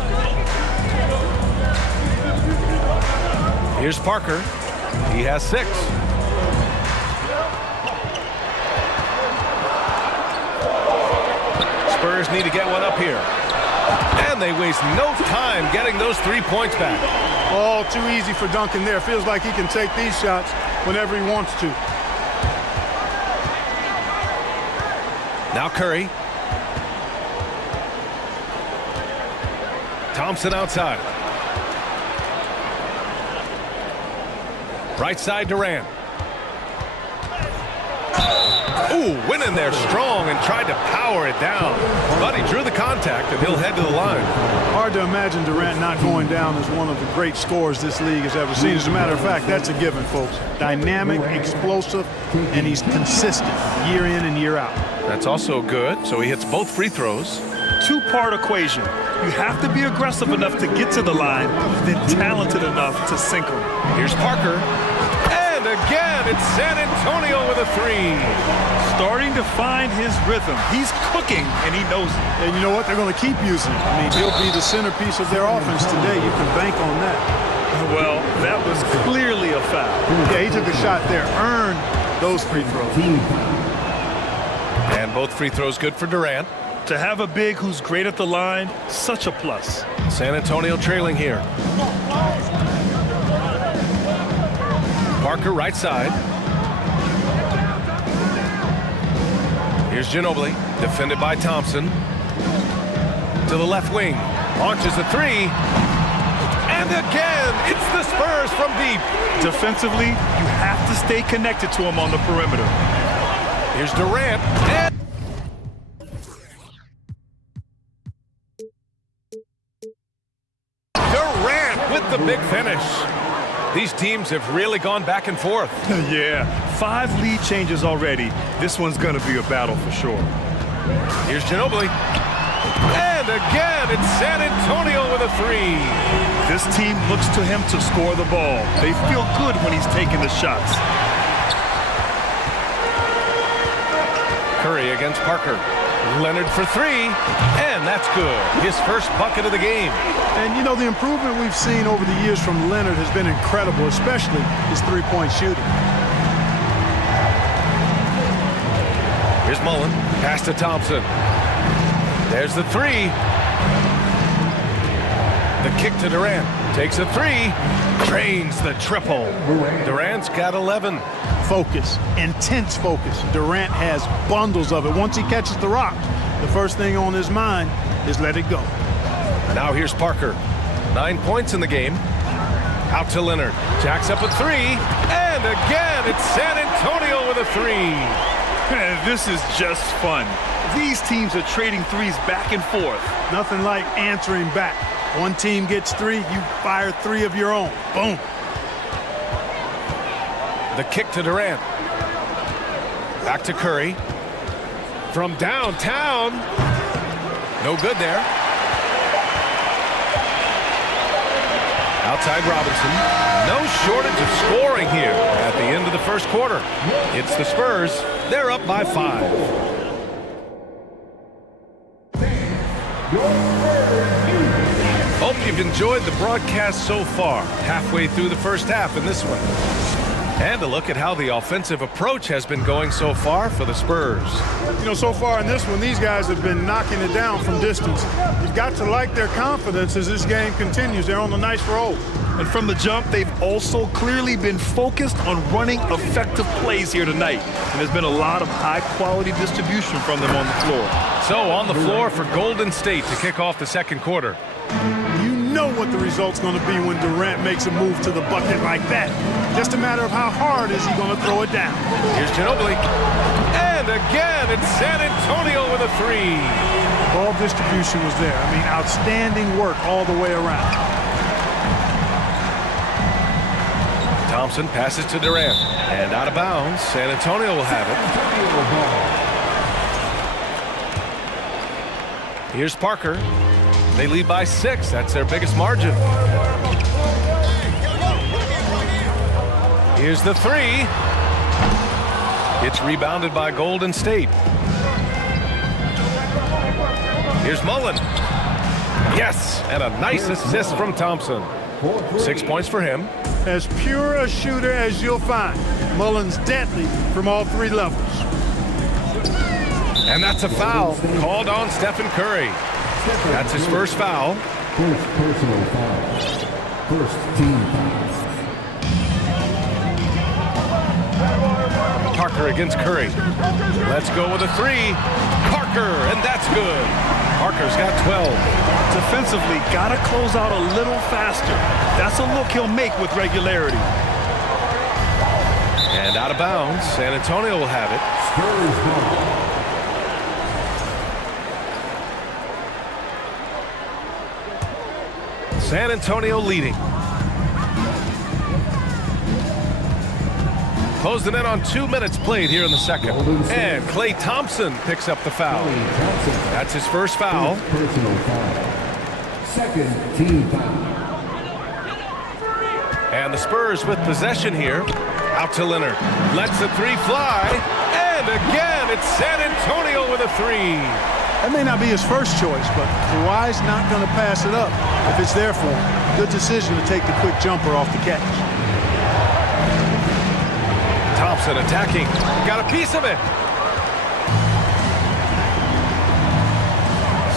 Here's Parker. He has 6. Spurs need to get one up here. And they waste no time getting those 3 points back. Oh, too easy for Duncan there. Feels like he can take these shots whenever he wants to. Now Curry. Thompson outside. Right side Durant. Ooh, went in there strong and tried to power it down. But he drew the contact and he'll head to the line. Hard to imagine Durant not going down as one of the great scorers this league has ever seen. As a matter of fact, that's a given, folks. Dynamic, explosive, and he's consistent year in and year out. That's also good. So he hits both free throws. Two-part equation. You have to be aggressive enough to get to the line, then talented enough to sink them. Here's Parker. And again, it's San Antonio with a 3. Starting to find his rhythm. He's cooking, and he knows it. And you know what? They're going to keep using him. I mean, he'll be the centerpiece of their offense today. You can bank on that. Well, that was clearly a foul. Yeah, he took a shot there. Earned those free throws. And both free throws good for Durant. To have a big who's great at the line, such a plus. San Antonio trailing here. Parker right side. Here's Ginobili, defended by Thompson. To the left wing, launches a 3. And again, it's the Spurs from deep. Defensively, you have to stay connected to him on the perimeter. Here's Durant. And Durant with the big finish. These teams have really gone back and forth. Yeah, 5 lead changes already. This one's going to be a battle for sure. Here's Ginobili. And again, it's San Antonio with a 3. This team looks to him to score the ball. They feel good when he's taking the shots. Curry against Parker. Leonard for 3, and that's good. His first bucket of the game. And, you know, the improvement we've seen over the years from Leonard has been incredible, especially his three-point shooting. Here's Mullen. Pass to Thompson. There's the 3. The kick to Durant. Takes a three. Drains the triple. Durant's got 11. Focus, intense focus. Durant has bundles of it. Once he catches the rock, the first thing on his mind is let it go. Now here's Parker. 9 points in the game. Out to Leonard. Jacks up a three. And again, it's San Antonio with a three. This is just fun. These teams are trading threes back and forth. Nothing like answering back. One team gets three, you fire three of your own. Boom. The kick to Durant. Back to Curry. From downtown. No good there. Outside Robinson. No shortage of scoring here at the end of the first quarter. It's the Spurs. They're up by 5. Hope you've enjoyed the broadcast so far. Halfway through the first half in this one. And a look at how the offensive approach has been going so far for the Spurs. You know, so far in this one, these guys have been knocking it down from distance. You've got to like their confidence as this game continues. They're on a nice roll. And from the jump, they've also clearly been focused on running effective plays here tonight. And there's been a lot of high-quality distribution from them on the floor. So on the floor for Golden State to kick off the second quarter. You know what the result's going to be when Durant makes a move to the bucket like that. Just a matter of how hard is he going to throw it down. Here's Ginobili. And again, it's San Antonio with a three. Ball distribution was there. I mean, outstanding work all the way around. Thompson passes to Durant. And out of bounds, San Antonio will have it. Here's Parker. They lead by 6. That's their biggest margin. Here's the three. It's rebounded by Golden State. Here's Mullen. Yes, and a nice assist from Thompson. 6 points for him. As pure a shooter as you'll find. Mullen's deadly from all three levels. And that's a foul called on Stephen Curry. That's his first foul. First personal foul. First team foul. Parker against Curry. Let's go with a three. Parker, and that's good. Parker's got 12. Defensively, got to close out a little faster. That's a look he'll make with regularity. And out of bounds, San Antonio will have it. Spurs ball. San Antonio leading. Closing in on 2 minutes played here in the second. And Klay Thompson picks up the foul. That's his first foul. Personal foul. Second team foul. And the Spurs with possession here. Out to Leonard. Lets the three fly. And again, it's San Antonio with a three. That may not be his first choice, but Kawhi's not going to pass it up if it's there for him. Good decision to take the quick jumper off the catch. Thompson attacking. Got a piece of it.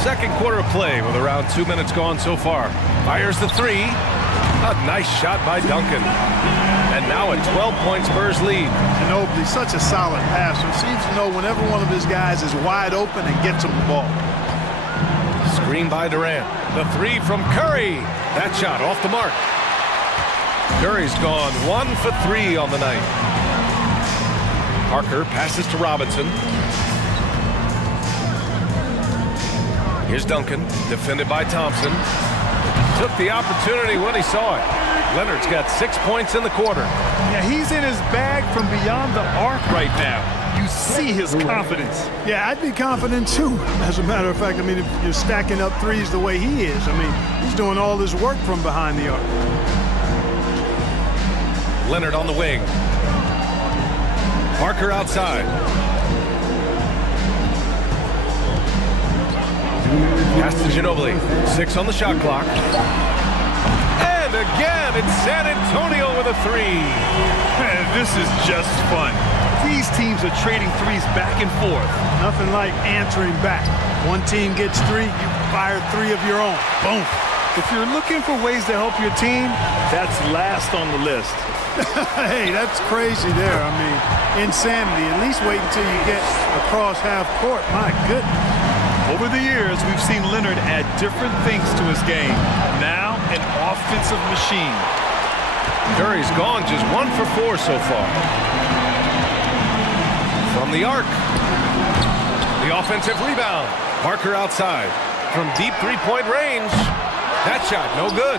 Second quarter of play with around 2 minutes gone so far. Fires the three. A nice shot by Duncan. And now a 12-point Spurs lead. Ginobili, such a solid passer. Seems to know whenever one of his guys is wide open and gets him the ball. Screen by Durant. The three from Curry. That shot off the mark. Curry's gone 1 for 3 on the night. Parker passes to Robinson. Here's Duncan, defended by Thompson. Took the opportunity when he saw it. Leonard's got 6 points in the quarter. Yeah, he's in his bag from beyond the arc right now. You see his confidence. Yeah, I'd be confident too. As a matter of fact, I mean, if you're stacking up threes the way he is, I mean, he's doing all this work from behind the arc. Leonard on the wing. Parker outside. Pass to Ginobili. 6 on the shot clock. And again, it's San Antonio with a three. Man, this is just fun. These teams are trading threes back and forth. Nothing like answering back. One team gets three, you fire three of your own. Boom. If you're looking for ways to help your team, that's last on the list. Hey, that's crazy there. I mean, insanity. At least wait until you get across half court. My goodness. Over the years, we've seen Leonard add different things to his game. Now, an offensive machine. Curry's gone just 1 for 4 so far. From the arc. The offensive rebound. Parker outside. From deep three-point range. That shot, no good.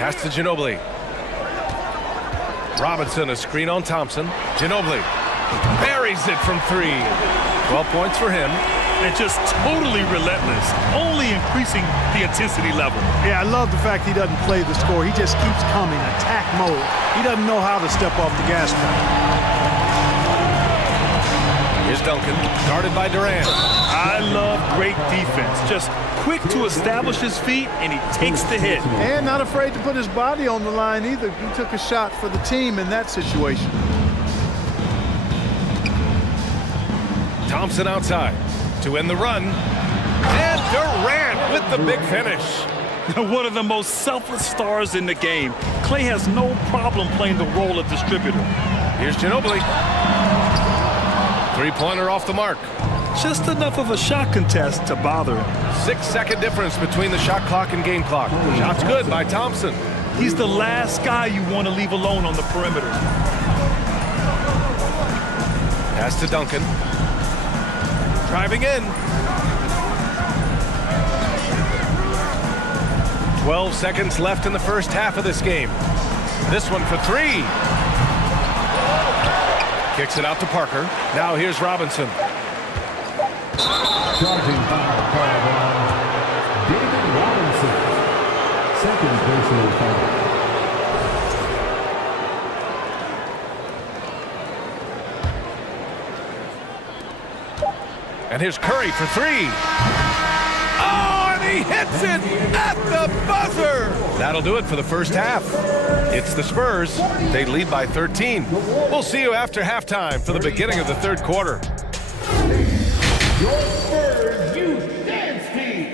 Pass to Ginobili. Robinson, a screen on Thompson. Ginobili buries it from 3. 12 points for him. And just totally relentless, only increasing the intensity level. Yeah, I love the fact he doesn't play the score. He just keeps coming, attack mode. He doesn't know how to step off the gas pedal. Here's Duncan, guarded by Durant. I love great defense. Just quick to establish his feet, and he takes the hit. And not afraid to put his body on the line either. He took a shot for the team in that situation. Thompson outside to end the run. And Durant with the big finish. One of the most selfless stars in the game. Klay has no problem playing the role of distributor. Here's Ginobili. Three-pointer off the mark. Just enough of a shot contest to bother him. 6-second difference between the shot clock and game clock. Shot's good by Thompson. He's the last guy you want to leave alone on the perimeter. Pass to Duncan. Driving in. 12 seconds left in the first half of this game. This one for 3. Kicks it out to Parker. Now here's Robinson. Charging foul called on David Robinson. Second personal foul. And here's Curry for 3. Oh, and he hits it at the buzzer. That'll do it for the first half. It's the Spurs. They lead by 13. We'll see you after halftime for the beginning of the third quarter. Your Spurs Youth Dance Team.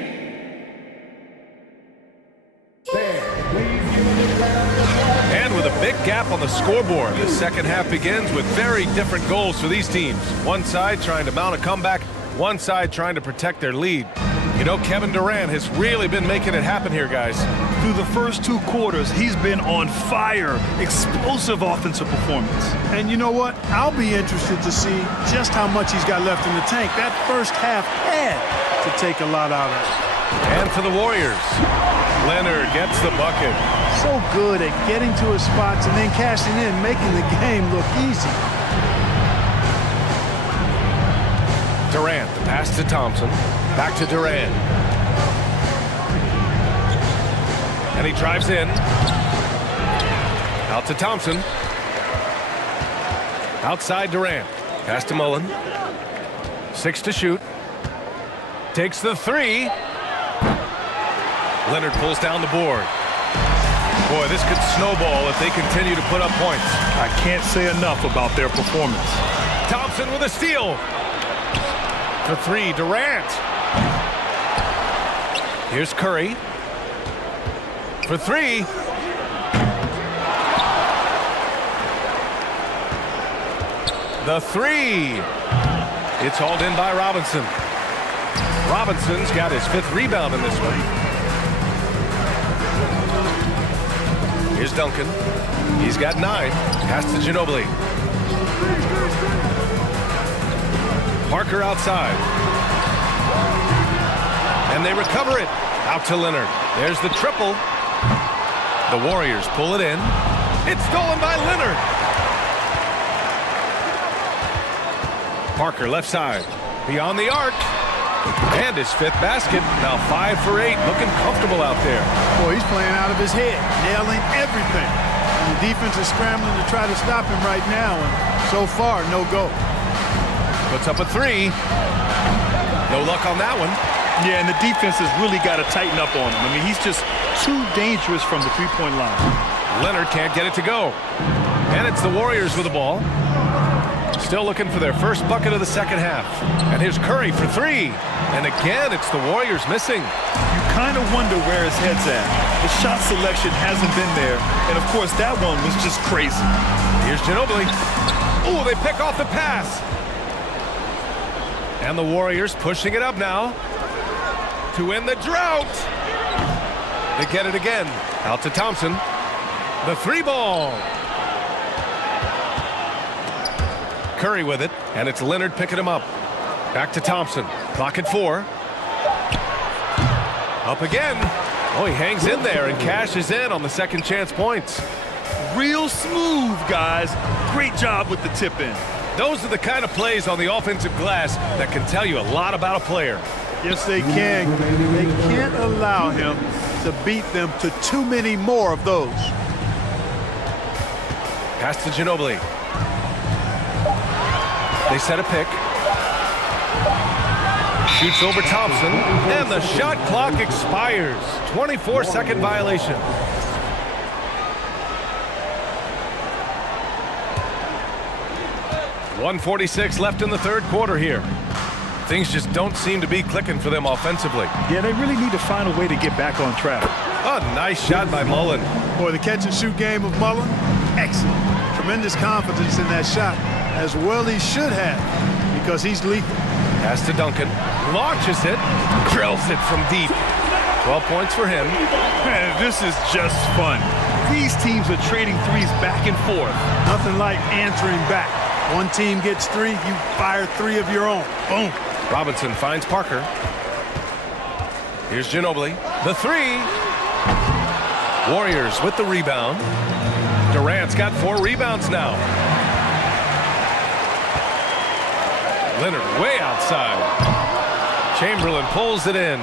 And with a big gap on the scoreboard, the second half begins with very different goals for these teams. One side trying to mount a comeback, one side trying to protect their lead. You know, Kevin Durant has really been making it happen here, guys. Through the first 2 quarters, he's been on fire. Explosive offensive performance. And you know what? I'll be interested to see just how much he's got left in the tank. That first half had to take a lot out of it. And for the Warriors, Leonard gets the bucket. So good at getting to his spots and then cashing in, making the game look easy. Durant, the pass to Thompson. Back to Durant. And he drives in. Out to Thompson. Outside Durant. Pass to Mullen. 6 to shoot. Takes the 3. Leonard pulls down the board. Boy, this could snowball if they continue to put up points. I can't say enough about their performance. Thompson with a steal. For 3, Durant. Here's Curry. For 3. The 3. It's hauled in by Robinson. Robinson's got his 5th rebound in this one. Here's Duncan. He's got 9. Pass to Ginobili. Parker outside. And they recover it. Out to Leonard. There's the triple. The Warriors pull it in. It's stolen by Leonard. Parker left side. Beyond the arc. And his 5th basket. Now 5 for 8. Looking comfortable out there. Boy, he's playing out of his head. Nailing everything. And the defense is scrambling to try to stop him right now. And so far, no go. Puts up a 3. No luck on that one. Yeah, and the defense has really got to tighten up on him. I mean, he's just too dangerous from the three-point line. Leonard can't get it to go. And it's the Warriors with the ball. Still looking for their first bucket of the second half. And here's Curry for three. And again, it's the Warriors missing. You kind of wonder where his head's at. The shot selection hasn't been there. And, of course, that one was just crazy. Here's Ginobili. Oh, they pick off the pass. And the Warriors pushing it up now to win the drought. They get it again. Out to Thompson. The three ball. Curry with it, and it's Leonard picking him up. Back to Thompson. Clock at 4. Up again. Oh, he hangs in there and cashes in on the second chance points. Real smooth, guys. Great job with the tip in. Those are the kind of plays on the offensive glass that can tell you a lot about a player. Yes, they can. They can't allow him to beat them to too many more of those. Pass to Ginobili. They set a pick. Shoots over Thompson, and the shot clock expires. 24-second violation. .146 left in the third quarter here. Things just don't seem to be clicking for them offensively. Yeah, they really need to find a way to get back on track. A nice shot by Mullen. Boy, the catch-and-shoot game of Mullen, excellent. Tremendous confidence in that shot, as well he should have, because he's lethal. Pass to Duncan. Launches it. Drills it from deep. 12 points for him. Man, this is just fun. These teams are trading threes back and forth. Nothing like answering back. One team gets 3, you fire 3 of your own. Boom. Robinson finds Parker. Here's Ginobili. The three. Warriors with the rebound. Durant's got 4 rebounds now. Leonard way outside. Chamberlain pulls it in.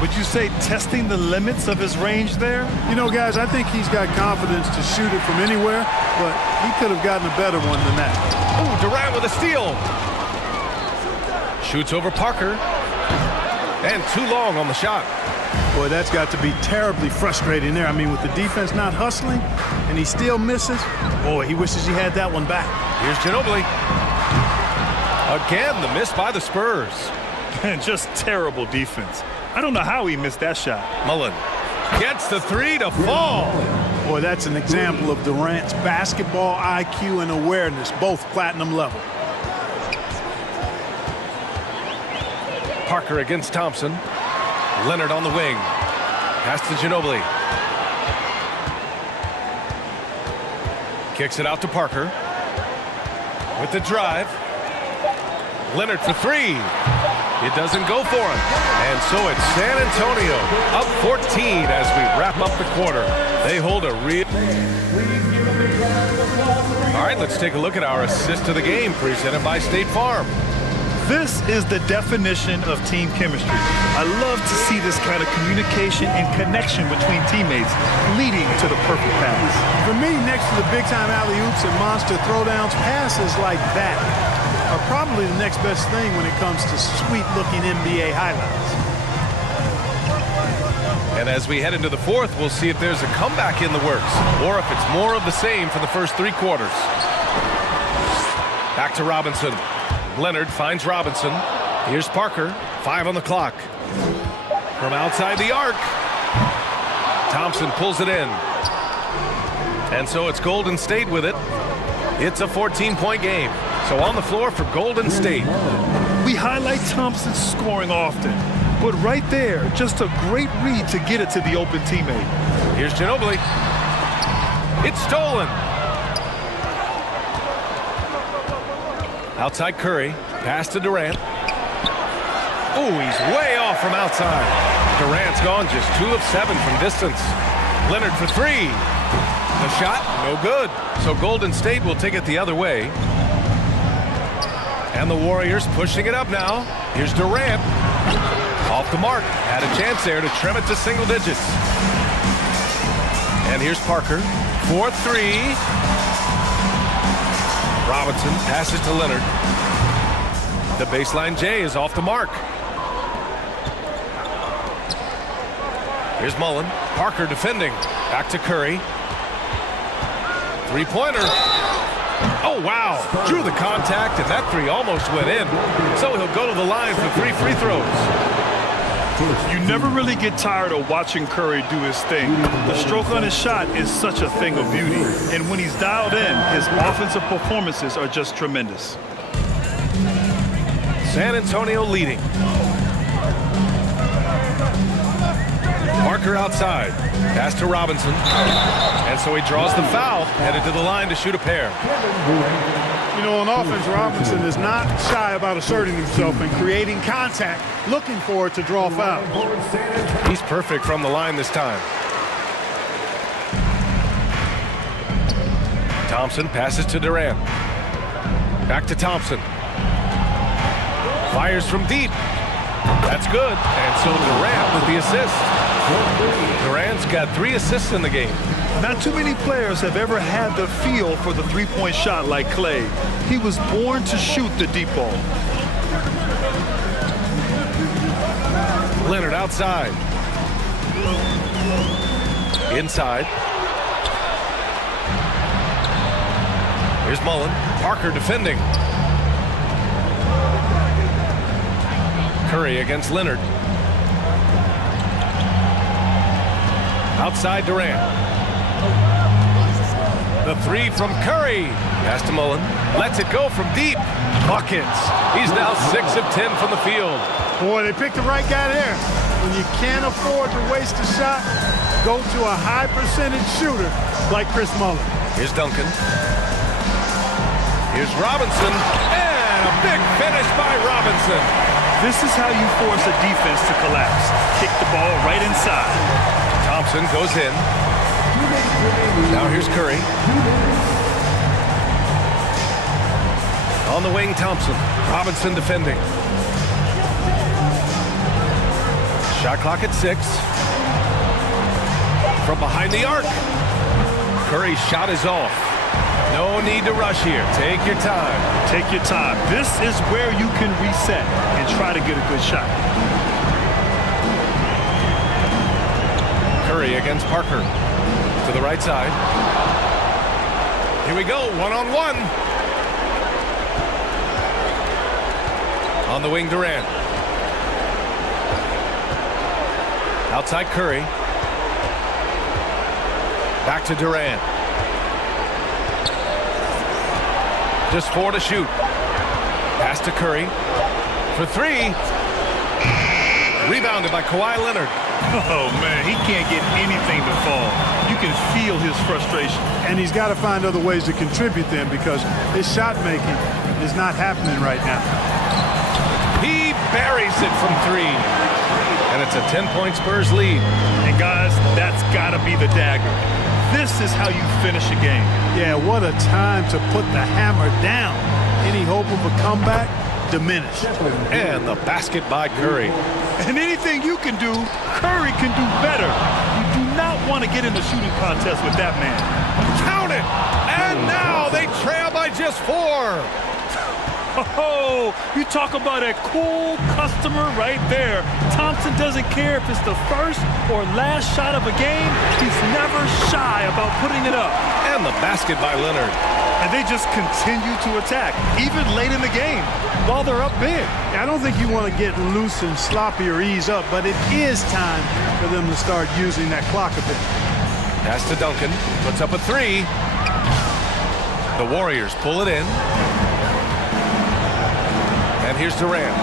Would you say testing the limits of his range there? You know, guys, I think he's got confidence to shoot it from anywhere, but he could have gotten a better one than that. Oh, Durant with a steal. Shoots over Parker. And too long on the shot. Boy, that's got to be terribly frustrating there. I mean, with the defense not hustling and he still misses, boy, he wishes he had that one back. Here's Ginobili. Again, the miss by the Spurs. And just terrible defense. I don't know how he missed that shot. Mullen gets the three to fall. Boy, that's an example of Durant's basketball IQ and awareness, both platinum level. Parker against Thompson. Leonard on the wing. Pass to Ginobili. Kicks it out to Parker. With the drive. Leonard for three. It doesn't go for him. And so it's San Antonio up 14 as we wrap up the quarter. They hold a real... All right, let's take a look at our assist to the game presented by State Farm. This is the definition of team chemistry. I love to see this kind of communication and connection between teammates leading to the perfect pass. For me, next to the big-time alley-oops and monster throwdowns, passes like that are probably the next best thing when it comes to sweet-looking NBA highlights. And as we head into the fourth, we'll see if there's a comeback in the works or if it's more of the same for the first 3 quarters. Back to Robinson. Leonard finds Robinson. Here's Parker. 5 on the clock. From outside the arc. Thompson pulls it in. And so it's Golden State with it. It's a 14-point game. So on the floor for Golden State. We highlight Thompson scoring often. But right there, just a great read to get it to the open teammate. Here's Ginobili. It's stolen. Outside Curry. Pass to Durant. Oh, he's way off from outside. Durant's gone just 2 of 7 from distance. Leonard for 3. The shot, no good. So Golden State will take it the other way. And the Warriors pushing it up now. Here's Durant. Off the mark. Had a chance there to trim it to single digits. And here's Parker. 4-3. Robinson passes to Leonard. The baseline J is off the mark. Here's Mullen. Parker defending. Back to Curry. 3-pointer. Oh, wow. Drew the contact, and that three almost went in. So he'll go to the line for 3 free throws. You never really get tired of watching Curry do his thing. The stroke on his shot is such a thing of beauty. And when he's dialed in, his offensive performances are just tremendous. San Antonio leading. Parker outside. Pass to Robinson. And so he draws the foul, headed to the line to shoot a pair. You know, on offense, Robinson is not shy about asserting himself and creating contact, looking for it to draw foul. He's perfect from the line this time. Thompson passes to Durant. Back to Thompson. Fires from deep. That's good. And so Durant with the assist. Durant's got 3 assists in the game. Not too many players have ever had the feel for the three-point shot like Klay. He was born to shoot the deep ball. Leonard outside. Inside. Here's Mullen. Parker defending. Curry against Leonard. Outside Durant. The 3 from Curry. Pass to Mullen. Lets it go from deep. Buckets. He's now 6 of 10 from the field. Boy, they picked the right guy there. When you can't afford to waste a shot, go to a high percentage shooter like Chris Mullen. Here's Duncan. Here's Robinson. And a big finish by Robinson. This is how you force a defense to collapse. Kick the ball right inside. Thompson goes in. Now here's Curry. On the wing, Thompson. Robinson defending. Shot clock at 6. From behind the arc. Curry's shot is off. No need to rush here. Take your time. Take your time. This is where you can reset and try to get a good shot. Curry against Parker. To the right side. Here we go. 1-on-1. On the wing, Durant. Outside Curry. Back to Durant. Just 4 to shoot. Pass to Curry. For 3. Rebounded by Kawhi Leonard. Oh, man, he can't get anything to fall. You can feel his frustration. And he's got to find other ways to contribute then because his shot making is not happening right now. He buries it from 3. And it's a 10-point Spurs lead. And, guys, that's got to be the dagger. This is how you finish a game. Yeah, what a time to put the hammer down. Any hope of a comeback? Diminished. And the basket by Curry. And anything you can do, Curry can do better. You do not want to get in the shooting contest with that man. Count it! And now they trail by just 4. Oh, you talk about a cool customer right there. Thompson doesn't care if it's the first or last shot of a game. He's never shy about putting it up. And the basket by Leonard. And they just continue to attack, even late in the game, while they're up big. I don't think you want to get loose and sloppy or ease up, but it is time for them to start using that clock a bit. Pass to Duncan. Puts up a 3. The Warriors pull it in. And here's Durant.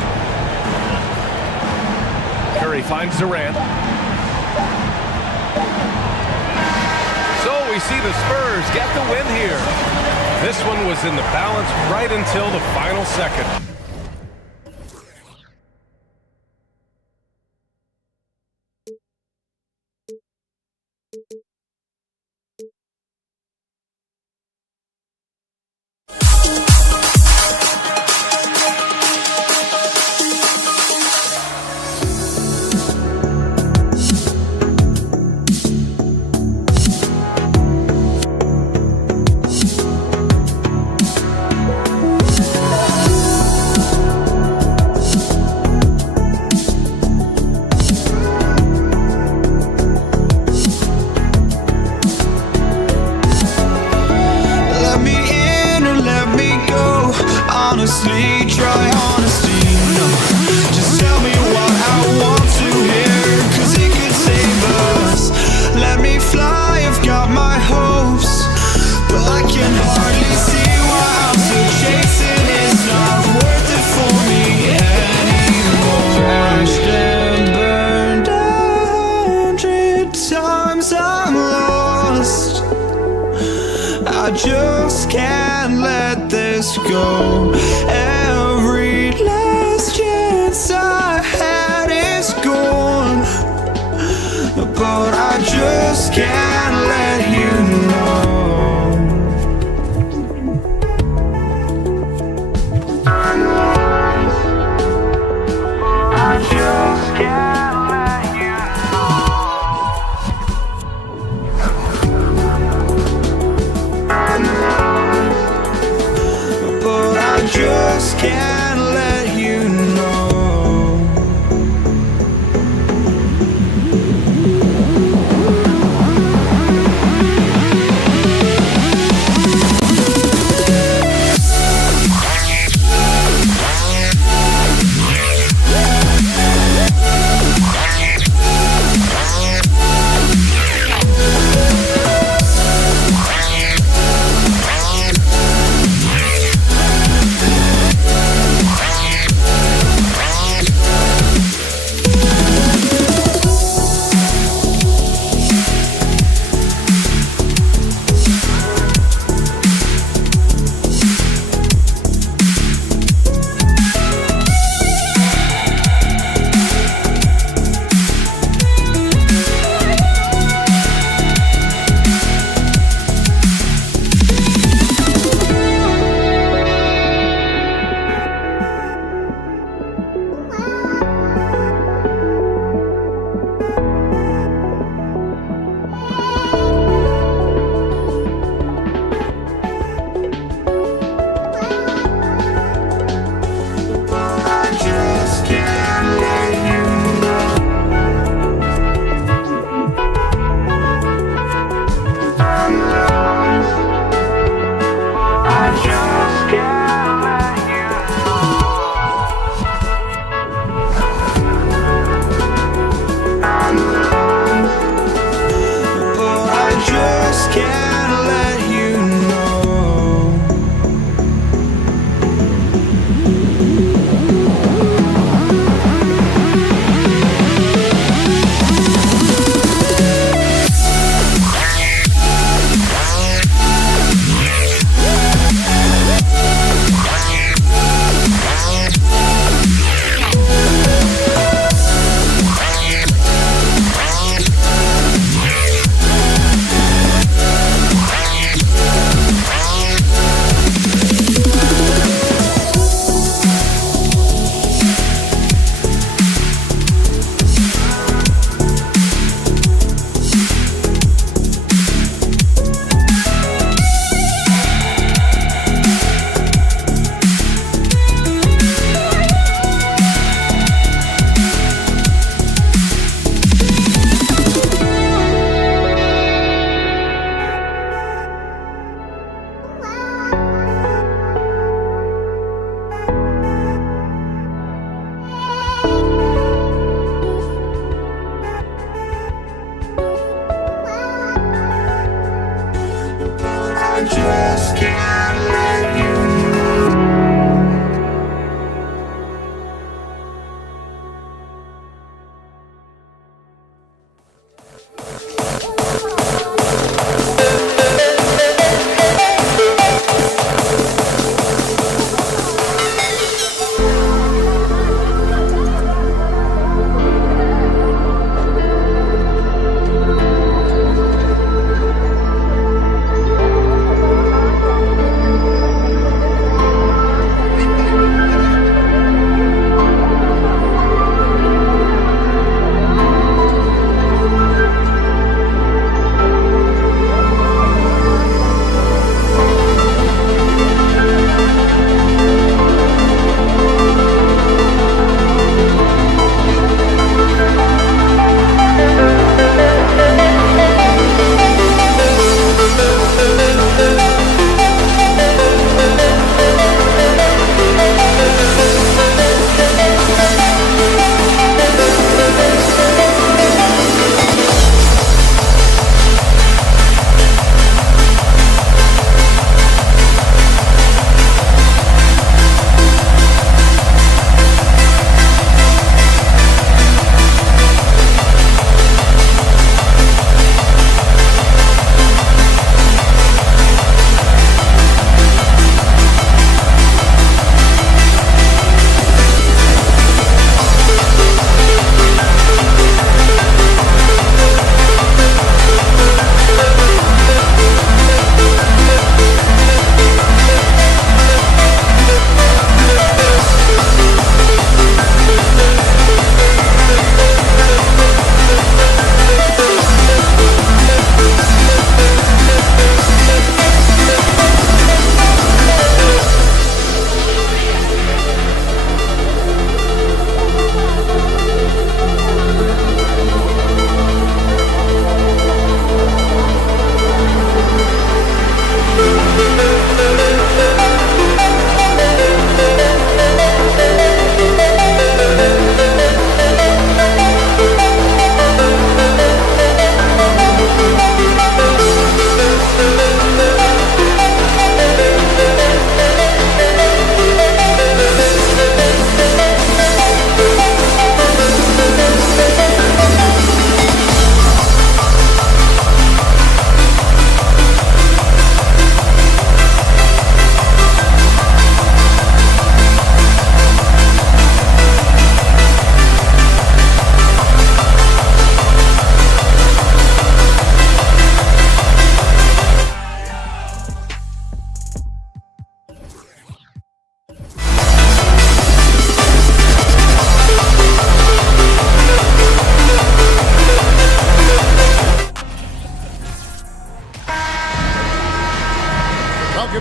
Curry finds Durant. So we see the Spurs get the win here. This one was in the balance right until the final second. Sometimes I'm lost. I just can't let this go. Every last chance I had is gone, but I just can't let you know. I just can't let you know. But I just can't let you know.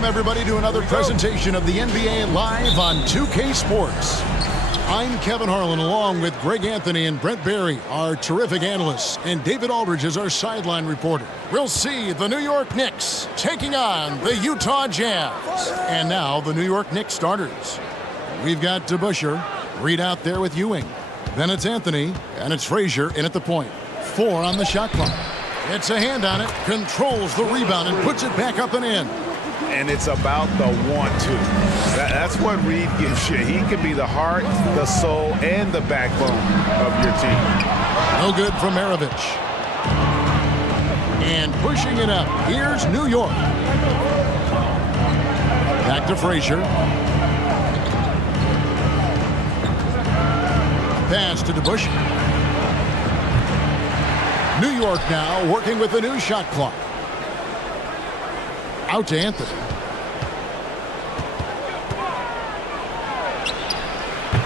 Welcome, everybody, to another presentation of the NBA Live on 2K Sports. I'm Kevin Harlan, along with Greg Anthony and Brent Barry, our terrific analysts, and David Aldridge is our sideline reporter. We'll see the New York Knicks taking on the Utah Jazz. And now, the New York Knicks starters. We've got DeBusschere, Reed out there with Ewing. Then it's Anthony, and it's Frazier in at the point. 4 on the shot clock. It's a hand on it, controls the rebound, and puts it back up and in. And it's about the want-to. That's what Reed gives you. He can be the heart, the soul, and the backbone of your team. No good from Maravich. And pushing it up, here's New York. Back to Frazier. Pass to DeBusschere. New York now working with the new shot clock. Out to Anthony.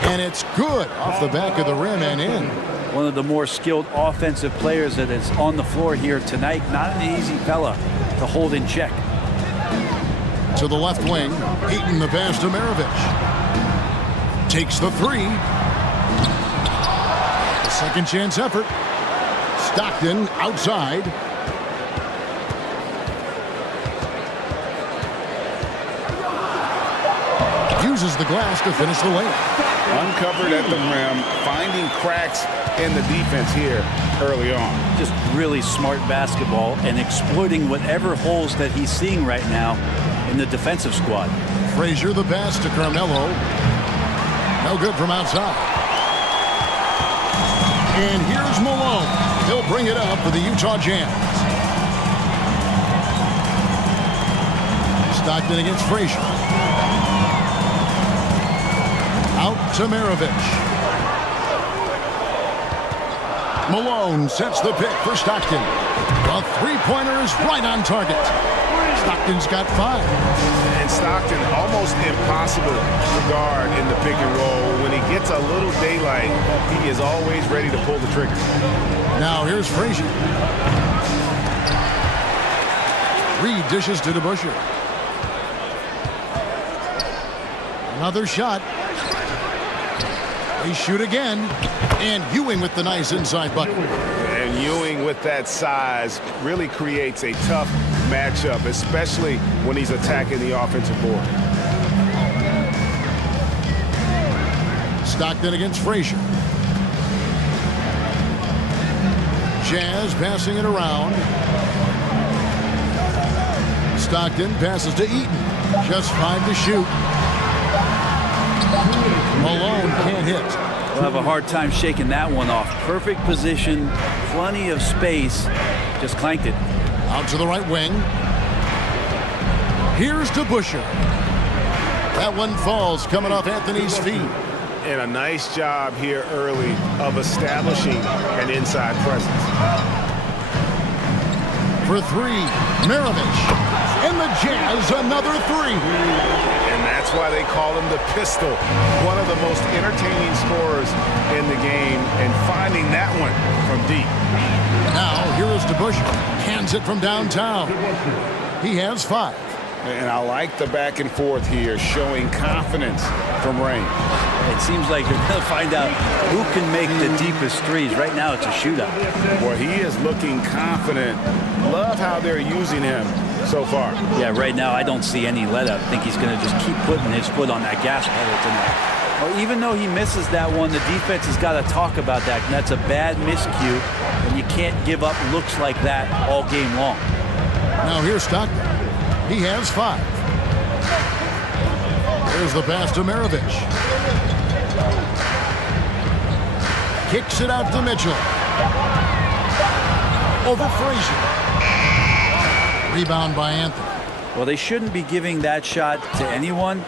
And it's good off the back of the rim and in. One of the more skilled offensive players that is on the floor here tonight. Not an easy fella to hold in check. To the left wing, Ayton the pass to Maravich. Takes the 3. A second chance effort. Stockton outside. Uses the glass to finish the lane. Uncovered at the rim, finding cracks in the defense here early on. Just really smart basketball and exploiting whatever holes that he's seeing right now in the defensive squad. Frazier the pass to Carmelo. No good from outside. And here's Malone. He'll bring it up for the Utah Jazz. Stockton against Frazier. Out to Maravich. Malone sets the pick for Stockton. The three-pointer is right on target. Stockton's got 5. And Stockton almost impossible to guard in the pick and roll. When he gets a little daylight, he is always ready to pull the trigger. Now here's Frazier. Reed dishes to DeBusschere. Another shot. They shoot again. And Ewing with the nice inside bucket. And Ewing with that size really creates a tough matchup, especially when he's attacking the offensive board. Stockton against Frazier. Jazz passing it around. Stockton passes to Eaton. Just 5 to shoot. Malone can't hit. We'll have a hard time shaking that one off. Perfect position, plenty of space. Just clanked it. Out to the right wing. Here's DeBusschere. That one falls coming off Anthony's feet. And a nice job here early of establishing an inside presence. For 3, Maravich. And the Jazz, another 3. And that's why they call him the pistol. One of the most entertaining scorers in the game, and finding that one from deep. Now, here is DeBusschere. Hands it from downtown. He has 5. And I like the back and forth here, showing confidence from range. It seems like you're going to find out who can make the deepest threes. Right now, it's a shootout. Well, he is looking confident. Love how they're using him so far. Yeah, right now, I don't see any let-up. I think he's going to just keep putting his foot on that gas pedal tonight. Well, even though he misses that one, the defense has got to talk about that. And that's a bad miscue, and you can't give up looks like that all game long. Now here's Stockton. He has 5. There's the pass to Maravich. Kicks it out to Mitchell. Over Frazier. Rebound by Anthony. Well, they shouldn't be giving that shot to anyone,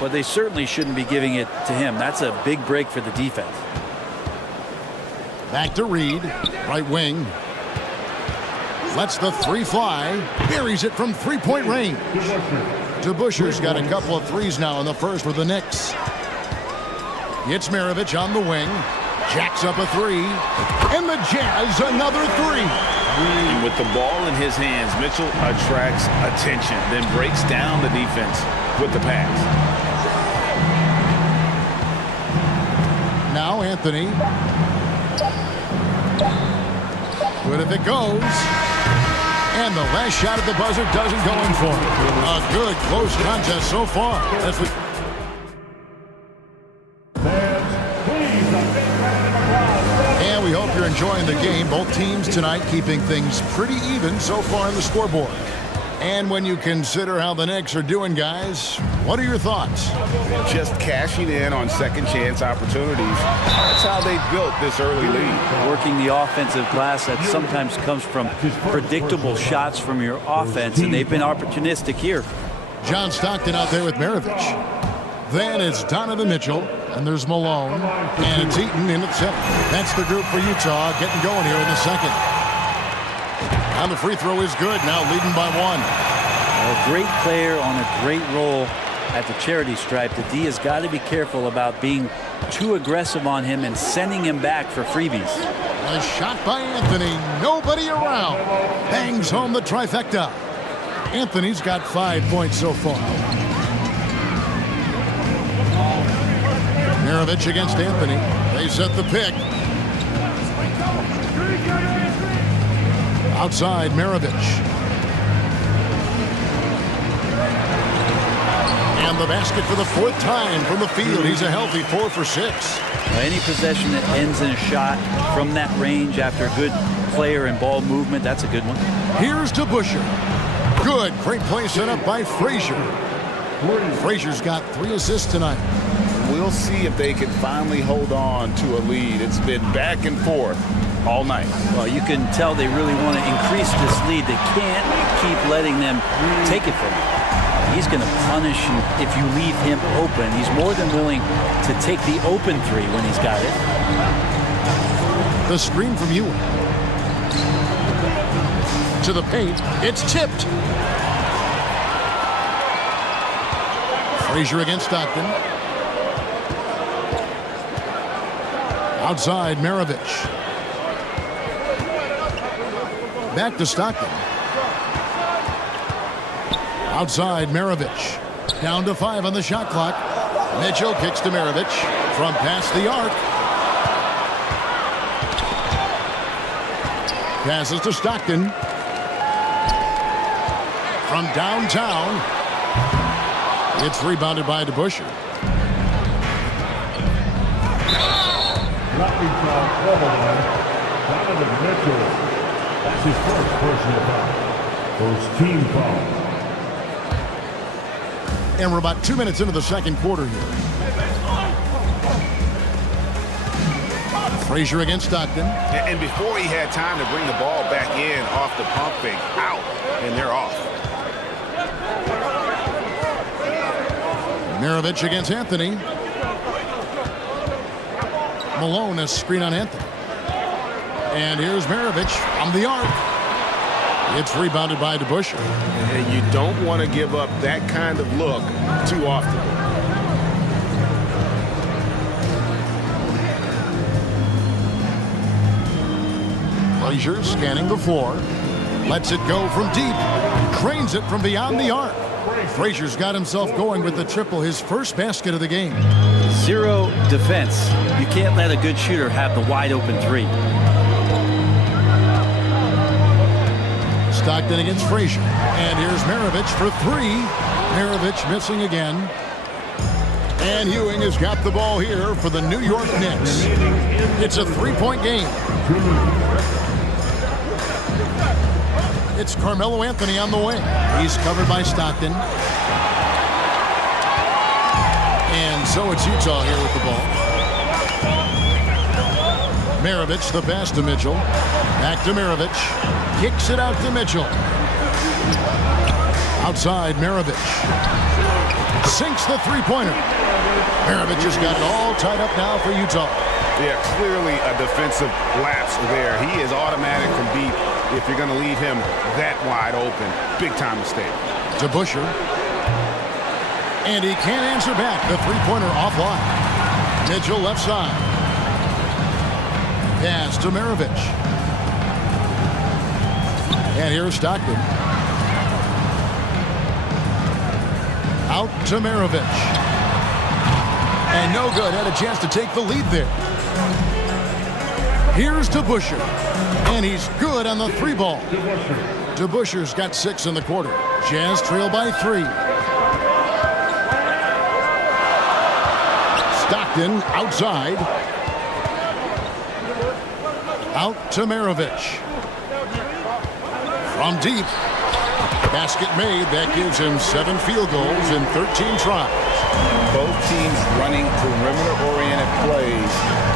but they certainly shouldn't be giving it to him. That's a big break for the defense. Back to Reed. Right wing. Lets the 3 fly. Buries it from 3-point range. DeBusschere's got a couple of 3s now in the first for the Knicks. It's Maravich on the wing. Jacks up a 3. And the Jazz another 3. And with the ball in his hands, Mitchell attracts attention, then breaks down the defense with the pass. Now Anthony. Good if it goes. And the last shot at the buzzer doesn't go in for him. A good close contest so far. That's what... And we hope you're enjoying the game. Both teams tonight keeping things pretty even so far on the scoreboard. And when you consider how the Knicks are doing, guys, what are your thoughts? Just cashing in on second chance opportunities. That's how they built this early lead. Working the offensive glass that sometimes comes from predictable shots from your offense, and they've been opportunistic here. John Stockton out there with Maravich. Then it's Donovan Mitchell, and there's Malone, and it's Eaton in at center. That's the group for Utah getting going here in the second. And the free throw is good, now leading by one. A great player on a great role at the charity stripe. The D has got to be careful about being too aggressive on him and sending him back for freebies. A shot by Anthony, nobody around. Bangs home the trifecta. Anthony's got 5 points so far. Maravich against Anthony. They set the pick. Outside, Maravich. And the basket for the 4th time from the field. He's a healthy 4 for 6. Any possession that ends in a shot from that range after a good player and ball movement, that's a good one. Here's to Busher. Good. Great play set up by Frazier. Frazier's got 3 assists tonight. We'll see if they can finally hold on to a lead. It's been back and forth all night. Well, you can tell they really want to increase this lead. They can't keep letting them take it from you. He's going to punish you if you leave him open. He's more than willing to take the open 3 when he's got it. The screen from Ewing. To the paint. It's tipped. Frazier against Stockton. Outside, Maravich. Back to Stockton. Outside, Maravich. Down to 5 on the shot clock. Mitchell kicks to Maravich from past the arc. Passes to Stockton. From downtown. It's rebounded by DeBusschere. Dropping foul, Donovan Mitchell. That's his first personal foul. First team foul. And we're about 2 minutes into the second quarter here. Frazier against Stockton. And before he had time to bring the ball back in off the pump fake, out, and they're off. Maravich against Anthony. Malone, a screen on Anthony. And here's Maravich from the arc. It's rebounded by DeBusschere. And you don't want to give up that kind of look too often. Frazier scanning the floor. Lets it go from deep. Cranes it from beyond the arc. Frazier's got himself going with the triple, his first basket of the game. 0 defense. You can't let a good shooter have the wide open 3. Stockton against Frazier. And here's Maravich for 3. Maravich missing again. And Ewing has got the ball here for the New York Knicks. It's a 3-point game. It's Carmelo Anthony on the wing. He's covered by Stockton. And so it's Utah here with the ball. Maravich, the pass to Mitchell. Back to Maravich. Kicks it out to Mitchell. Outside, Maravich. Sinks the three-pointer. Maravich has got it all tied up now for Utah. Yeah, clearly a defensive lapse there. He is automatic from deep if you're going to leave him that wide open. Big-time mistake. To Busher. And he can't answer back. The three-pointer offline. Mitchell left side. Pass to Maravich. And here's Stockton. Out to Maravich. And no good. Had a chance to take the lead there. Here's DeBusschere. And he's good on the 3-ball. DeBusschere's got 6 in the quarter. Jazz trail by 3. Stockton outside. Out to Maravich. From deep. Basket made. That gives him 7 field goals in 13 tries. Both teams running perimeter-oriented plays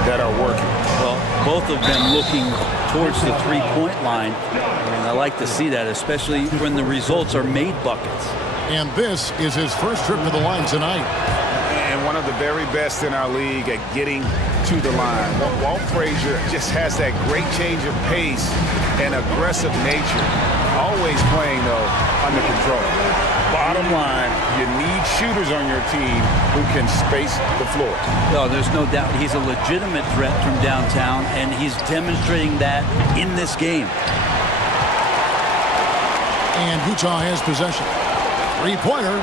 that are working. Well, both of them looking towards the 3-point line. And I like to see that, especially when the results are made buckets. And this is his first trip to the line tonight. And one of the very best in our league at getting to the line. Walt Frazier just has that great change of pace and aggressive nature. Always playing, though, under control. Bottom line, you need shooters on your team who can space the floor. No, there's no doubt he's a legitimate threat from downtown, and he's demonstrating that in this game. And Utah has possession. 3-pointer.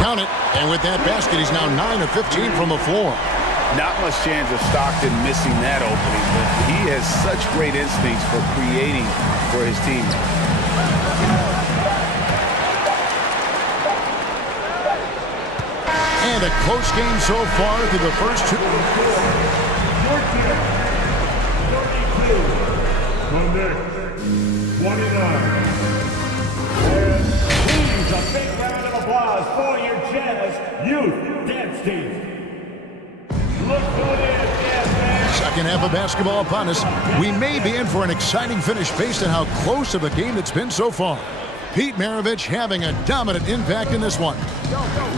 Count it. And with that basket, he's now 9 of 15 from the floor. Not much chance of Stockton missing that opening, but he has such great instincts for creating for his team. And a close game so far through the first 2. From next, 29. And please, a big round of applause for your Jazz Youth Dance Team. Look who it is, yes, man. Second half of basketball upon us. We may be in for an exciting finish based on how close of a game it's been so far. Pete Maravich having a dominant impact in this one.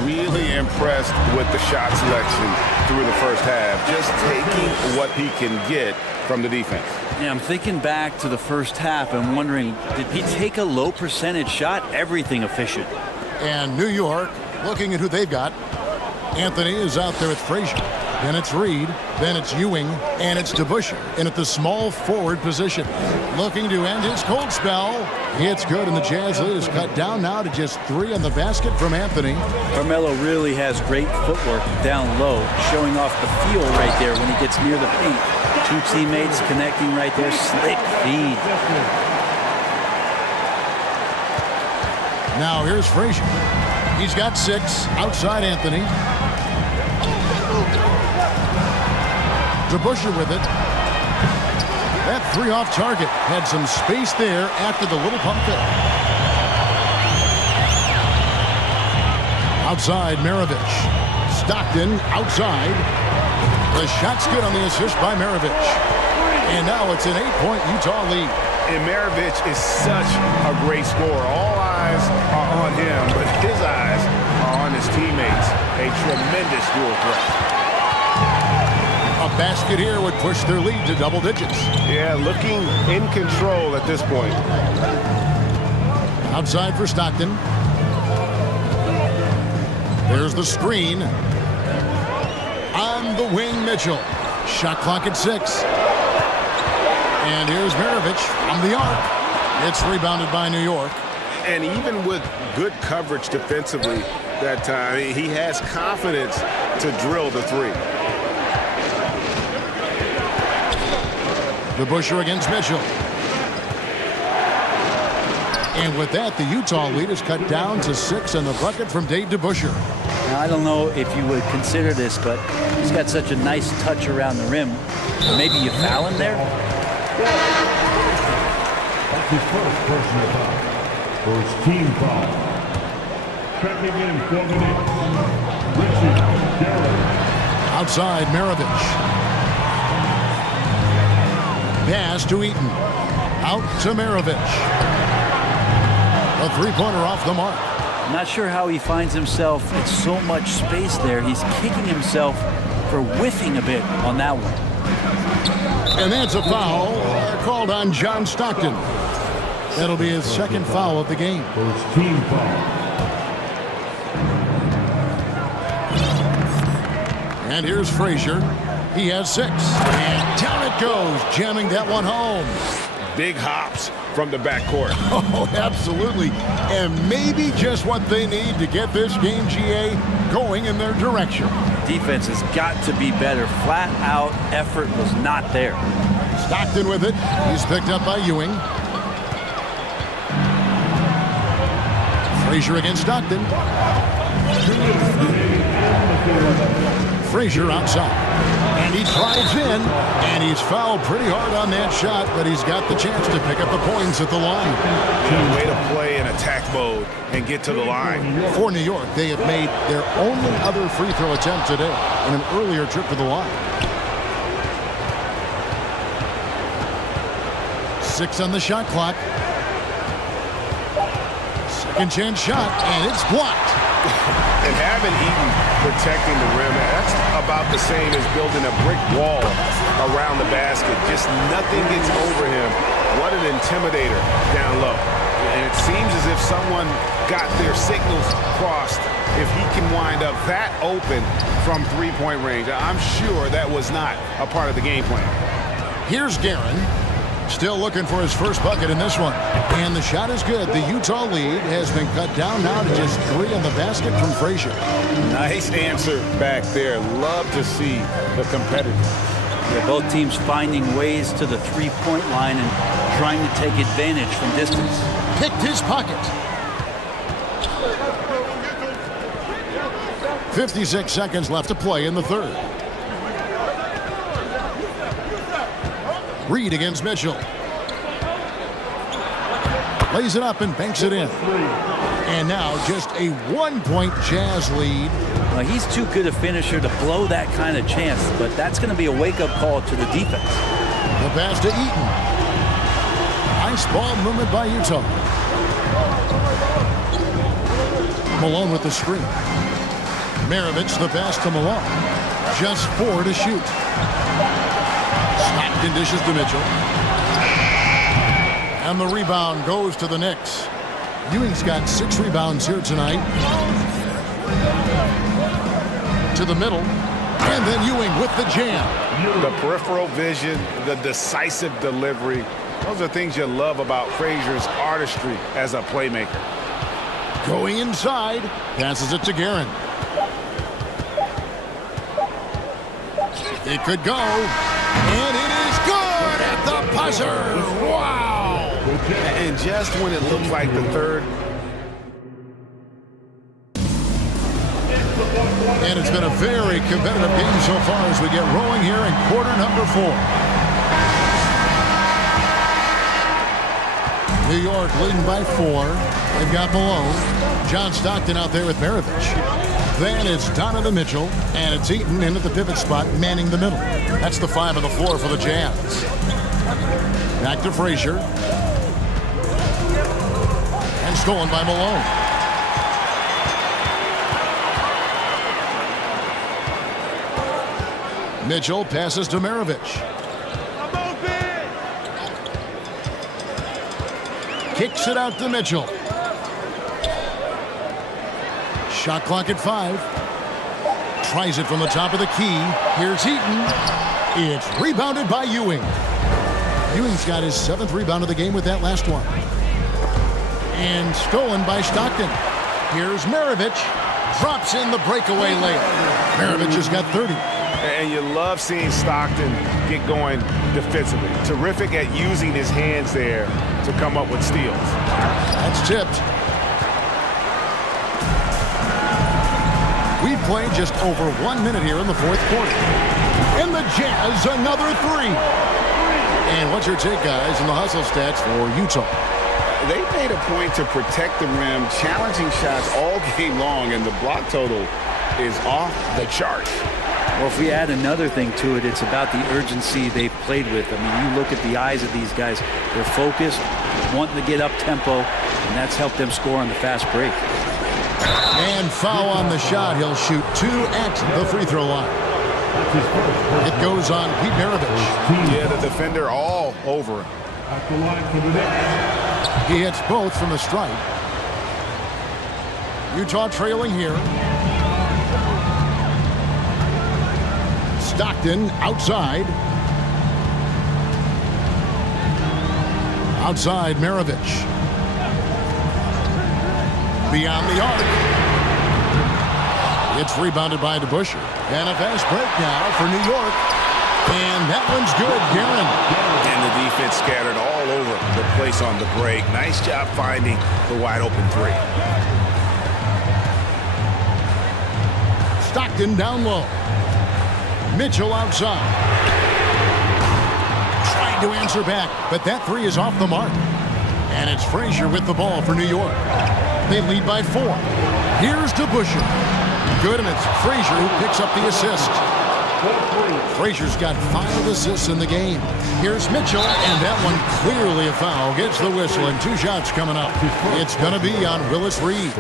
Really impressed with the shot selection through the first half. Just taking what he can get from the defense. Yeah, I'm thinking back to the first half and wondering, did he take a low percentage shot? Everything efficient. And New York, looking at who they've got. Anthony is out there with Frazier. Then it's Reed, then it's Ewing, and it's DeBusschere in at the small forward position. Looking to end his cold spell. It's good, and the Jazz lead is cut down now to just 3 on the basket from Anthony. Carmelo really has great footwork down low, showing off the feel right there when he gets near the paint. 2 teammates connecting right there, slick feed. Now here's Frazier. He's got 6 outside Anthony. DeBusschere with it. That 3 off target had some space there after the little pump fake. Outside Maravich. Stockton outside. The shot's good on the assist by Maravich. And now it's an 8-point Utah lead. And Maravich is such a great scorer. All eyes are on him, but his eyes are on his teammates. A tremendous dual threat. A basket here would push their lead to double digits. Yeah, looking in control at this point. Outside for Stockton. There's the screen. On the wing, Mitchell. Shot clock at 6. And here's Maravich from the arc. It's rebounded by New York. And even with good coverage defensively that time, he has confidence to drill the 3. DeBusschere against Mitchell. And with that, the Utah lead is cut down to 6 on the bucket from Dave DeBusschere. Now, I don't know if you would consider this, but he's got such a nice touch around the rim. Maybe you foul him there? That's his first personal foul. First team foul. Checking in for the Knicks, Richie Garrett. Outside, Maravich. Pass to Eaton. Out to Maravich. A 3-pointer off the mark. I'm not sure how he finds himself in so much space there. He's kicking himself for whiffing a bit on that one. And that's a foul called on John Stockton. That'll be his second foul of the game. First team foul. And here's Frazier. He has 6. And down it goes, jamming that one home. big hops from the backcourt. Oh, absolutely. And maybe just what they need to get this game, GA, going in their direction. Defense has got to be better. Flat out effort was not there. Stockton with it. He's picked up by Ewing. Frazier against Stockton. Frazier outside. And he drives in, and he's fouled pretty hard on that shot, but he's got the chance to pick up the points at the line. Yeah, way to play in attack mode and get to the line. For New York, they have made their only other free throw attempt today in an earlier trip to the line. 6 on the shot clock. Second chance shot, and it's blocked. And having Eaton protecting the rim, that's about the same as building a brick wall around the basket. Just nothing gets over him. What an intimidator down low. And it seems as if someone got their signals crossed if he can wind up that open from three-point range. I'm sure that was not a part of the game plan. Here's Guerin. Still looking for his first bucket in this one. And the shot is good. The Utah lead has been cut down now to just 3 on the basket from Frazier. Nice answer back there. Love to see the competitors. Yeah, both teams finding ways to the three-point line and trying to take advantage from distance. Picked his pocket. 56 seconds left to play in the third. Reed against Mitchell. Lays it up and banks it in. And now just a 1-point Jazz lead. Well, he's too good a finisher to blow that kind of chance, but that's going to be a wake-up call to the defense. The pass to Eaton. Nice ball movement by Utah. Malone with the screen. Maravich the pass to Malone. Just 4 to shoot. Stockton dishes to Mitchell. And the rebound goes to the Knicks. Ewing's got 6 rebounds here tonight. To the middle. And then Ewing with the jam. The peripheral vision, the decisive delivery. Those are things you love about Frazier's artistry as a playmaker. Going inside. Passes it to Guerin. It could go. And it is good at the buzzer. Wow. And just when it looks like the third. And it's been a very competitive game so far as we get rolling here in quarter number 4. New York leading by 4. They've got Malone. John Stockton out there with Maravich. Then it's Donovan Mitchell, and it's Eaton in at the pivot spot, manning the middle. That's the 5 on the floor for the Jazz. Back to Frazier. And stolen by Malone. Mitchell passes to Maravich. Kicks it out to Mitchell. Shot clock at 5. Tries it from the top of the key. Here's Eaton. It's rebounded by Ewing. Ewing's got his 7th rebound of the game with that last one. And stolen by Stockton. Here's Maravich. Drops in the breakaway layup. Maravich has got 30. And you love seeing Stockton get going defensively. Terrific at using his hands there to come up with steals. That's tipped. We've played just over 1 minute here in the 4th quarter. And the Jazz, another 3. And what's your take, guys, in the hustle stats for Utah? They made a point to protect the rim, challenging shots all game long, and the block total is off the charts. Well, if we add another thing to it, it's about the urgency they've played with. I mean, you look at the eyes of these guys. They're focused, wanting to get up tempo, and that's helped them score on the fast break. And foul on the shot. He'll shoot 2 at the free throw line. It goes on Pete Maravich. Yeah, the defender all over him. He hits both from the stripe. Utah trailing here. Stockton outside. Outside, Maravich. Beyond the arc. It's rebounded by DeBusschere. And a fast break now for New York. And that one's good, Guerin. And the defense scattered all over the place on the break. Nice job finding the wide open three. Stockton down low. Mitchell outside. Trying to answer back, but that three is off the mark. And it's Frazier with the ball for New York. They lead by 4. Here's DeBusschere. Good, and it's Frazier who picks up the assist. Frazier's got 5 assists in the game. Here's Mitchell, and that one clearly a foul. Gets the whistle, and 2 shots coming up. It's going to be on Willis Reed.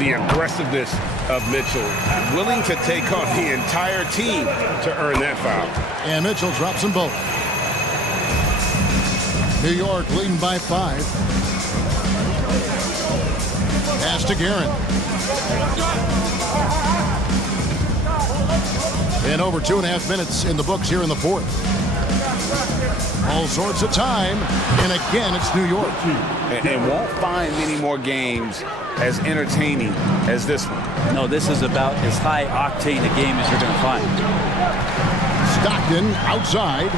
The aggressiveness of Mitchell, willing to take on the entire team to earn that foul. And Mitchell drops them both. New York leading by 5. Pass to Guerin. And over 2.5 minutes in the books here in the 4th. All sorts of time. And again, it's New York. And won't find many more games as entertaining as this one. No, this is about as high octane a game as you're going to find. Stockton outside.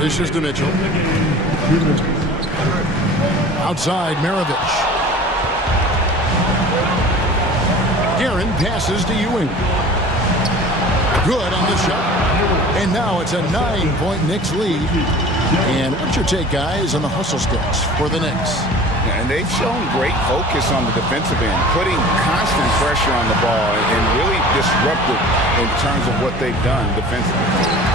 This is to Mitchell. Outside, Maravich. Guerin passes to Ewing. Good on the shot. And now it's a 9-point Knicks lead. And what's your take, guys, on the hustle sticks for the Knicks? And they've shown great focus on the defensive end, putting constant pressure on the ball and really disruptive in terms of what they've done defensively.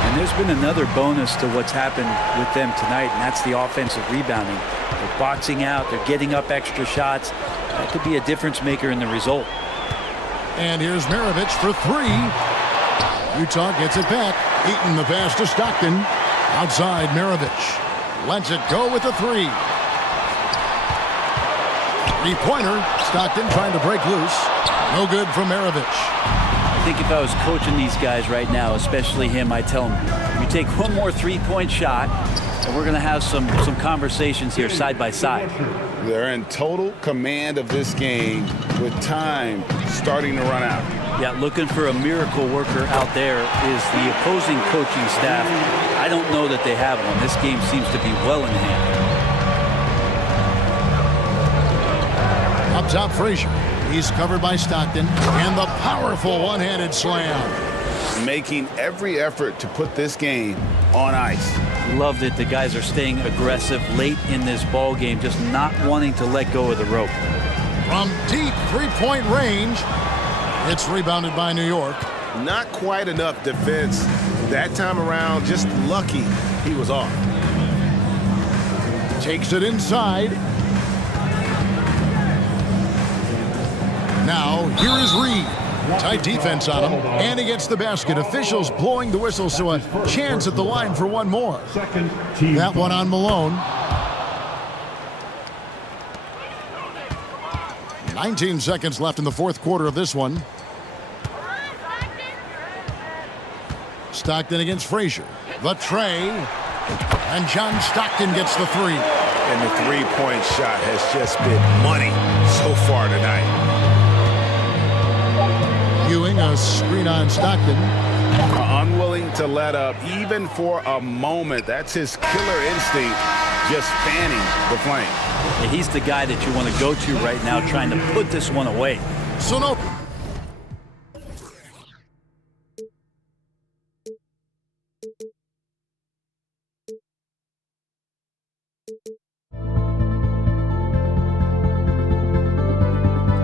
And there's been another bonus to what's happened with them tonight, and that's the offensive rebounding. They're boxing out, they're getting up extra shots. That could be a difference maker in the result. And here's Maravich for 3. Utah gets it back. Eaton the pass to Stockton. Outside, Maravich. Lets it go with the 3. Three-pointer. Stockton trying to break loose. No good from Maravich. I think if I was coaching these guys right now, especially him, I'd tell him, you take one more 3-point shot, and we're going to have some conversations here side by side. They're in total command of this game with time starting to run out. Yeah, looking for a miracle worker out there is the opposing coaching staff. I don't know that they have one. This game seems to be well in hand. Up top, Frazier. He's covered by Stockton. And the powerful one-handed slam. Making every effort to put this game on ice. Love that the guys are staying aggressive late in this ball game, just not wanting to let go of the rope. From deep 3-point range, it's rebounded by New York. Not quite enough defense that time around. Just lucky he was off. Takes it inside. Now, here is Reed. Tight defense on him, and he gets the basket. Officials blowing the whistle, so a chance at the line for one more. That one on Malone. 19 seconds left in the 4th quarter of this one. Stockton against Frazier. The tray. And John Stockton gets the 3. And the 3-point shot has just been money so far tonight. Ewing, a screen on Stockton. Unwilling to let up even for a moment. That's his killer instinct, just fanning the flame. Yeah, he's the guy that you want to go to right now, trying to put this one away. So no.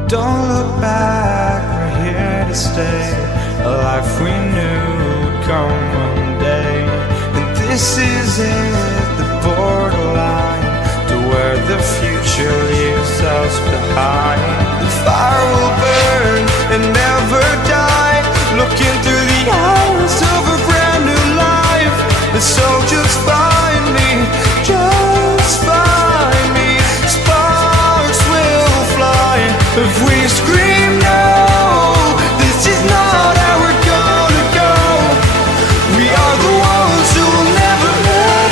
Don't look back, we're here to stay. A life we knew would come one day. And this is it, the borderline to where the future leaves us behind. The fire will burn and never die, looking through the eyes of a brand new life. And so just find me, just find me. Sparks will fly if we scream no. This is not how we're gonna go. We are the ones who will never let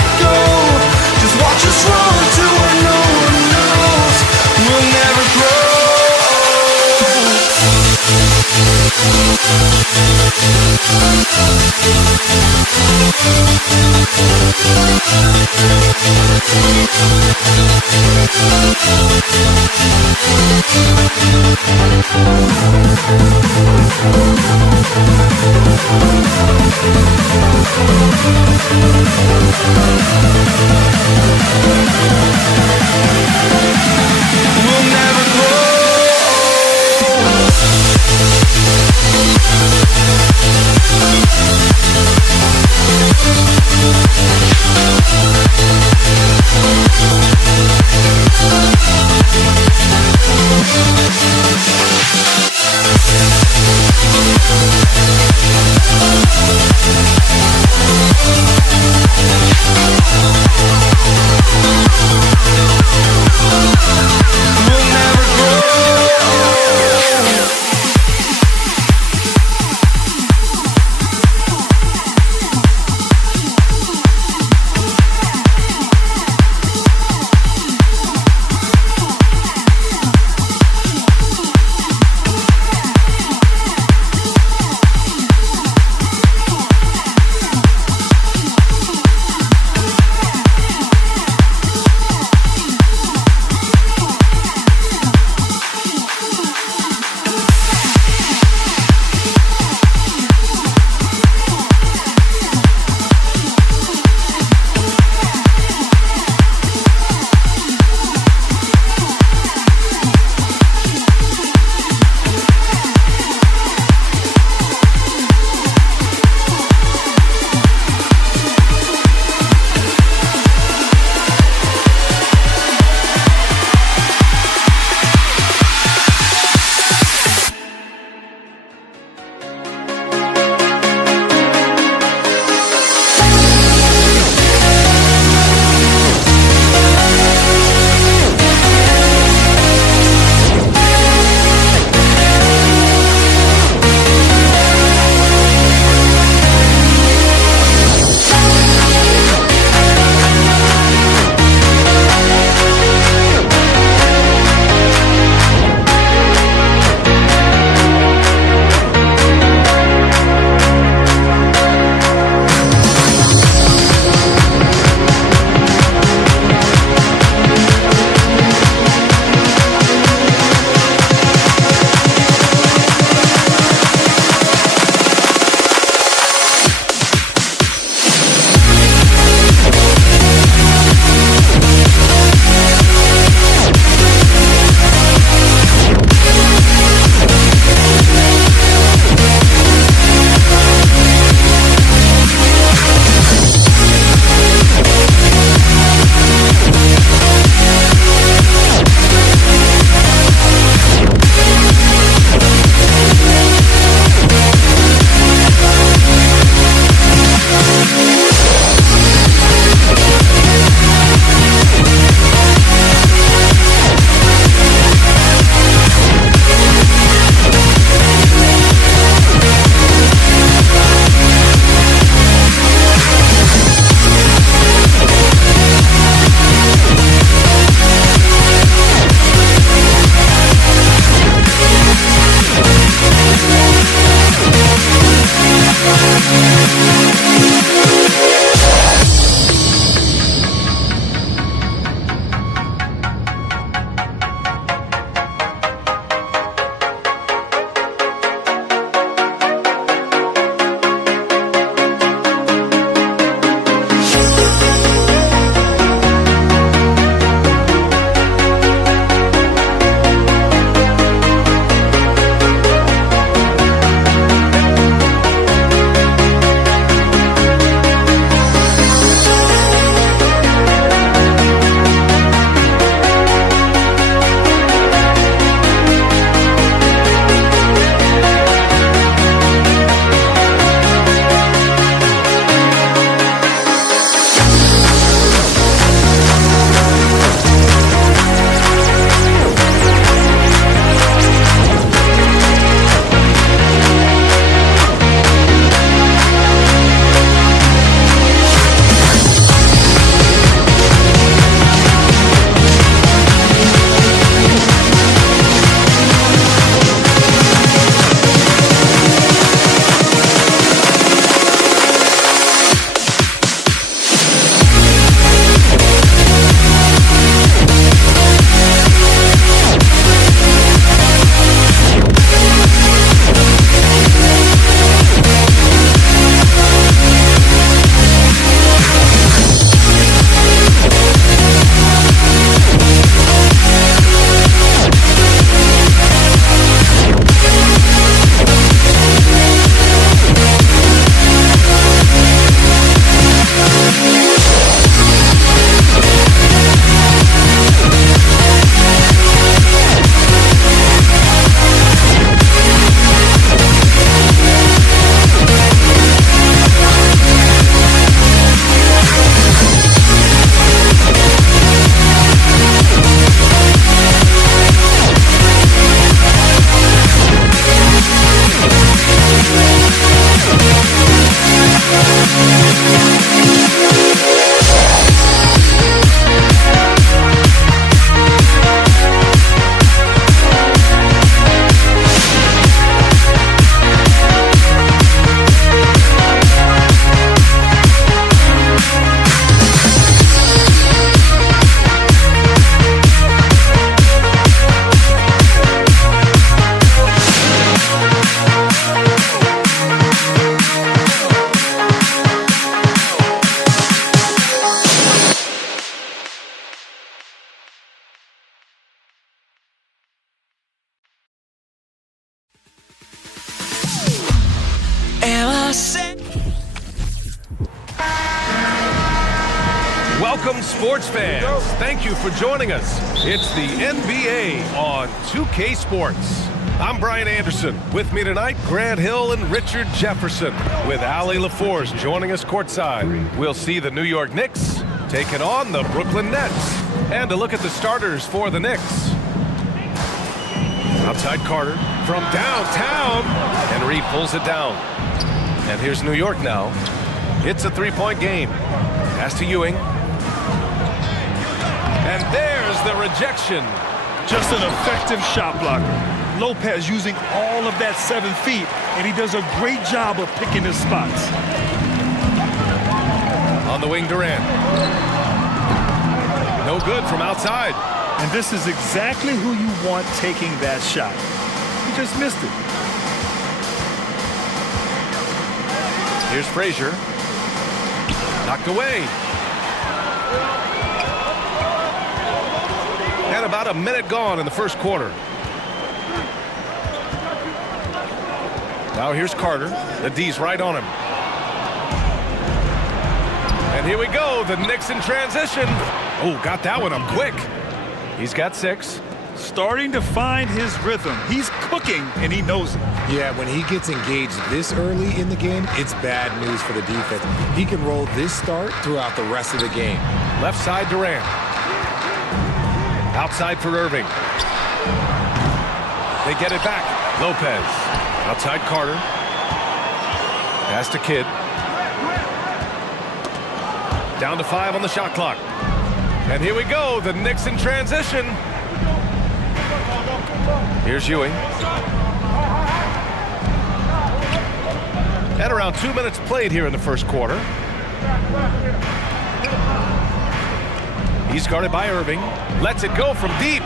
Welcome, sports fans. Thank you for joining us. It's the NBA on 2K Sports. I'm Brian Anderson. With me tonight, Grant Hill and Richard Jefferson, with Allie LaForce joining us courtside. We'll see the New York Knicks taking on the Brooklyn Nets, and a look at the starters for the Knicks. Outside Carter from downtown, and Reed pulls it down. And here's New York now. It's a three-point game. Pass to Ewing. And there's the rejection. Just an effective shot blocker. Lopez using all of that 7 feet, and he does a great job of picking his spots. On the wing, Durant. No good from outside. And this is exactly who you want taking that shot. He just missed it. Here's Frazier. Knocked away. And about a minute gone in the first quarter. Now here's Carter. The D's right on him. And here we go. The Knicks in transition. Oh, got that one up quick. He's got 6. Starting to find his rhythm. He's cooking, and he knows it. Yeah, when he gets engaged this early in the game, it's bad news for the defense. He can roll this start throughout the rest of the game. Left side, Durant. Outside for Irving. They get it back. Lopez. Outside Carter. Pass to Kidd. Down to 5 on the shot clock. And here we go. The Knicks in transition. Here's Ewing. And around 2 minutes played here in the first quarter. He's guarded by Irving. Lets it go from deep.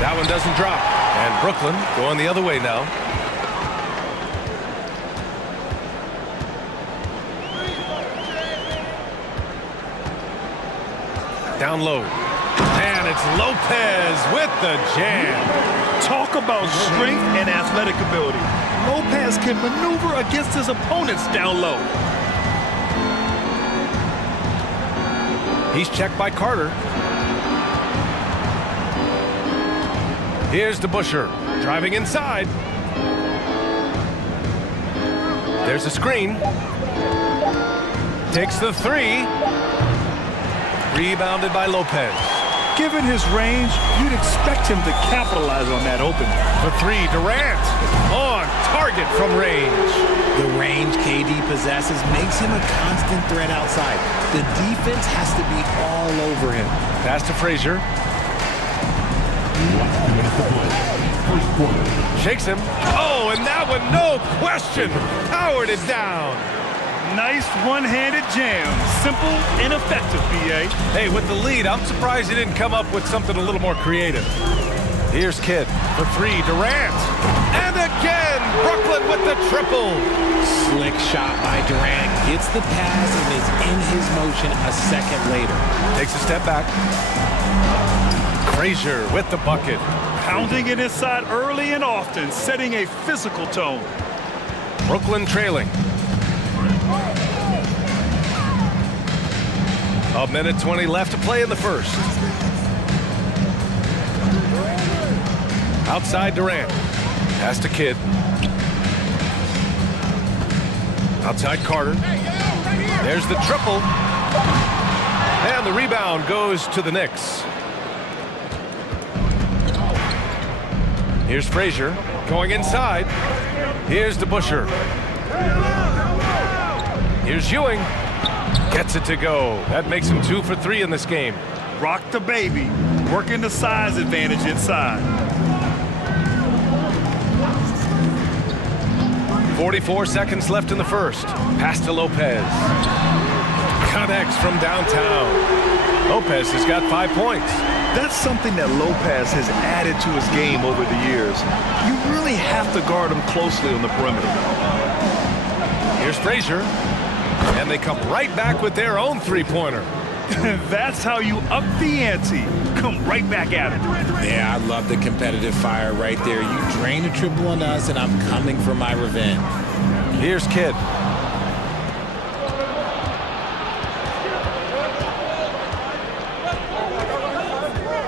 That one doesn't drop. And Brooklyn going the other way now. Down low. And it's Lopez with the jam. Talk about strength and athletic ability. Lopez can maneuver against his opponents down low. He's checked by Carter. Here's DeBusschere driving inside. There's a screen. Takes the 3. Rebounded by Lopez. Given his range, you'd expect him to capitalize on that opening. The 3, Durant on target from range. The range KD possesses makes him a constant threat outside. The defense has to be all over him. Pass to Frazier. Shakes him. Oh, and that one, no question, powered it down. Nice one-handed jam. Simple and effective, B.A. Hey, with the lead, I'm surprised he didn't come up with something a little more creative. Here's Kidd for 3, Durant. And again, Brooklyn with the triple. Slick shot by Durant. Gets the pass and is in his motion a second later. Takes a step back. Frazier with the bucket. Pounding it inside early and often, setting a physical tone. Brooklyn trailing. A minute 20 left to play in the first. Outside Durant. Pass to Kidd. Outside Carter. There's the triple. And the rebound goes to the Knicks. Here's Frazier going inside. Here's DeBusschere. Here's Ewing. Gets it to go. That makes him 2 for 3 in this game. Rock the baby. Working the size advantage inside. 44 seconds left in the first. Pass to Lopez. Connects from downtown. Lopez has got 5 points. That's something that Lopez has added to his game over the years. You really have to guard him closely on the perimeter. Here's Frazier. And they come right back with their own three-pointer. That's how you up the ante. Come right back at it. Yeah, I love the competitive fire right there. You drain a triple on us, and I'm coming for my revenge. Here's Kidd.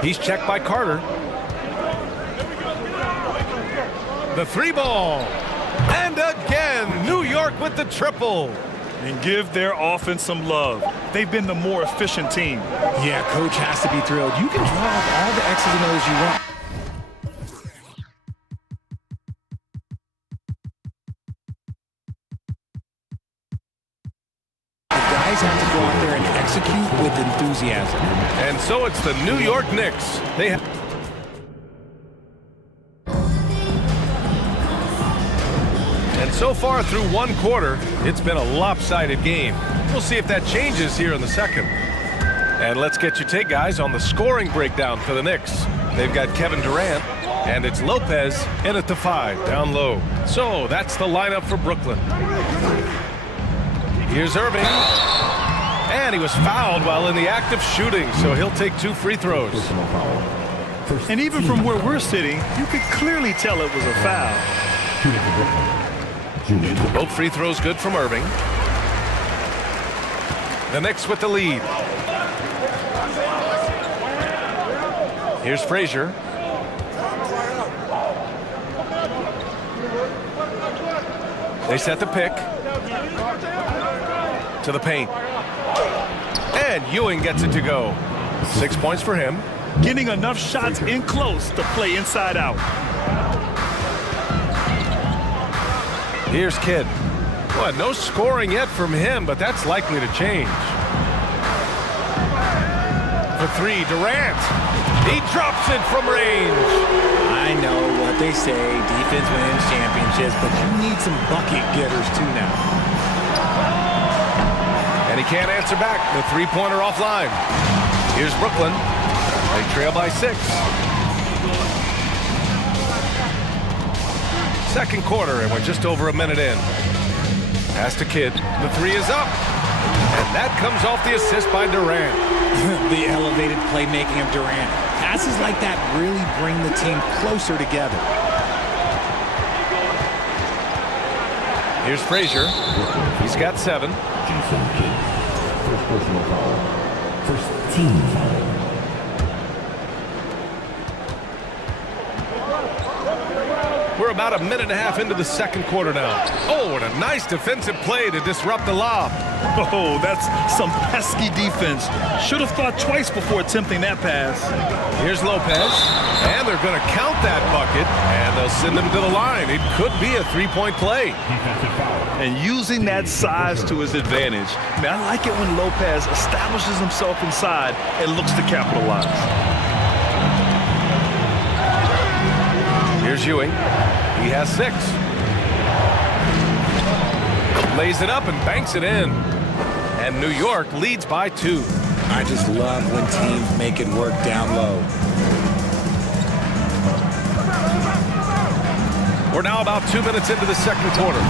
He's checked by Carter. The 3 ball. And again, New York with the triple. And give their offense some love. They've been the more efficient team. Yeah, coach has to be thrilled. You can draw up all the X's and O's you want. The guys have to go out there and execute with enthusiasm. And so it's the New York Knicks. They have... And so far through 1 quarter, it's been a lopsided game. We'll see if that changes here in the second. And let's get your take, guys, on the scoring breakdown for the Knicks. They've got Kevin Durant, and it's Lopez in at the 5, down low. So that's the lineup for Brooklyn. Here's Irving. And he was fouled while in the act of shooting, so he'll take 2 free throws. And even from where we're sitting, you could clearly tell it was a foul. Both free throws good from Irving. The Knicks with the lead. Here's Frazier. They set the pick. To the paint. And Ewing gets it to go. 6 points for him. Getting enough shots in close to play inside out. Here's Kidd. Well, no scoring yet from him, but that's likely to change. For 3, Durant. He drops it from range. I know what they say, defense wins championships, but you need some bucket getters too now. And he can't answer back. The 3-pointer offline. Here's Brooklyn. They trail by 6. Second quarter, and we're just over a minute in. Pass to Kidd. The 3 is up. And that comes off the assist by Durant. The elevated playmaking of Durant. Passes like that really bring the team closer together. Here's Frazier. He's got 7. Jason Kidd. First personal foul. First team foul. We're about a minute and a half into the second quarter now. Oh, and a nice defensive play to disrupt the lob. Oh, that's some pesky defense. Should have thought twice before attempting that pass. Here's Lopez, and they're going to count that bucket, and they'll send him to the line. It could be a 3-point play. And using that size to his advantage. I mean, I like it when Lopez establishes himself inside and looks to capitalize. Here's Ewing. He has 6. Lays it up and banks it in. And New York leads by 2. I just love when teams make it work down low. We're now about 2 minutes into the second quarter.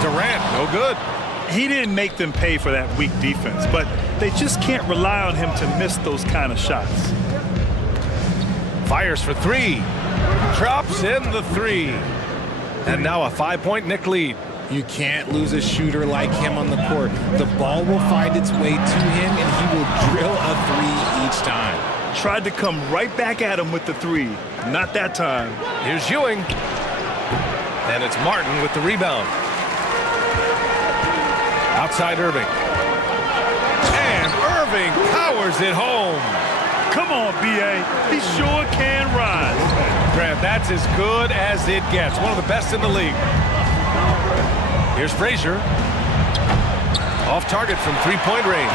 Durant, no good. He didn't make them pay for that weak defense, but they just can't rely on him to miss those kind of shots. Fires for 3. Drops in the 3. And now a 5-point Knick lead. You can't lose a shooter like him on the court. The ball will find its way to him, and he will drill a 3 each time. Tried to come right back at him with the 3. Not that time. Here's Ewing. And it's Martin with the rebound. Outside Irving. And Irving powers it home. Come on, B.A. He sure can rise. Grant, that's as good as it gets. One of the best in the league. Here's Frazier. Off target from 3-point range.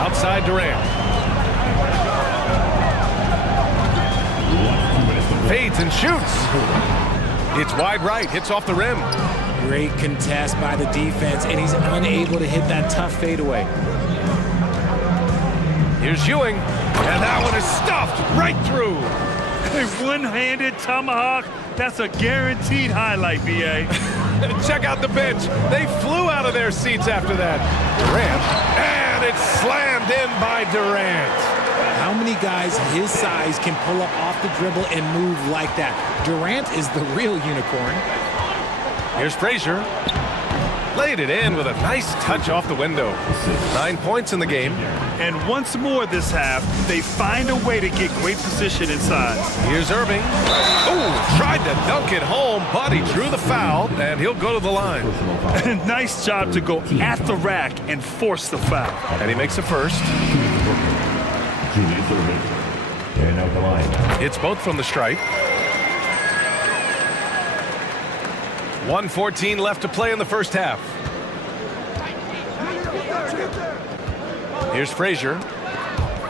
Outside Durant. Fades and shoots. It's wide right. Hits off the rim. Great contest by the defense, and he's unable to hit that tough fadeaway. Here's Ewing, and that one is stuffed right through. A one-handed tomahawk, that's a guaranteed highlight, B.A. Check out the bench. They flew out of their seats after that. Durant, and it's slammed in by Durant. How many guys his size can pull up off the dribble and move like that? Durant is the real unicorn. Here's Frazier. Laid it in with a nice touch off the window. 9 points in the game. And once more this half, they find a way to get great position inside. Here's Irving. Oh, tried to dunk it home, but he drew the foul, and he'll go to the line. Nice job to go at the rack and force the foul. And he makes a first. Julius Irving. And out the line. It's both from the stripe. 1:14 left to play in the first half. Here's Frazier.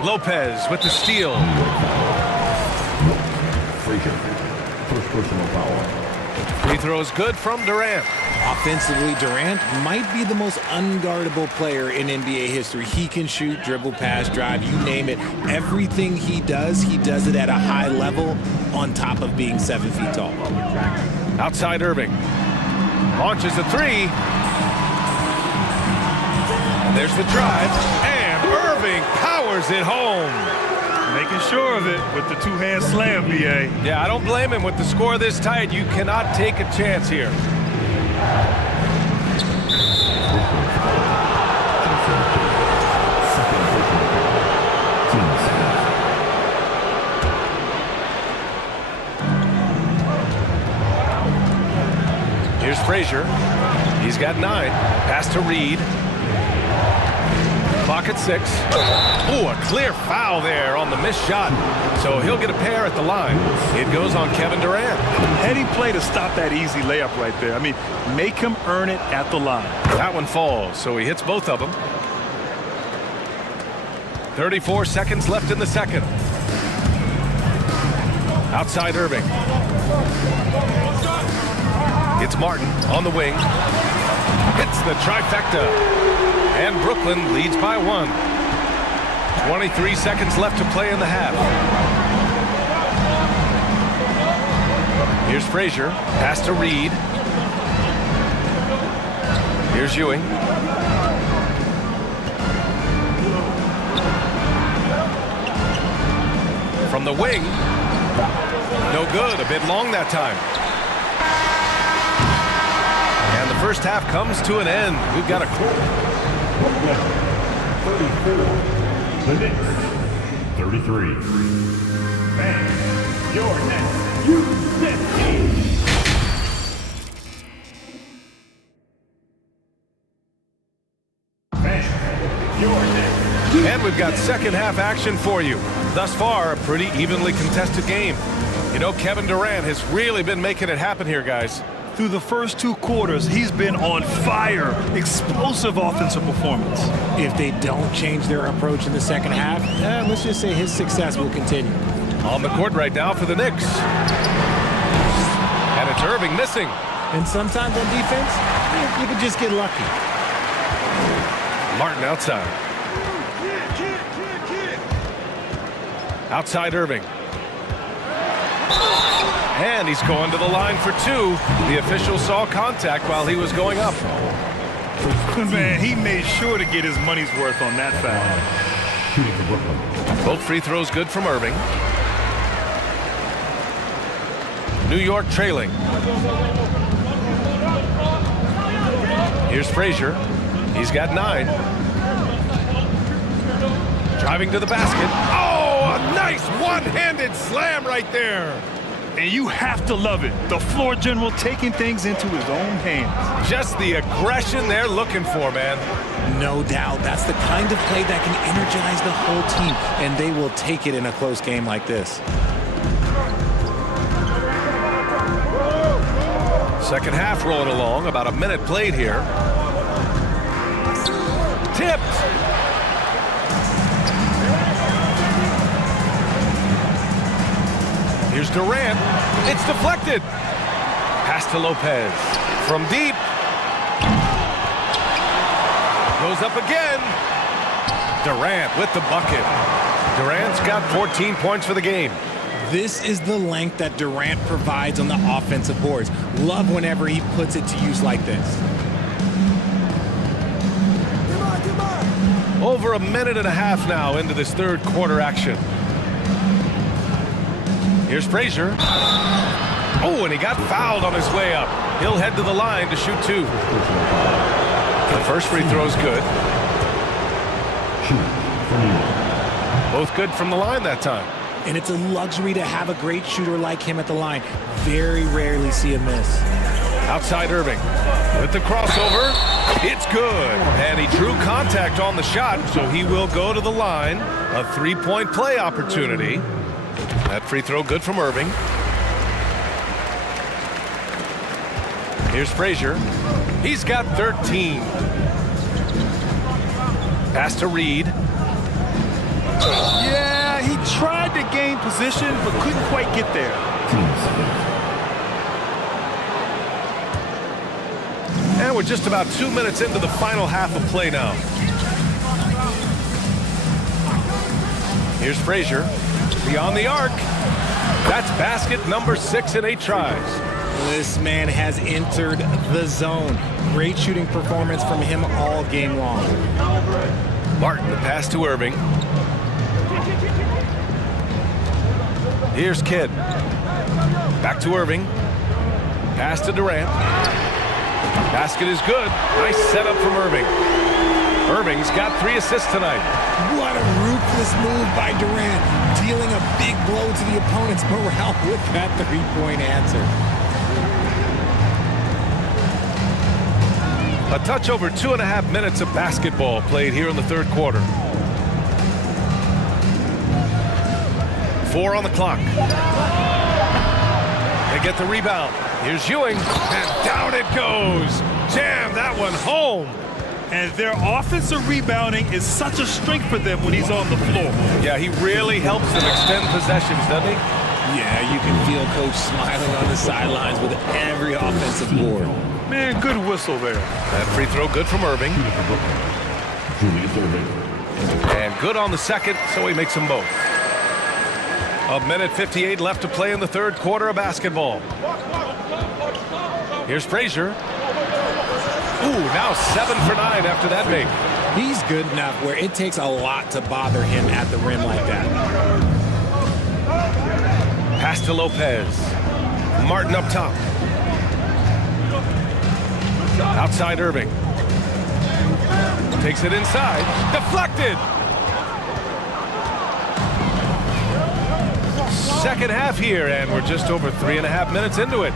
Lopez with the steal. Frazier. First personal foul. Free throws good from Durant. Offensively, Durant might be the most unguardable player in NBA history. He can shoot, dribble, pass, drive, you name it. Everything he does it at a high level on top of being 7 feet tall. Outside Irving. Launches a three. And there's the drive. And Irving powers it home. Making sure of it with the two-hand slam, B.A. Yeah, I don't blame him. With the score this tight, you cannot take a chance here. Here's Frazier. He's got 9. Pass to Reed. Clock at 6. Ooh, a clear foul there on the missed shot. So he'll get a pair at the line. It goes on Kevin Durant. Heady play to stop that easy layup right there. I mean, make him earn it at the line. That one falls, so he hits both of them. 34 seconds left in the second. Outside Irving. It's Martin on the wing. Hits the trifecta. And Brooklyn leads by 1. 23 seconds left to play in the half. Here's Frazier. Pass to Reed. Here's Ewing. From the wing. No good. A bit long that time. And the first half comes to an end. We've got a 34. The Knicks. 33. Man, your next. You get And we've got second half action for you. Thus far, a pretty evenly contested game. You know, Kevin Durant has really been making it happen here, guys. Through the first 2 quarters, he's been on fire. Explosive offensive performance. If they don't change their approach in the second half, let's just say his success will continue. On the court right now for the Knicks. And it's Irving missing. And sometimes on defense, you can just get lucky. Martin outside. Outside Irving. And he's going to the line for 2. The official saw contact while he was going up. Man, he made sure to get his money's worth on that foul. Both free throws good from Irving. New York trailing. Here's Frazier. He's got 9. Driving to the basket. Oh, a nice one-handed slam right there. And you have to love it. The floor general taking things into his own hands. Just the aggression they're looking for, man. No doubt. That's the kind of play that can energize the whole team, and they will take it in a close game like this. Second half rolling along. About a minute played here. Tipped. Here's Durant. It's deflected. Pass to Lopez. From deep. Goes up again. Durant with the bucket. Durant's got 14 points for the game. This is the length that Durant provides on the offensive boards. Love whenever he puts it to use like this. Over a minute and a half now into this third quarter action. Here's Frazier. Oh, and he got fouled on his way up. He'll head to the line to shoot 2. The first free throw is good. Both good from the line that time. And it's a luxury to have a great shooter like him at the line. Very rarely see a miss. Outside Irving with the crossover. It's good. And he drew contact on the shot, so he will go to the line. A 3-point play opportunity. That free throw good from Irving. Here's Frazier. He's got 13. Pass to Reed. Yeah, he tried to gain position, but couldn't quite get there. And we're just about 2 minutes into the final half of play now. Here's Frazier. Beyond the arc. That's basket number 6 in 8 tries. This man has entered the zone. Great shooting performance from him all game long. Martin, the pass to Irving. Here's Kidd. Back to Irving. Pass to Durant. Basket is good. Nice setup from Irving. Irving's got 3 assists tonight. What a ruthless move by Durant, dealing a big blow to the opponent's morale with that 3-point answer. A touch over 2.5 minutes of basketball played here in the third quarter. 4 on the clock. They get the rebound. Here's Ewing, and down it goes. Jam that one home. And their offensive rebounding is such a strength for them when he's on the floor. Yeah, he really helps them extend possessions, doesn't he? Yeah, you can feel Coach smiling on the sidelines with every offensive board. Man, good whistle there. That free throw good from Irving. And good on the second, so he makes them both. 1:58 left to play in the third quarter of basketball. Here's Frazier. Ooh, now 7 for 9 after that make. He's good enough where it takes a lot to bother him at the rim like that. Pass to Lopez. Martin up top. Outside Irving. Takes it inside. Deflected. Second half here, and we're just over 3.5 minutes into it.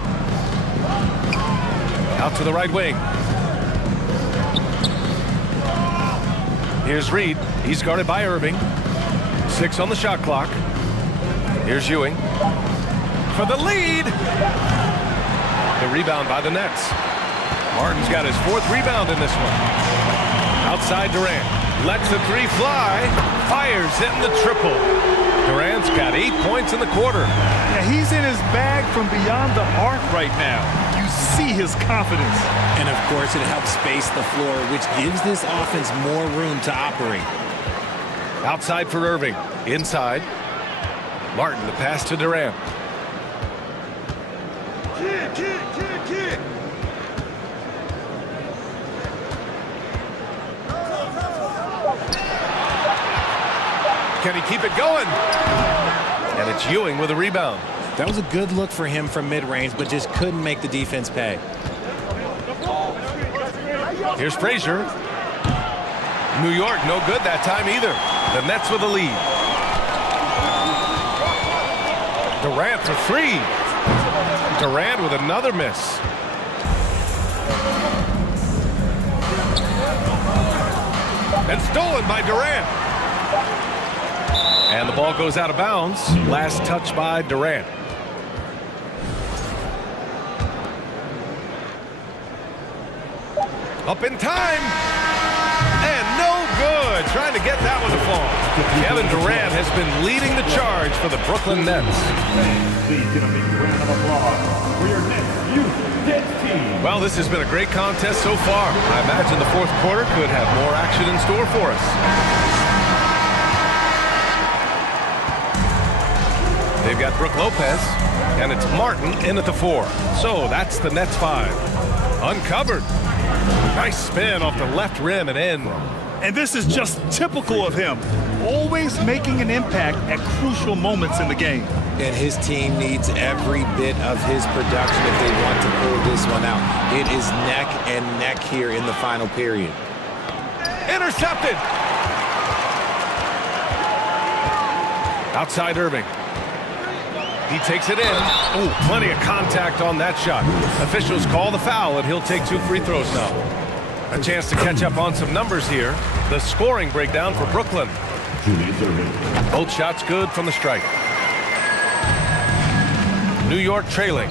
Out to the right wing. Here's Reed. He's guarded by Irving. 6 on the shot clock. Here's Ewing. For the lead. The rebound by the Nets. Martin's got his 4th rebound in this one. Outside Durant. Lets the 3 fly. Fires hitting the triple. Durant's got 8 points in the quarter. Yeah, he's in his bag from beyond the arc right now. You see his confidence. And of course, it helps space the floor, which gives this offense more room to operate. Outside for Irving. Inside. Martin, the pass to Durant. Can he keep it going? And it's Ewing with a rebound. That was a good look for him from mid-range, but just couldn't make the defense pay. Here's Frazier. New York no good that time either. The Nets with the lead. Durant for 3. Durant with another miss. And stolen by Durant. And the ball goes out of bounds. Last touch by Durant. Up in time. And no good. Trying to get that one to fall. Kevin Durant has been leading the charge for the Brooklyn Nets. Please give a big round of applause for your Nets Youth Nets team. Well, this has been a great contest so far. I imagine the fourth quarter could have more action in store for us. They've got Brook Lopez, and it's Martin in at the 4. So that's the Nets 5. Uncovered. Nice spin off the left rim and in. And this is just typical of him, always making an impact at crucial moments in the game. And his team needs every bit of his production if they want to pull this one out. It is neck and neck here in the final period. Intercepted. Outside Irving. He takes it in. Oh, plenty of contact on that shot. Officials call the foul, and he'll take 2 free throws now. A chance to catch up on some numbers here. The scoring breakdown for Brooklyn. Both shots good from the strike. New York trailing.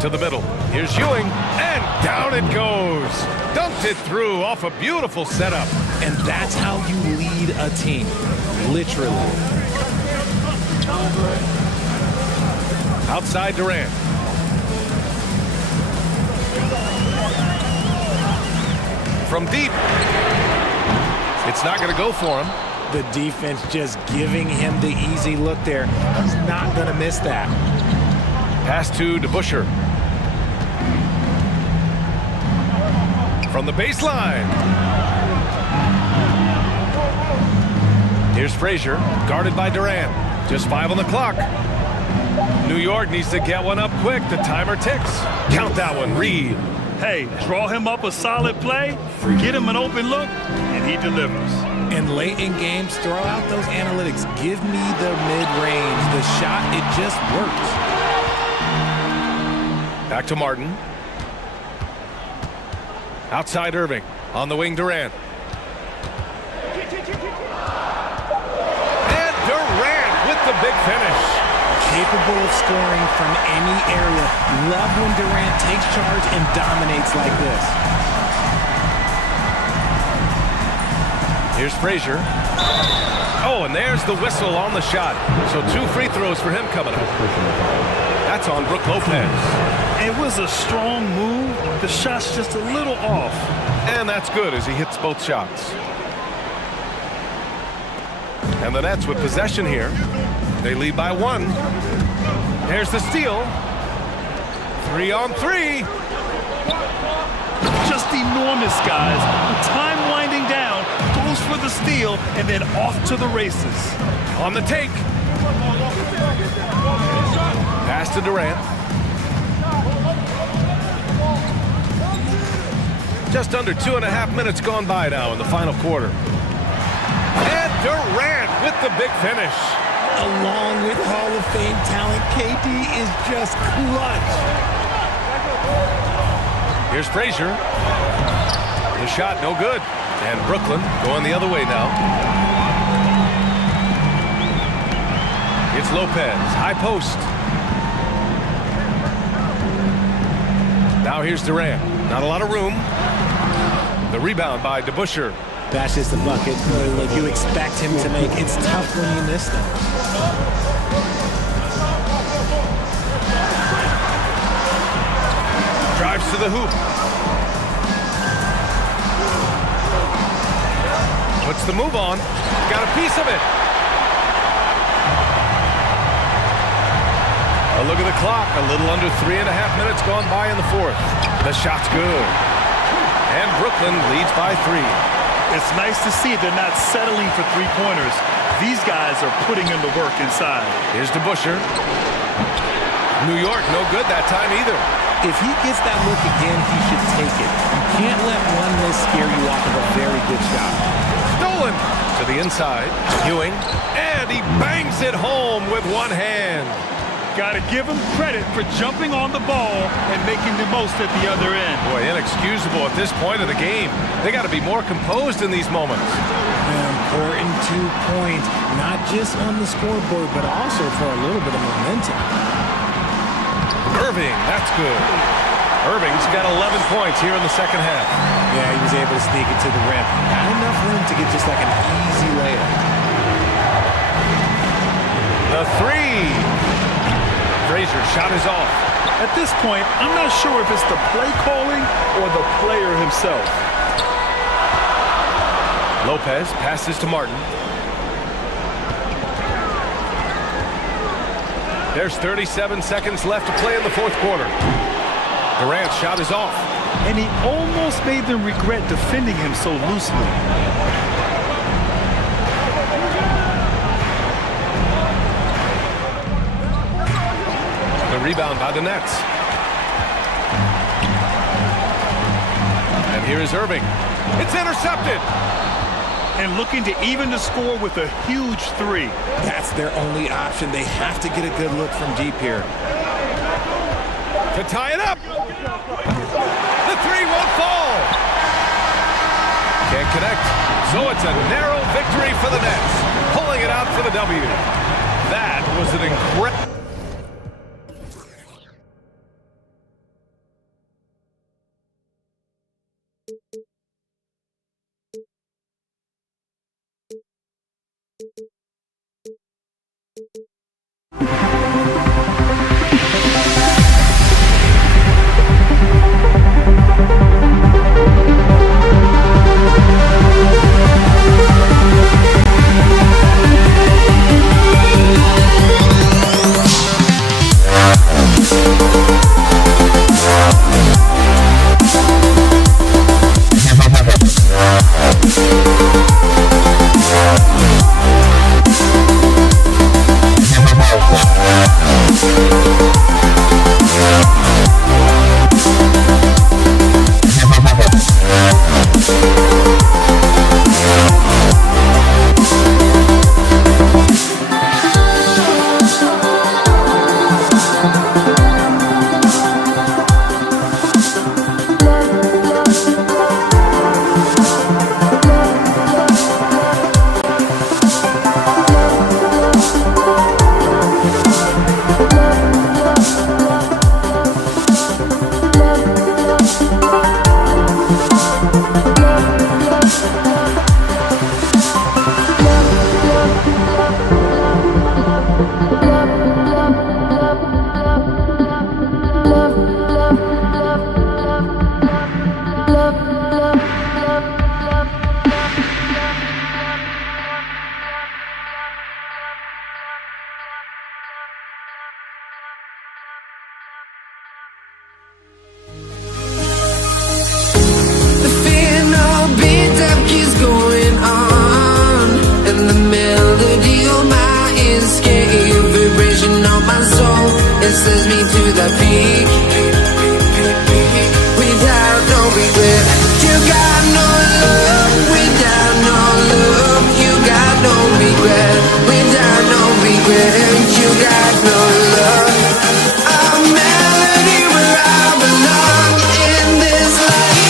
To the middle. Here's Ewing, and down it goes. Dumped it through off a beautiful setup. And that's how you lead a team, literally. Outside Durant. From deep. It's not going to go for him. The defense just giving him the easy look there. He's not going to miss that. Pass to DeBusschere. From the baseline. Here's Frazier, guarded by Durant. Just 5 on the clock. New York needs to get one up quick. The timer ticks. Count that one, Reed. Hey, draw him up a solid play, get him an open look, and he delivers. And late in games, throw out those analytics. Give me the mid-range. The shot, it just works. Back to Martin. Outside Irving. On the wing, Durant. And Durant with the big finish. Capable of scoring from any area. Love when Durant takes charge and dominates like this. Here's Frazier. Oh, and there's the whistle on the shot. So 2 free throws for him coming up. That's on Brook Lopez. It was a strong move. The shot's just a little off. And that's good as he hits both shots. And the Nets with possession here. They lead by 1. There's the steal. 3 on 3. Just enormous, guys. With time winding down, goes for the steal, and then off to the races. On the take. Pass to Durant. Just under 2.5 minutes gone by now in the final quarter. And Durant with the big finish. Along with Hall of Fame talent, KD is just clutch. Here's Frazier. The shot no good. And Brooklyn going the other way now. It's Lopez, high post. Now here's Durant. Not a lot of room. The rebound by DeBusschere. That's just a bucket. Look, you expect him to make. It's tough when you miss them. Drives to the hoop. Puts the move on. Got a piece of it. A look at the clock. A little under 3.5 minutes gone by in the fourth. The shot's good. And Brooklyn leads by 3. It's nice to see they're not settling for three-pointers. These guys are putting in the work inside. Here's DeBusschere. New York, no good that time either. If he gets that look again, he should take it. You can't let one miss scare you off of a very good shot. Stolen to the inside. Ewing, and he bangs it home with one hand. Got to give him credit for jumping on the ball and making the most at the other end. Boy, inexcusable at this point of the game. They got to be more composed in these moments. Important 2 points, not just on the scoreboard, but also for a little bit of momentum. Irving, that's good. Irving's got 11 points here in the second half. Yeah, he was able to sneak it to the rim. Not enough room to get just like an easy layup. The 3. Frazier shot is off. At this point, I'm not sure if it's the play calling or the player himself. Lopez passes to Martin. There's 37 seconds left to play in the fourth quarter. Durant's shot is off. and he almost made them regret defending him so loosely. The rebound by the Nets. And here is Irving. It's intercepted. And looking to even the score with a huge three. That's their only option. They have to get a good look from deep here. To tie it up. The three won't fall. Can't connect. So it's a narrow victory for the Nets. Pulling it out for the W. That was an incredible... Sends me to the peak without no regret. You got no love without no love. You got no regret without no regret. You got no love. A melody where I belong in this life.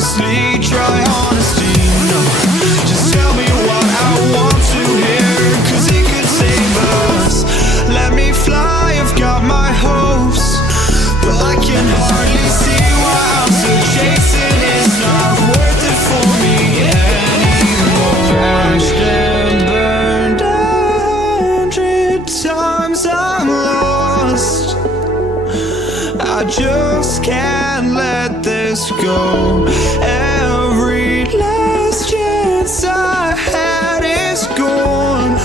honestly try honesty. No, just tell me what I want to hear, 'cause it could save us. Let me fly, I've got my hopes, but I can hardly see why I'm still chasing. It's not worth it for me anymore. Crashed and burned 100 times, I'm lost. I just can't let this go. Every last chance I had is gone.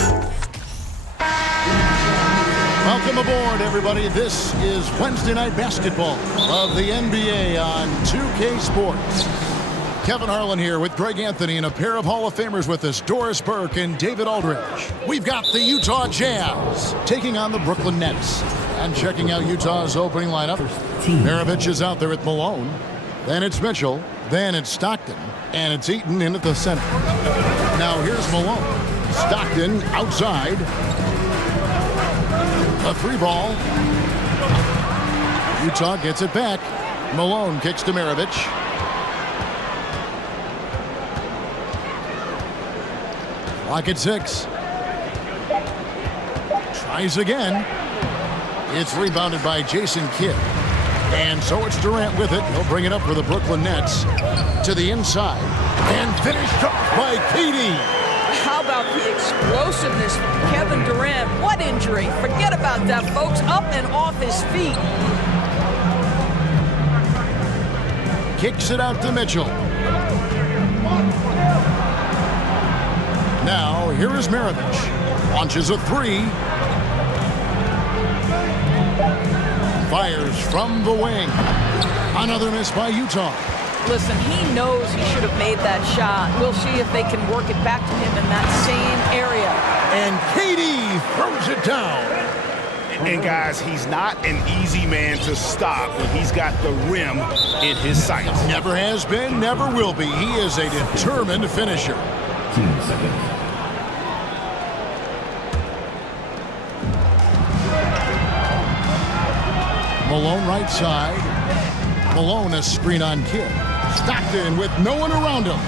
Welcome aboard, everybody. This is Wednesday Night Basketball of the NBA on 2K Sports. Kevin Harlan here with Greg Anthony and a pair of Hall of Famers with us, Doris Burke and David Aldridge. We've got the Utah Jazz taking on the Brooklyn Nets. And checking out Utah's opening lineup, Maravich is out there with Malone. Then it's Mitchell. Then it's Stockton. And it's Eaton in at the center. Now here's Malone. Stockton outside. A three ball. Utah gets it back. Malone kicks to Maravich. Clock at 6. Tries again. It's rebounded by Jason Kidd. And so it's Durant with it. He'll bring it up for the Brooklyn Nets to the inside. And finished off by KD. How about the explosiveness from Kevin Durant? What injury? Forget about that, folks. Up and off his feet. Kicks it out to Mitchell. Now, here is Maravich. Launches a three. Fires from the wing. Another miss by Utah. Listen, he knows he should have made that shot. We'll see if they can work it back to him in that same area. And KD throws it down. And guys, he's not an easy man to stop when he's got the rim in his sights. Never has been, never will be. He is a determined finisher. 2 seconds. Malone right side. Malone a screen on Kidd. Stockton with no one around him.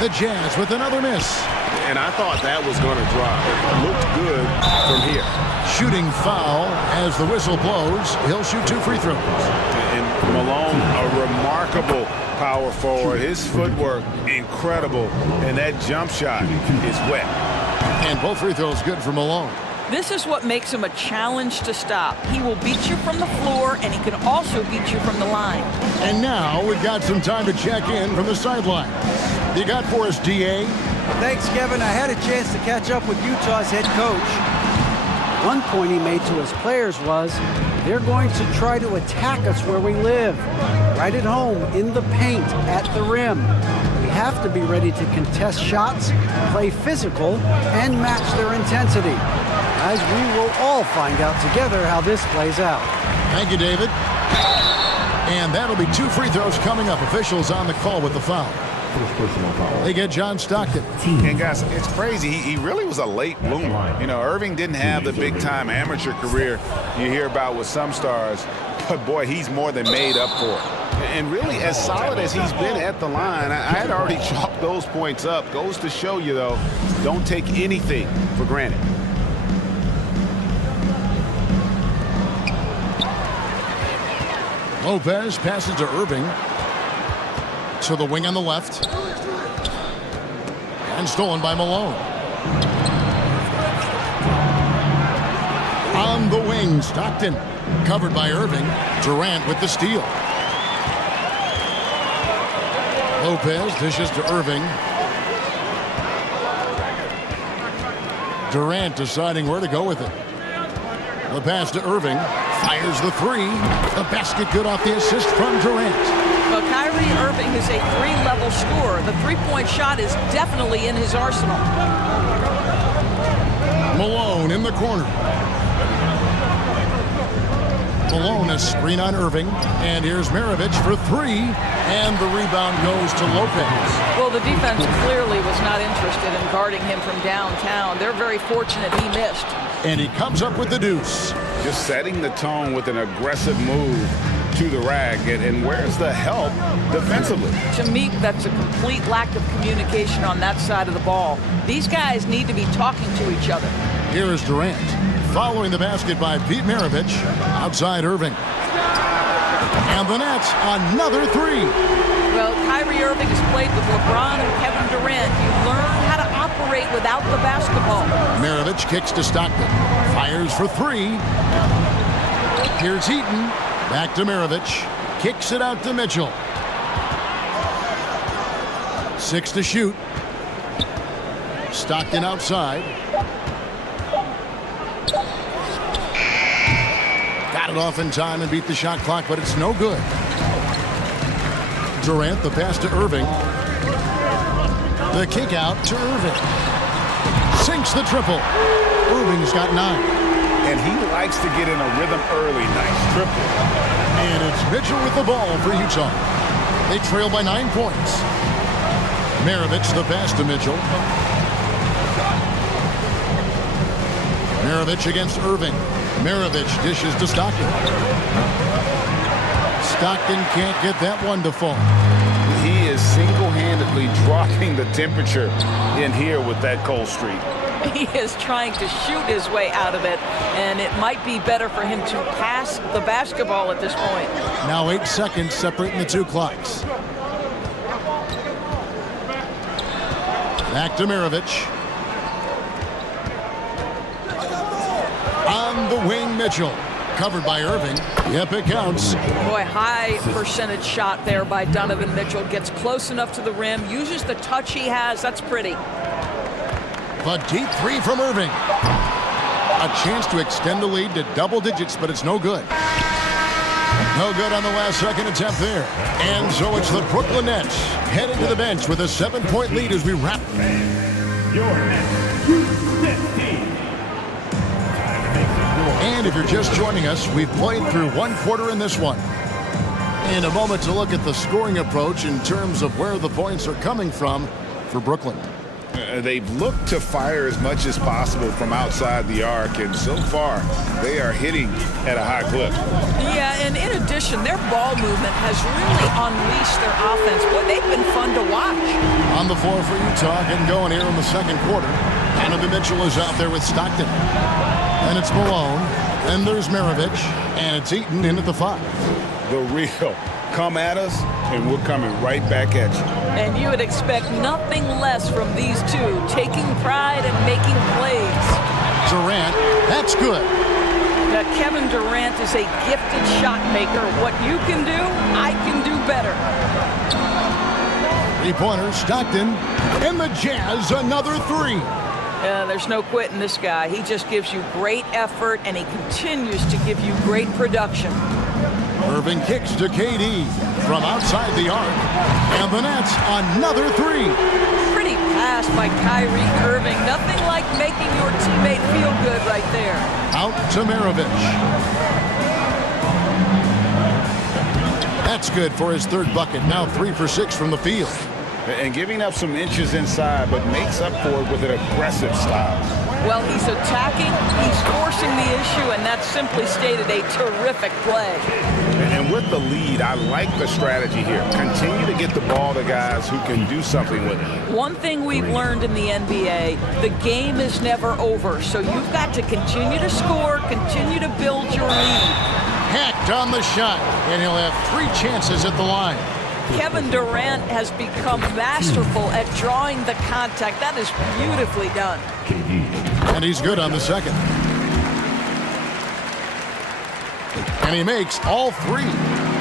The Jazz with another miss. And I thought that was going to drop. It looked good from here. Shooting foul as the whistle blows. He'll shoot 2 free throws. And Malone, a remarkable power forward. His footwork, incredible. And that jump shot is wet. And both free throws good for Malone. This is what makes him a challenge to stop. He will beat you from the floor, and he can also beat you from the line. And now we've got some time to check in from the sideline. You got for us, DA? Thanks, Kevin. I had a chance to catch up with Utah's head coach. One point he made to his players was, they're going to try to attack us where we live, right at home, in the paint, at the rim. We have to be ready to contest shots, play physical, and match their intensity. As we will all find out together how this plays out. Thank you, David. And that'll be 2 free throws coming up. Officials on the call with the foul. They get John Stockton. And guys, it's crazy. He really was a late bloomer. You know, Irving didn't have the big-time amateur career you hear about with some stars. But, boy, he's more than made up for it. And really, as solid as he's been at the line, I had already chalked those points up. Goes to show you, though, don't take anything for granted. Lopez passes to Irving. To the wing on the left. And stolen by Malone. On the wing, Stockton. Covered by Irving. Durant with the steal. Lopez dishes to Irving. Durant deciding where to go with it. The pass to Irving. Fires the three. The basket good off the assist from Durant. Well, Kyrie Irving is a 3-level scorer. The three-point shot is definitely in his arsenal. Malone in the corner. Malone a screen on Irving. And here's Maravich for 3. And the rebound goes to Lopez. Well, the defense clearly was not interested in guarding him from downtown. They're very fortunate he missed. And he comes up with the deuce. Just setting the tone with an aggressive move. to the rack. And where's the help defensively? To me, that's a complete lack of communication on that side of the ball. These guys need to be talking to each other. Here is Durant. Following the basket by Pete Maravich. Outside Irving. And the Nets, another three. Well, Kyrie Irving has played with LeBron and Kevin Durant. You learn how to operate without the basketball. Maravich kicks to Stockton. Fires for three. Here's Heaton. Back to Maravich. Kicks it out to Mitchell. 6 to shoot. Stockton outside. Got it off in time and beat the shot clock, but it's no good. Durant, the pass to Irving. The kick out to Irving. Sinks the triple. Irving's got 9. And he likes to get in a rhythm early. Nice triple. And it's Mitchell with the ball for Utah. They trail by 9 points. Maravich, the pass to Mitchell. Maravich against Irving. Maravich dishes to Stockton. Stockton can't get that one to fall. He is single-handedly dropping the temperature in here with that cold streak. He is trying to shoot his way out of it, and it might be better for him to pass the basketball at this point. Now 8 seconds separating the two clocks. Back to Maravich. On the wing, Mitchell. Covered by Irving. Yep, it counts. Boy, high percentage shot there by Donovan Mitchell. Gets close enough to the rim, uses the touch he has. That's pretty. The deep three from Irving. A chance to extend the lead to double digits, but it's no good. No good on the last second attempt there. And so it's the Brooklyn Nets heading to the bench with a 7-point lead as we wrap. And if you're just joining us, we've played through 1 quarter in this one. In a moment to look at the scoring approach in terms of where the points are coming from for Brooklyn. They've looked to fire as much as possible from outside the arc, and so far they are hitting at a high clip. Yeah, and in addition, their ball movement has really unleashed their offense. Boy, they've been fun to watch. On the floor for Utah, getting going here in the second quarter. Donovan Mitchell is out there with Stockton. And it's Malone. Then there's Maravich. And it's Eaton in at the 5. The real come at us, and we're coming right back at you. And you would expect nothing less from these two, taking pride and making plays. Durant, that's good. Kevin Durant is a gifted shot maker. What you can do, I can do better. 3-pointer, Stockton, and the Jazz, another 3. There's no quitting this guy. He just gives you great effort, and he continues to give you great production. Irving kicks to KD from outside the arc. And the Nets, another 3. Pretty pass by Kyrie Irving. Nothing like making your teammate feel good right there. Out to Maravich. That's good for his 3rd bucket. Now 3 for 6 from the field. And giving up some inches inside, but makes up for it with an aggressive style. Well, he's attacking, he's forcing the issue, and that's simply stated a terrific play. And with the lead, I like the strategy here. Continue to get the ball to guys who can do something with it. One thing we've learned in the NBA, the game is never over, so you've got to continue to score, continue to build your lead. Hacked on the shot, and he'll have 3 chances at the line. Kevin Durant has become masterful at drawing the contact. That is beautifully done. And he's good on the second. And he makes all 3.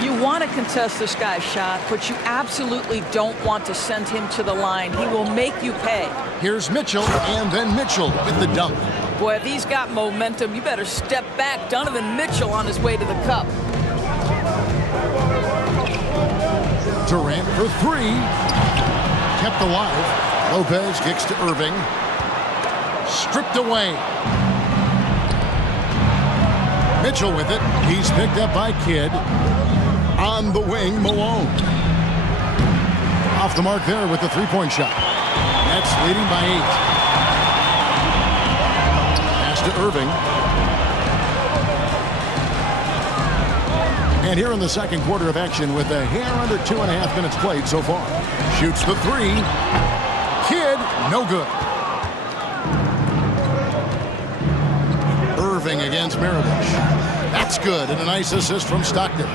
You want to contest this guy's shot, but you absolutely don't want to send him to the line. He will make you pay. Here's Mitchell, and then Mitchell with the dunk. Boy, if he's got momentum, you better step back. Donovan Mitchell on his way to the cup. Durant for 3. Kept alive. Lopez kicks to Irving. Stripped away. Mitchell with it. He's picked up by Kidd. On the wing, Malone. Off the mark there with the 3-point shot. Nets leading by 8. Pass to Irving. And here in the second quarter of action with a hair under 2.5 minutes played so far. Shoots the three. Kidd, no good. Irving against Maravich. That's good, and a nice assist from Stockton.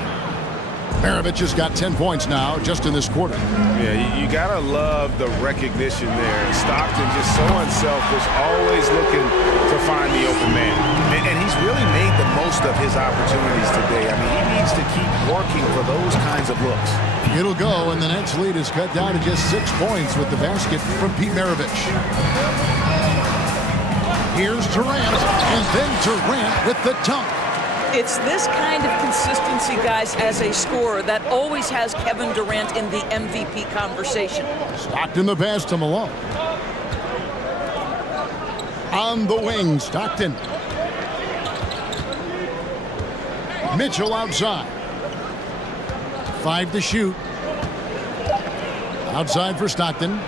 Maravich has got 10 points now just in this quarter. Yeah, you gotta love the recognition there. Stockton just so unselfish, always looking to find the open man. And he's really made the most of his opportunities today. I mean, he needs to keep working for those kinds of looks. It'll go, and the Nets lead is cut down to just 6 points with the basket from Pete Maravich. Here's Durant, and then Durant with the dunk. It's this kind of consistency, guys, as a scorer that always has Kevin Durant in the MVP conversation. Stockton the pass to Malone. On the wing, Stockton. Mitchell outside. 5 to shoot. Outside for Stockton.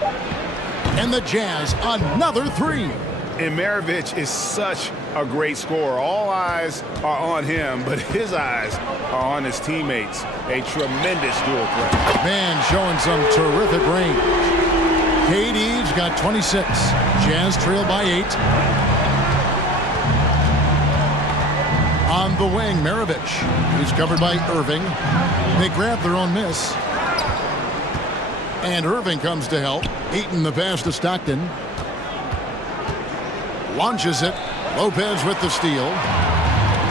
And the Jazz, another three. And Maravich is such a great scorer. All eyes are on him, but his eyes are on his teammates. A tremendous dual threat. Man showing some terrific range. KD's got 26. Jazz trail by 8. On the wing, Maravich. He's covered by Irving. They grab their own miss. And Irving comes to help. Eaton the pass to Stockton. Launches it. Lopez with the steal.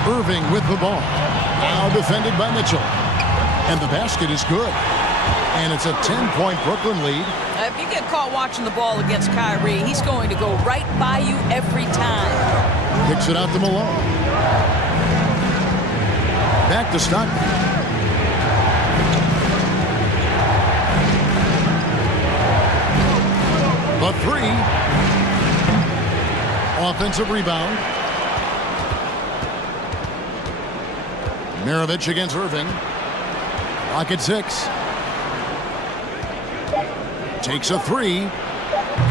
Irving with the ball. Now defended by Mitchell. And the basket is good. And it's a 10-point Brooklyn lead. If you get caught watching the ball against Kyrie, he's going to go right by you every time. Kicks it out to Malone. Back to Stockton. The three. Offensive rebound. Maravich against Irving. Lock at 6. Takes a three.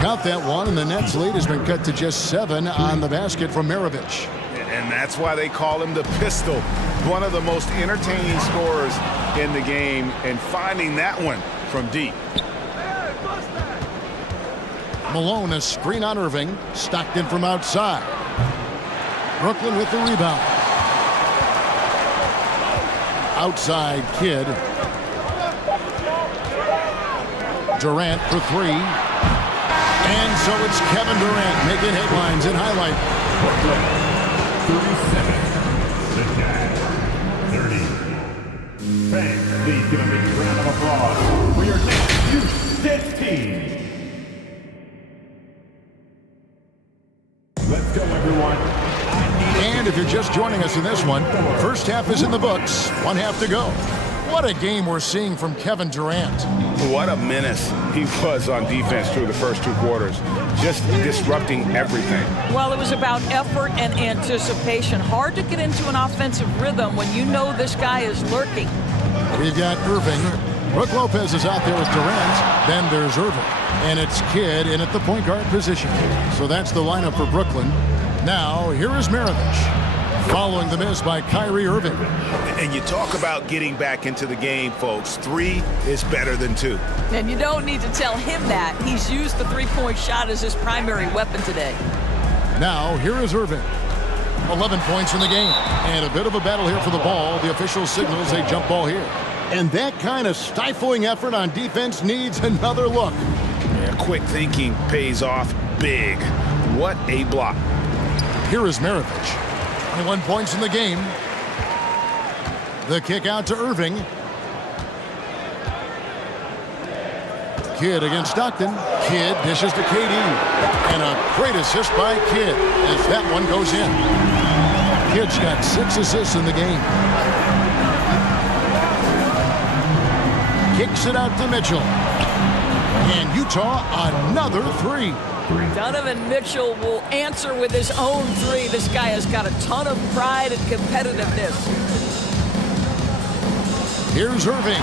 Count that one, and the Nets lead has been cut to just 7 on the basket from Maravich. And that's why they call him the Pistol. One of the most entertaining scorers in the game, and finding that one from deep. Malone, a screen on Irving. Stockton from outside. Brooklyn with the rebound. Outside Kidd. Durant for 3. And so it's Kevin Durant making headlines in highlight. 30. Fans, please give a big round of applause for your next youth dance team. Let's go, everyone. And if you're just joining us in this one, first half is in the books. 1 half to go. What a game we're seeing from Kevin Durant. What a menace he was on defense through the first 2 quarters. Just disrupting everything. Well, it was about effort and anticipation. Hard to get into an offensive rhythm when you know this guy is lurking. We've got Irving. Brook Lopez is out there with Durant. Then there's Irving. And it's Kidd in at the point guard position. So that's the lineup for Brooklyn. Now, here is Maravich. Following the miss by Kyrie Irving. And you talk about getting back into the game, folks. 3 is better than 2. And you don't need to tell him that. He's used the three-point shot as his primary weapon today. Now, here is Irving. 11 points in the game. And a bit of a battle here for the ball. The official signals a jump ball here. And that kind of stifling effort on defense needs another look. Yeah, quick thinking pays off big. What a block. Here is Maravich. 21 points in the game. The kick out to Irving. Kidd against Stockton. Kidd dishes to KD. And a great assist by Kidd as that one goes in. Kidd's got 6 assists in the game. Kicks it out to Mitchell. And Utah another 3. Donovan Mitchell will answer with his own 3. This guy has got a ton of pride and competitiveness. Here's Irving.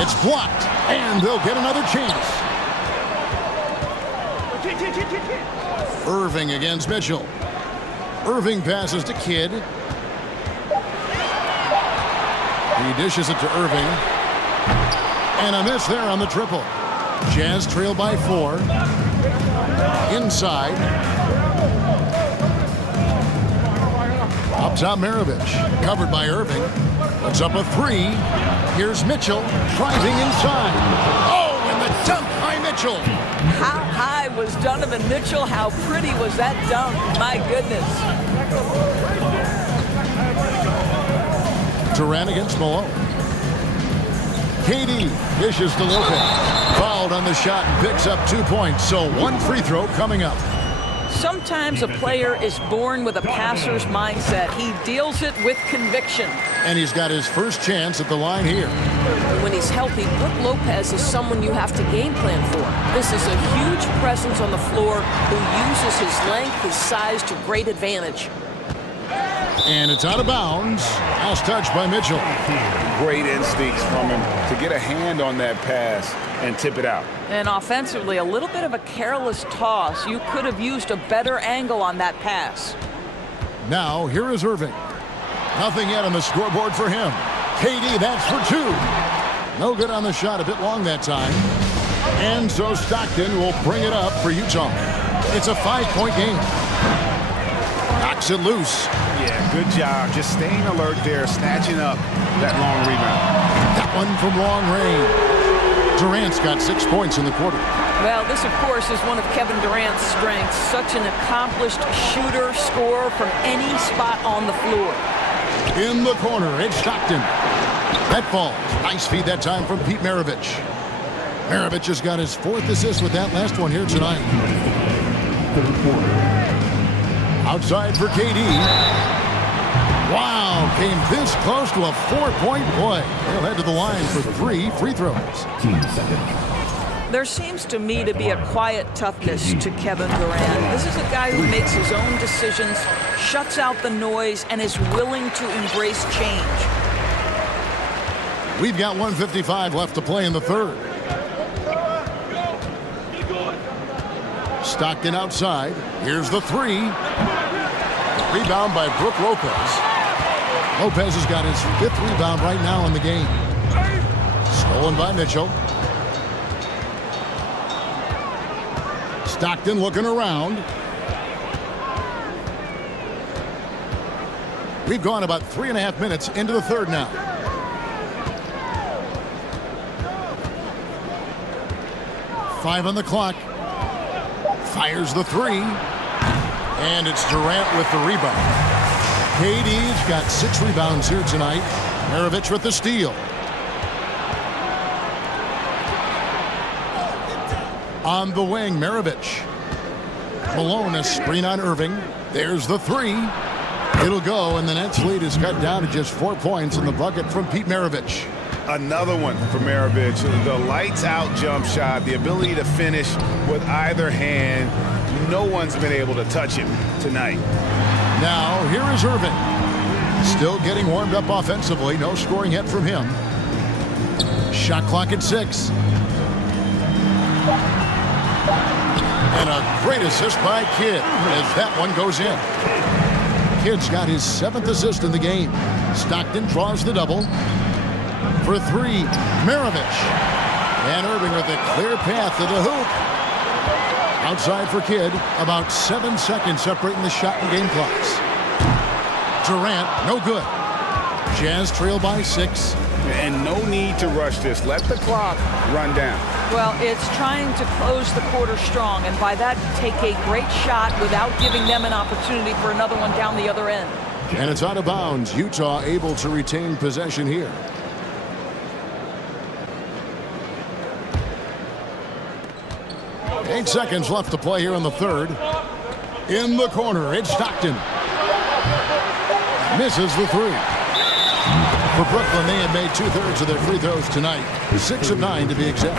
It's blocked, and they'll get another chance. Irving against Mitchell. Irving passes to Kidd. He dishes it to Irving. And a miss there on the triple. Jazz trail by 4. Inside. Up top, Maravich. Covered by Irving. Puts up a 3. Here's Mitchell driving inside. Oh, and the dunk by Mitchell. How high was Donovan Mitchell? How pretty was that dunk? My goodness. Durant against Malone. KD dishes to Lopez. Fouled on the shot and picks up 2 points. So 1 free throw coming up. Sometimes a player is born with a passer's mindset. He deals it with conviction. And he's got his first chance at the line here. When he's healthy, Brook Lopez is someone you have to game plan for. This is a huge presence on the floor who uses his length, his size to great advantage. And it's out of bounds. Last touch by Mitchell. Great instincts from him to get a hand on that pass and tip it out. And offensively, a little bit of a careless toss. You could have used a better angle on that pass. Now, here is Irving. Nothing yet on the scoreboard for him. KD, that's for 2. No good on the shot, a bit long that time. And so Stockton will bring it up for Utah. It's a 5-point game. Knocks it loose. Yeah, good job. Just staying alert there, snatching up that long rebound. That one from long range. Durant's got 6 points in the quarter. Well, this, of course, is one of Kevin Durant's strengths. Such an accomplished shooter, scorer from any spot on the floor. In the corner, it's Stockton. That falls. Nice feed that time from Pete Maravich. Maravich has got his 4th assist with that last one here tonight. Outside for KD. Wow, came this close to a 4-point play. He'll head to the line for 3 free throws. There seems to me to be a quiet toughness to Kevin Durant. This is a guy who makes his own decisions, shuts out the noise, and is willing to embrace change. We've got 1:55 left to play in the third. Stockton outside. Here's the 3. Rebound by Brook Lopez. Lopez has got his 5th rebound right now in the game. Stolen by Mitchell. Stockton looking around. We've gone about 3.5 minutes into the third now. Five on the clock. Fires the 3. And it's Durant with the rebound. KD's got 6 rebounds here tonight. Maravich with the steal. On the wing, Maravich. Malone, a screen on Irving. There's the 3. It'll go, and the Nets lead is cut down to just 4 points in the bucket from Pete Maravich. Another one for Maravich. The lights-out jump shot, the ability to finish with either hand. No one's been able to touch him tonight. Now, here is Irving. Still getting warmed up offensively. No scoring yet from him. Shot clock at 6. And a great assist by Kidd as that one goes in. Kidd's got his 7th assist in the game. Stockton draws the double. For 3, Maravich. And Irving with a clear path to the hoop. Outside for Kidd, about 7 seconds separating the shot and game clocks. Durant, no good. Jazz trail by 6. And no need to rush this. Let the clock run down. Well, it's trying to close the quarter strong, and by that, take a great shot without giving them an opportunity for another one down the other end. And it's out of bounds. Utah able to retain possession here. Eight seconds left to play here in the third. In the corner, it's Stockton. Misses the 3. For Brooklyn, they have made 2/3 of their free throws tonight. 6 of 9 to be exact.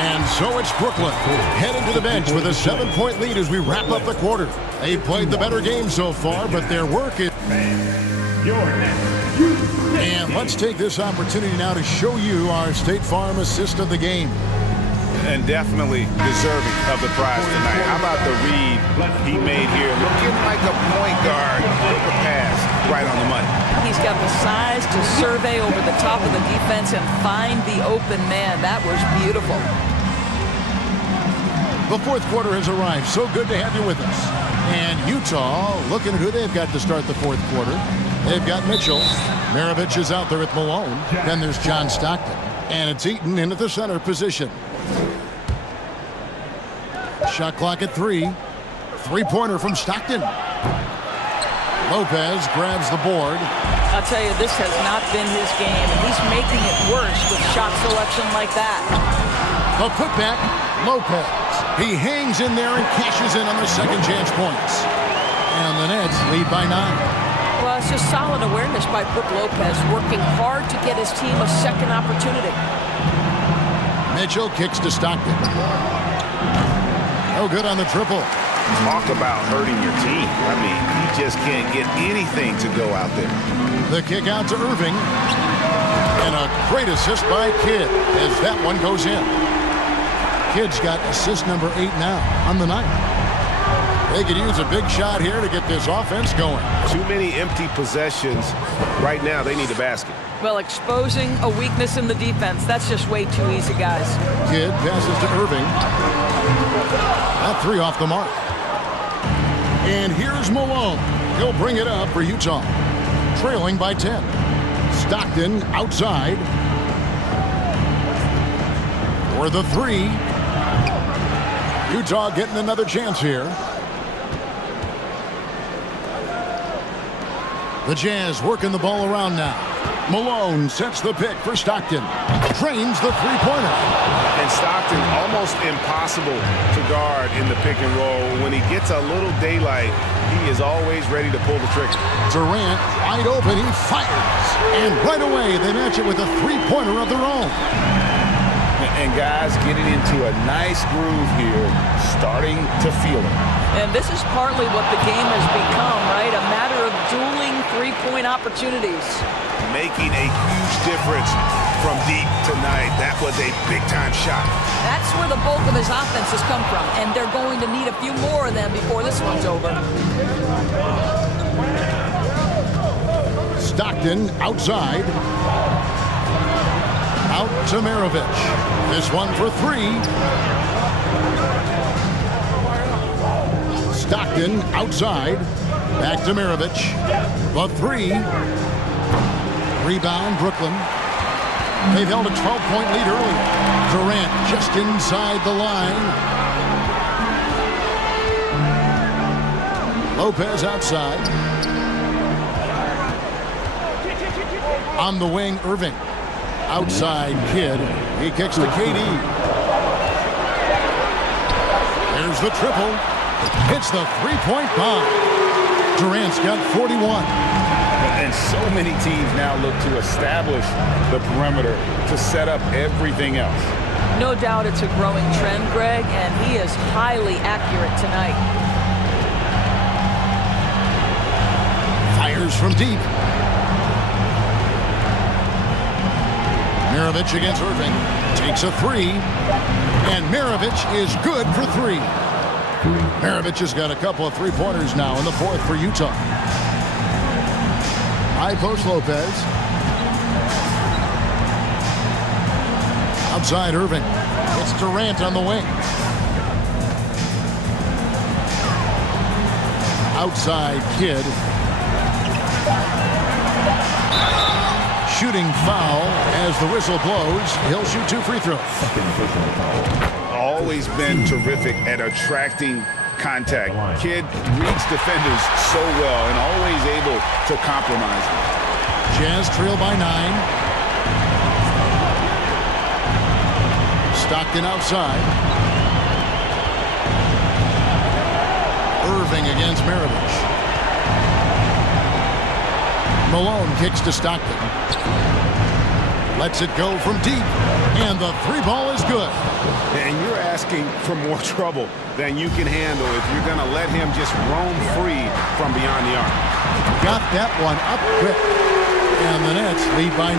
And so it's Brooklyn heading to the bench with a 7-point lead as we wrap up the quarter. They've played the better game so far, but their work is... And let's take this opportunity now to show you our State Farm assist of the game. And definitely deserving of the prize tonight. How about the read he made here? Looking like a point guard with the pass right on the money. He's got the size to survey over the top of the defense and find the open man. That was beautiful. The fourth quarter has arrived. So good to have you with us. And Utah looking at who they've got to start the fourth quarter. They've got Mitchell. Maravich is out there with Malone. Then there's John Stockton. And it's Eaton into the center position. Shot clock at 3. Three-pointer from Stockton. Lopez grabs the board. I'll tell you, this has not been his game, and he's making it worse with shot selection like that. A putback, Lopez. He hangs in there and cashes in on the second chance points. And the Nets lead by 9. Well, it's just solid awareness by Brook Lopez, working hard to get his team a second opportunity. Mitchell kicks to Stockton. No good on the triple. Talk about hurting your team. I mean, you just can't get anything to go out there. The kick out to Irving. And a great assist by Kidd as that one goes in. Kidd's got assist number 8 now on the night. They could use a big shot here to get this offense going. Too many empty possessions. Right now, they need a basket. Well, exposing a weakness in the defense, that's just way too easy, guys. Kidd passes to Irving. That 3 off the mark. And here's Malone. He'll bring it up for Utah. Trailing by 10. Stockton outside. For the 3. Utah getting another chance here. The Jazz working the ball around now. Malone sets the pick for Stockton. Drains the three-pointer. And Stockton almost impossible to guard in the pick and roll. When he gets a little daylight, he is always ready to pull the trigger. Durant wide open. He fires. And right away, they match it with a three-pointer of their own. And guys getting into a nice groove here, starting to feel it. And this is partly what the game has become, right? A matter of dueling three-point opportunities. Making a huge difference from deep tonight. That was a big-time shot. That's where the bulk of his offense has come from, and they're going to need a few more of them before this one's over. Stockton outside. Out to Maravich. This one for 3. Stockton outside. Back to Maravich. The 3. Rebound, Brooklyn. They've held a 12-point lead earlier. Durant just inside the line. Lopez outside. On the wing, Irving. Outside, Kidd. He kicks to KD. There's the triple. Hits the three-point bomb. Durant's got 41. And so many teams now look to establish the perimeter to set up everything else. No doubt it's a growing trend, Greg, and he is highly accurate tonight. Fires from deep. Maravich against Irving. Takes a 3. And Maravich is good for 3. Maravich has got a couple of three-pointers now in the fourth for Utah. High post Lopez. Outside Irving. It's Durant on the wing. Outside Kidd. Shooting foul as the whistle blows. He'll shoot 2 free throws. Always been terrific at attracting contact. Kidd reads defenders so well and always able to compromise them. Jazz trail by 9. Stockton outside. Irving against Maravich. Malone kicks to Stockton. Lets it go from deep. And the 3-ball is good. And you're asking for more trouble than you can handle if you're going to let him just roam free from beyond the arc. Got that one up quick. And the Nets lead by 9.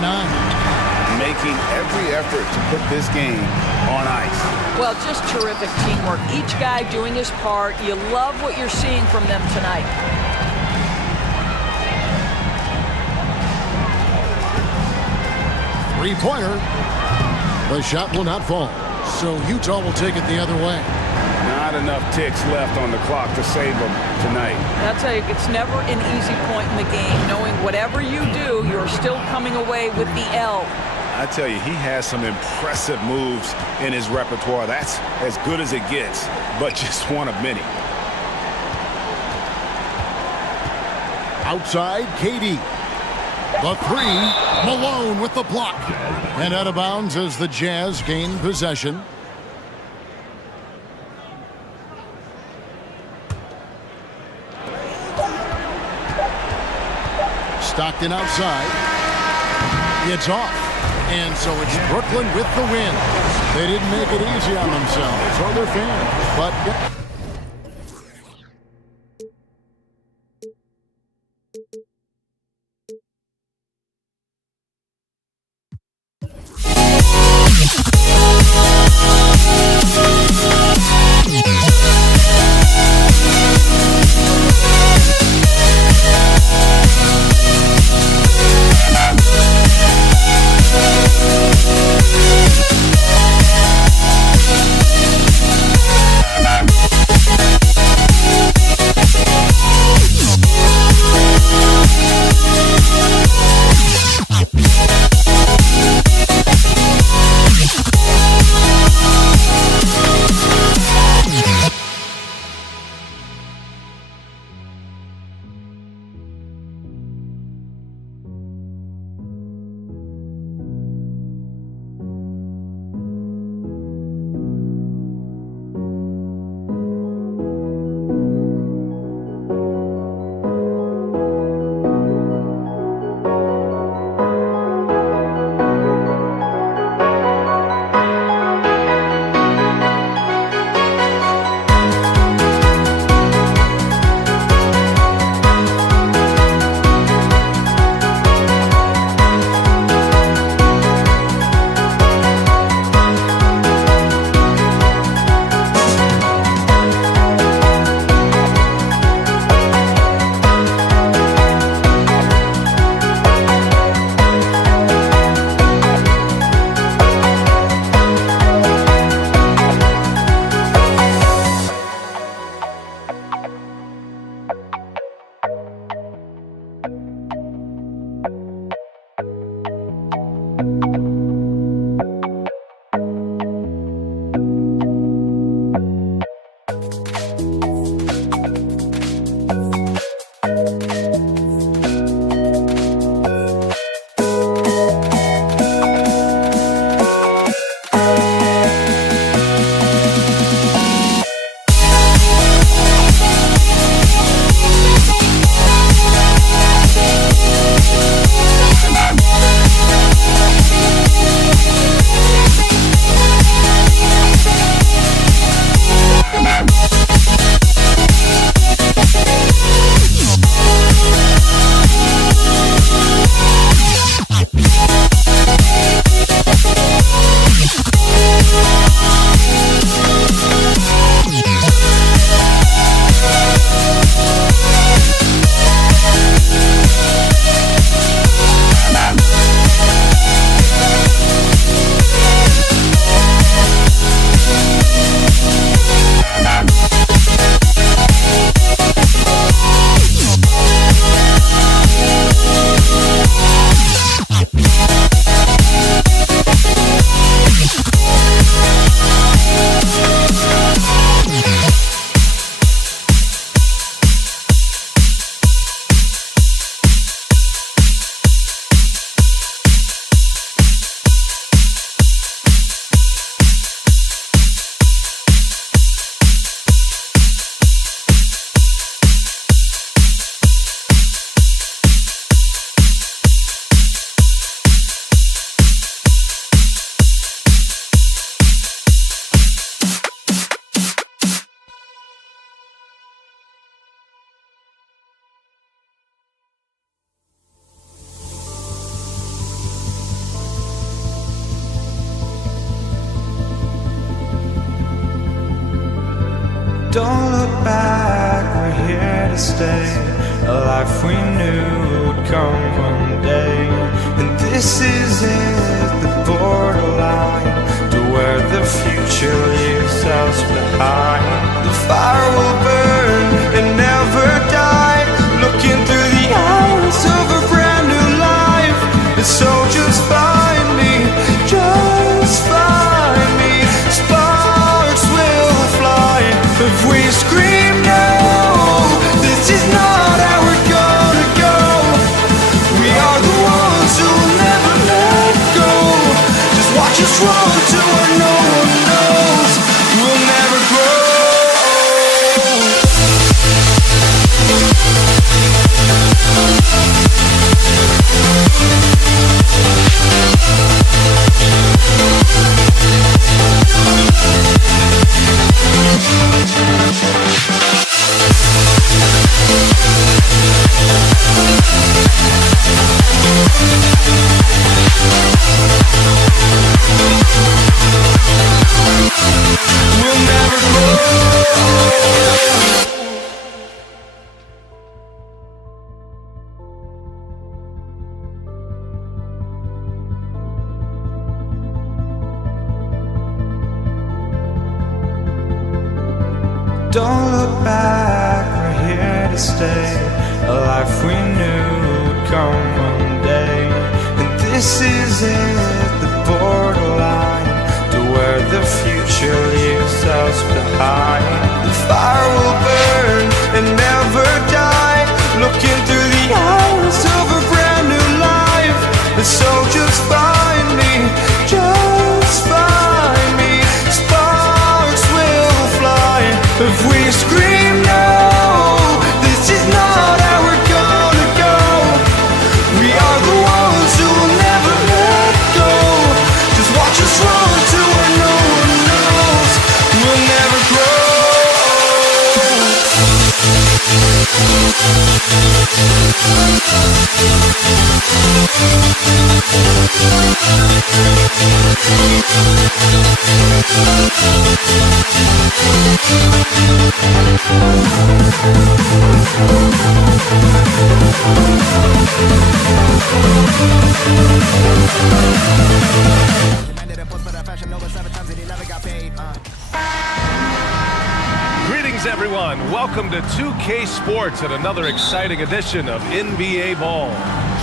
making every effort to put this game on ice. Well, just terrific teamwork. Each guy doing his part. You love what you're seeing from them tonight. Three-pointer. The shot will not fall. So Utah will take it the other way. Not enough ticks left on the clock to save them tonight. I'll tell you, it's never an easy point in the game, knowing whatever you do, you're still coming away with the L. I tell you, he has some impressive moves in his repertoire. That's as good as it gets, but just one of many. Outside, KD. The three, Malone with the block. And out of bounds as the Jazz gain possession. Stockton outside. It's off. And so it's Brooklyn with the win. They didn't make it easy on themselves or their fans, but... Don't look back, we're here to stay. A life we knew would come one day. And this is it, the borderline to where the future leaves us behind. The fire will burn and never die, looking through the eyes of a brand new life. And so just find me, just find me. Sparks will fly if we scream no. This is not how we're gonna go. We are the ones who will never let go. Just watch us run to where no one knows. We'll never grow. We'll never grow. Don't look back, we're here to stay. A life we knew would come one day. And this is it, the borderline to where the future leaves us behind. The fire will burn and never die, looking through the eyes of a brand new life. And so just find me, just find me. Sparks will fly if we scream no. This is not how we're gonna go. We are the ones who will never let go. Just watch us run to where no one knows. We'll never grow. Greetings, everyone. Welcome to 2K Sports and another exciting edition of NBA Ball.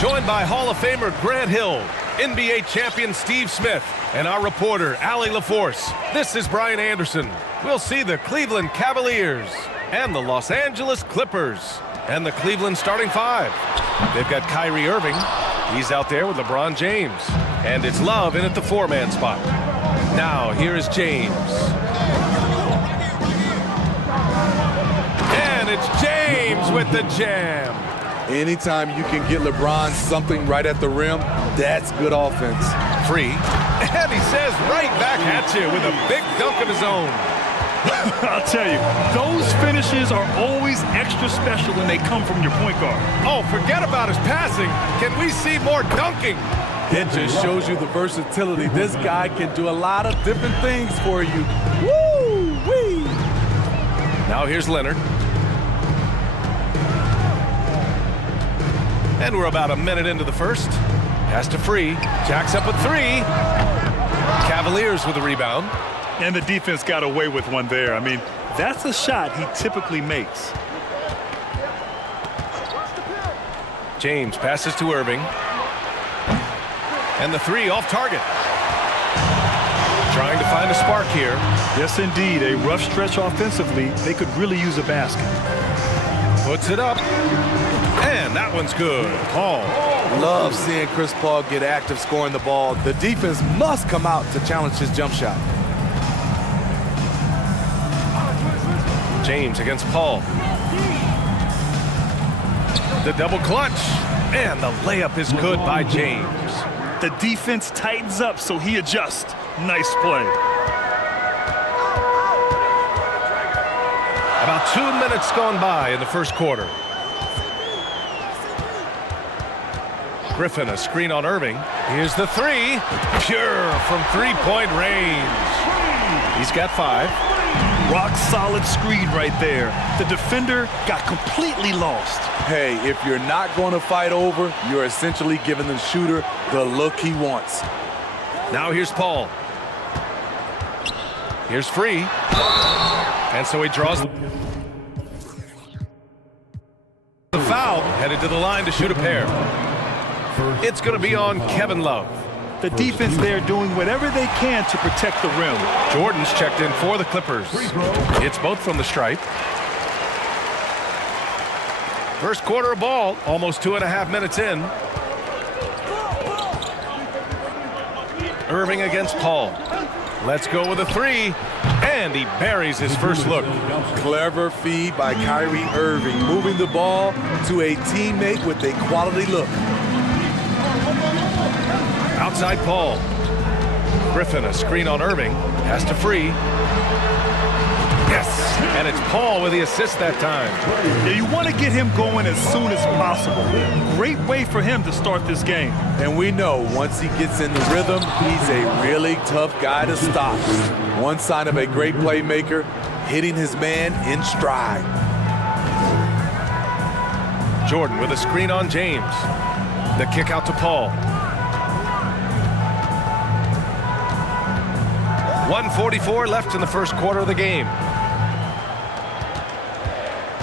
Joined by Hall of Famer Grant Hill, NBA champion Steve Smith, and our reporter, Allie LaForce. This is Brian Anderson. We'll see the Cleveland Cavaliers and the Los Angeles Clippers and the Cleveland starting five. They've got Kyrie Irving. He's out there with LeBron James. And it's Love in at the four-man spot. Now, here is James. And it's James with the jam. Anytime you can get LeBron something right at the rim, that's good offense. Free. And he says right back at you with a big dunk of his own. I'll tell you, those finishes are always extra special when they come from your point guard. Oh, forget about his passing. Can we see more dunking? It just shows you the versatility. This guy can do a lot of different things for you. Woo-wee! Now here's Leonard. And we're about a minute into the first. Pass to Free. Jacks up a three. Cavaliers with a rebound. And the defense got away with one there. I mean, that's a shot he typically makes. James passes to Irving. And the three off target. Trying to find a spark here. Yes, indeed. A rough stretch offensively. They could really use a basket. Puts it up. And that one's good. Paul. Love seeing Chris Paul get active scoring the ball. The defense must come out to challenge his jump shot. James against Paul. The double clutch. And the layup is good by James. The defense tightens up, so he adjusts. Nice play. About 2 minutes gone by in the first quarter. Griffin, a screen on Irving. Here's the three. Pure from three-point range. He's got 5. Rock solid screen right there. The defender got completely lost. Hey, if you're not going to fight over, you're essentially giving the shooter the look he wants. Now here's Paul. Here's Free. And so he draws the foul, headed to the line to shoot a pair. It's going to be on Kevin Love. The defense there doing whatever they can to protect the rim. Jordan's checked in for the Clippers. It's both from the stripe. First quarter of ball, almost 2.5 minutes in. Irving against Paul. Let's go with a three, and he buries his first look. Clever feed by Kyrie Irving, moving the ball to a teammate with a quality look. Outside Paul. Griffin, a screen on Irving. Pass to Free. Yes, and it's Paul with the assist that time. Yeah, you want to get him going as soon as possible. Great way for him to start this game. And we know once he gets in the rhythm, he's a really tough guy to stop. One sign of a great playmaker, hitting his man in stride. Jordan with a screen on James. The kick out to Paul. 1:44 left in the first quarter of the game.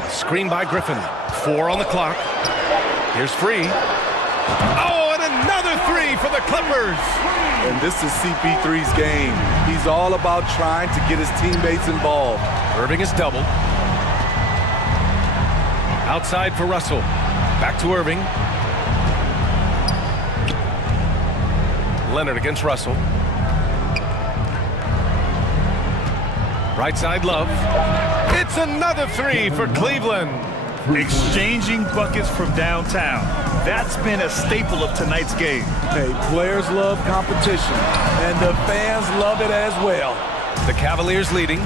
Screen by Griffin. 4 on the clock. Here's Free. Oh, and another three for the Clippers. And this is CP3's game. He's all about trying to get his teammates involved. Irving is doubled. Outside for Russell. Back to Irving. Leonard against Russell. Right side Love. It's another three for Cleveland. Exchanging buckets from downtown. That's been a staple of tonight's game. Hey, players love competition, and the fans love it as well. The Cavaliers leading.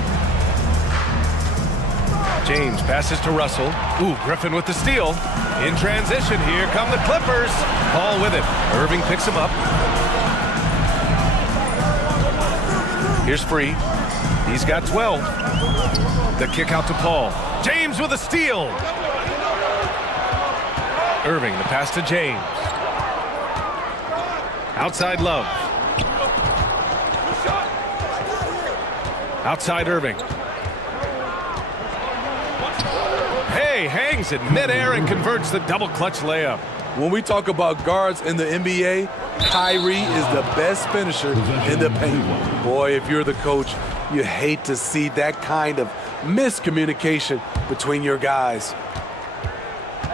James passes to Russell. Ooh, Griffin with the steal. In transition, here come the Clippers. Paul with it. Irving picks him up. Here's Free. He's got 12. The kick out to Paul. James with a steal. Irving, the pass to James. Outside Love. Outside Irving. Hey, hangs in midair and converts the double clutch layup. When we talk about guards in the NBA, Kyrie is the best finisher in the paint. Boy, if you're the coach, you hate to see that kind of miscommunication between your guys.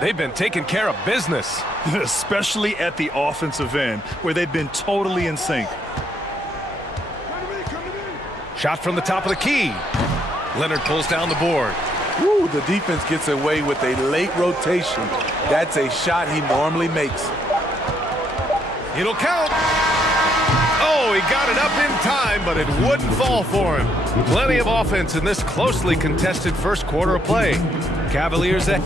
They've been taking care of business. Especially at the offensive end, where they've been totally in sync. Shot from the top of the key. Leonard pulls down the board. Woo, the defense gets away with a late rotation. That's a shot he normally makes. It'll count. Oh, he got it up in time, but it wouldn't fall for him. Plenty of offense in this closely contested first quarter of play. Cavaliers ahead.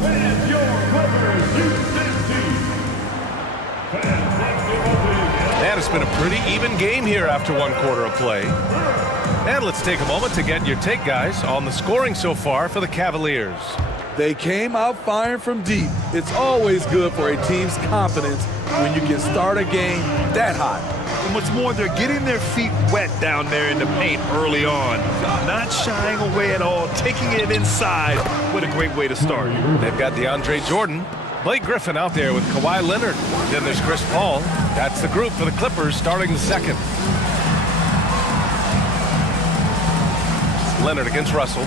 And it's been a pretty even game here after one quarter of play. And let's take a moment to get your take, guys, on the scoring so far for the Cavaliers. They came out firing from deep. It's always good for a team's confidence when you can start a game that hot. And what's more, they're getting their feet wet down there in the paint early on. Not shying away at all, taking it inside. What a great way to start. They've got DeAndre Jordan, Blake Griffin out there with Kawhi Leonard. Then there's Chris Paul. That's the group for the Clippers starting the second. Leonard against Russell.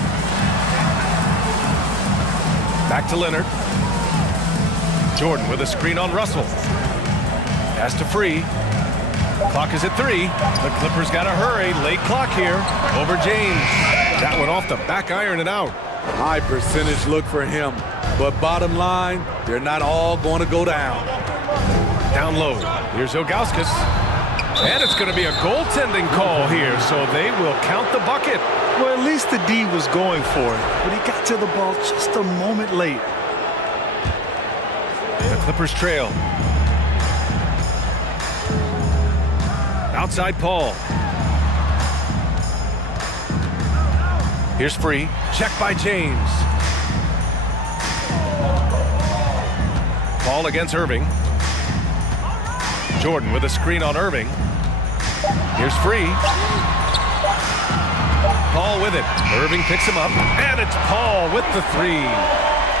Back to Leonard. Jordan with a screen on Russell. Pass to Free. Clock is at 3. The Clippers got to hurry. Late clock here. Over James. That one off the back iron and out. High percentage look for him. But bottom line, they're not all going to go down. Down low. Here's Ilgauskas. And it's going to be a goaltending call here, so they will count the bucket. Well, at least the D was going for it, but he got to the ball just a moment late. The Clippers trail. Outside Paul. Here's free. Check by James. Paul against Irving. Jordan with a screen on Irving. Here's free. Paul with it. Irving picks him up, and it's Paul with the three.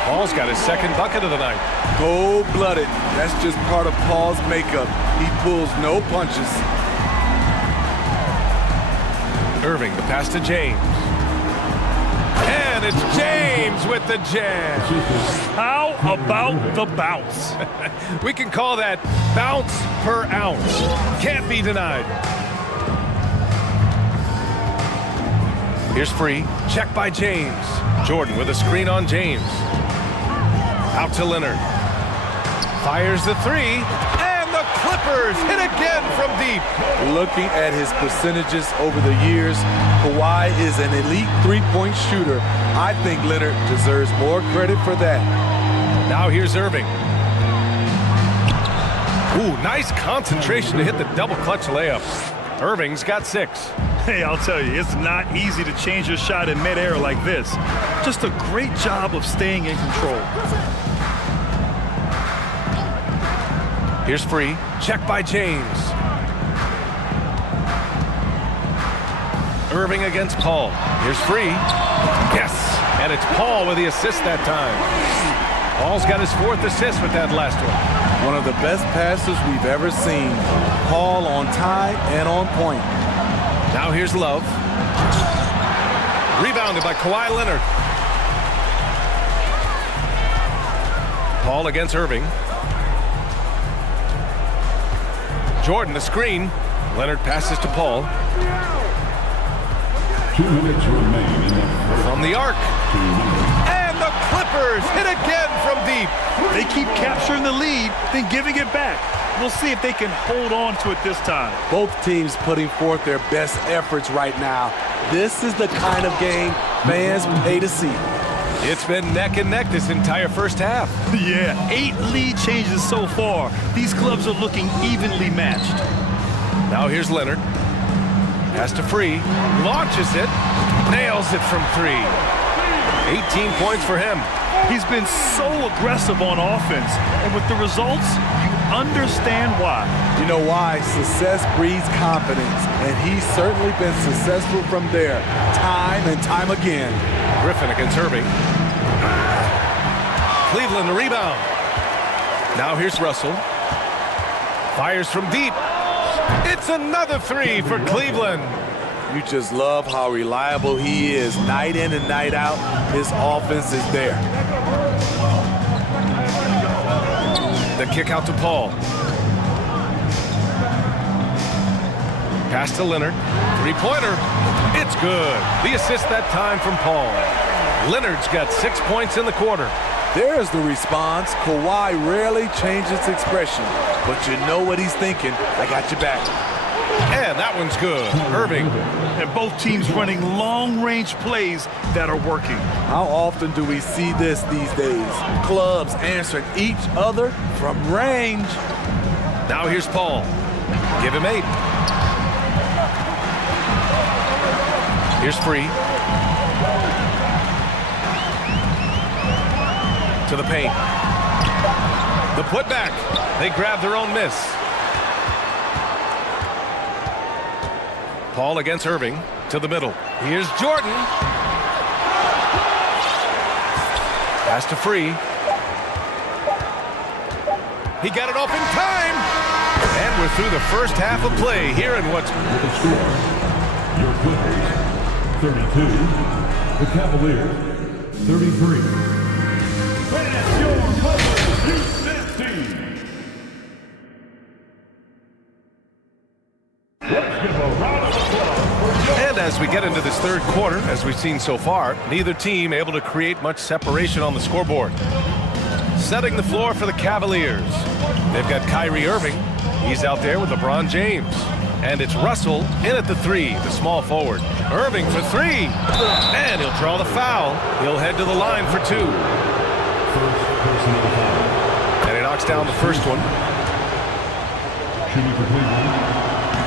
Paul's got his second bucket of the night. Cold-blooded. That's just part of Paul's makeup. He pulls no punches. Irving, the pass to James. And it's James with the jam. How about the bounce? We can call that bounce per ounce. Can't be denied. Here's free. Check by James. Jordan with a screen on James. Out to Leonard. Fires the three. And the Clippers hit again from deep. Looking at his percentages over the years, Kawhi is an elite three-point shooter. I think Leonard deserves more credit for that. Now here's Irving. Ooh, nice concentration to hit the double clutch layup. Irving's got 6. Hey, I'll tell you, it's not easy to change your shot in midair like this. Just a great job of staying in control. Here's free. Check by James. Irving against Paul. Here's free. Yes! And it's Paul with the assist that time. Paul's got his 4th assist with that last one. One of the best passes we've ever seen. Paul on time and on point. Now here's Love. Rebounded by Kawhi Leonard. Paul against Irving. Jordan the screen. Leonard passes to Paul. 2 minutes remain from the arc. And the Clippers hit again from deep. They keep capturing the lead, then giving it back. We'll see if they can hold on to it this time. Both teams putting forth their best efforts right now. This is the kind of game fans pay to see. It's been neck and neck this entire first half. Yeah, 8 lead changes so far. These clubs are looking evenly matched. Now here's Leonard. Pass to free. Launches it. Nails it from 3. 18 points for him. He's been so aggressive on offense. And with the results, you understand why. You know why? Success breeds confidence. And he's certainly been successful from there. Time and time again. Griffin against Irving. Cleveland the rebound. Now here's Russell. Fires from deep. It's another 3 for Cleveland. You just love how reliable he is. Night in and night out, his offense is there. The kick out to Paul. Pass to Leonard. 3-pointer. It's good. The assist that time from Paul. Leonard's got 6 points in the quarter. There's the response. Kawhi rarely changes expression, but you know what he's thinking. I got your back. And that one's good. Irving. And both teams running long-range plays that are working. How often do we see this these days? Clubs answering each other from range. Now here's Paul. Give him 8. Here's free. To the paint. The putback. They grab their own miss. Paul against Irving. To the middle. Here's Jordan. Pass to free. He got it off in time. And we're through the first half of play here in what's... With the score, your Clippers, 32. The Cavaliers, 33. That's your Clippers, Houston team. Let's give a round of applause. And as we get into this third quarter, as we've seen so far, neither team able to create much separation on the scoreboard. Setting the floor for the Cavaliers. They've got Kyrie Irving. He's out there with LeBron James. And it's Russell in at the 3, the small forward. Irving for 3. And he'll draw the foul. He'll head to the line for 2. And he knocks down the first one.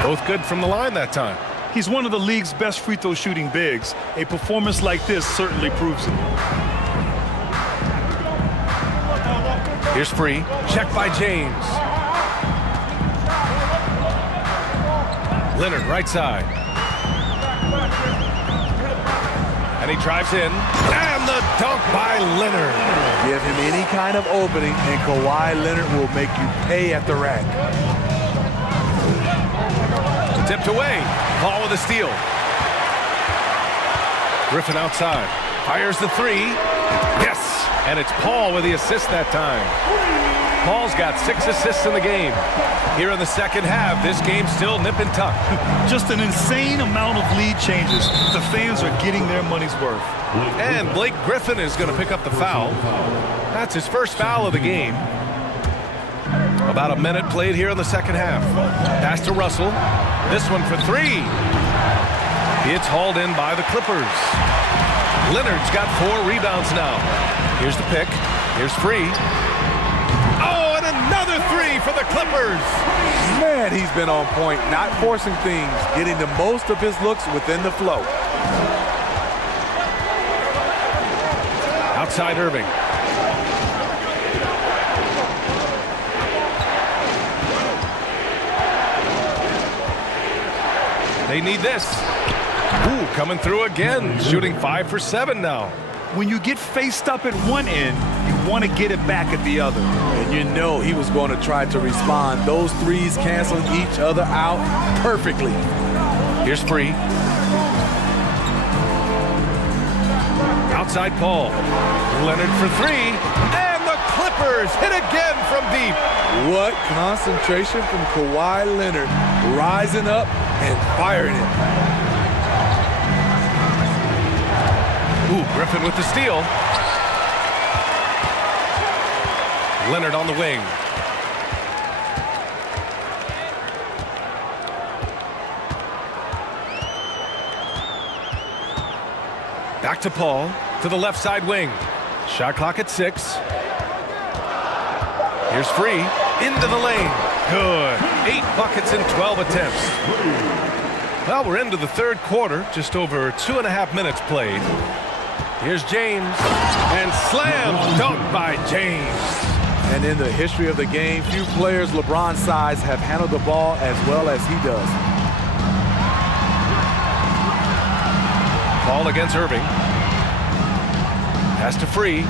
Both good from the line that time. He's one of the league's best free throw shooting bigs. A performance like this certainly proves it. Here's free. Check by James. Leonard, right side. And he drives in. And the dunk by Leonard. Give him any kind of opening, and Kawhi Leonard will make you pay at the rack. Tipped away. Paul with a steal. Griffin outside. Fires the three. Yes! And it's Paul with the assist that time. Paul's got 6 assists in the game. Here in the second half, this game's still nip and tuck. Just an insane amount of lead changes. The fans are getting their money's worth. And Blake Griffin is going to pick up the foul. That's his first foul of the game. About a minute played here in the second half. Pass to Russell. This one for 3. It's hauled in by the Clippers. Leonard's got 4 rebounds now. Here's the pick. Here's free. Oh, and another 3 for the Clippers. Man, he's been on point, not forcing things, getting the most of his looks within the flow. Outside Irving. They need this. Ooh, coming through again. Shooting 5 for 7 now. When you get faced up at one end, you want to get it back at the other. And you know he was going to try to respond. Those threes canceling each other out perfectly. Here's free. Outside Paul. Leonard for 3. And the Clippers hit again from deep. What concentration from Kawhi Leonard, rising up and firing it. Ooh, Griffin with the steal. Leonard on the wing. Back to Paul, to the left side wing. Shot clock at 6. Here's free, into the lane. Good. 8 buckets in 12 attempts. Well, we're into the third quarter, just over 2.5 minutes played. Here's James, and slam dunk by James. And in the history of the game, few players LeBron's size have handled the ball as well as he does. Ball against Irving. Pass to free.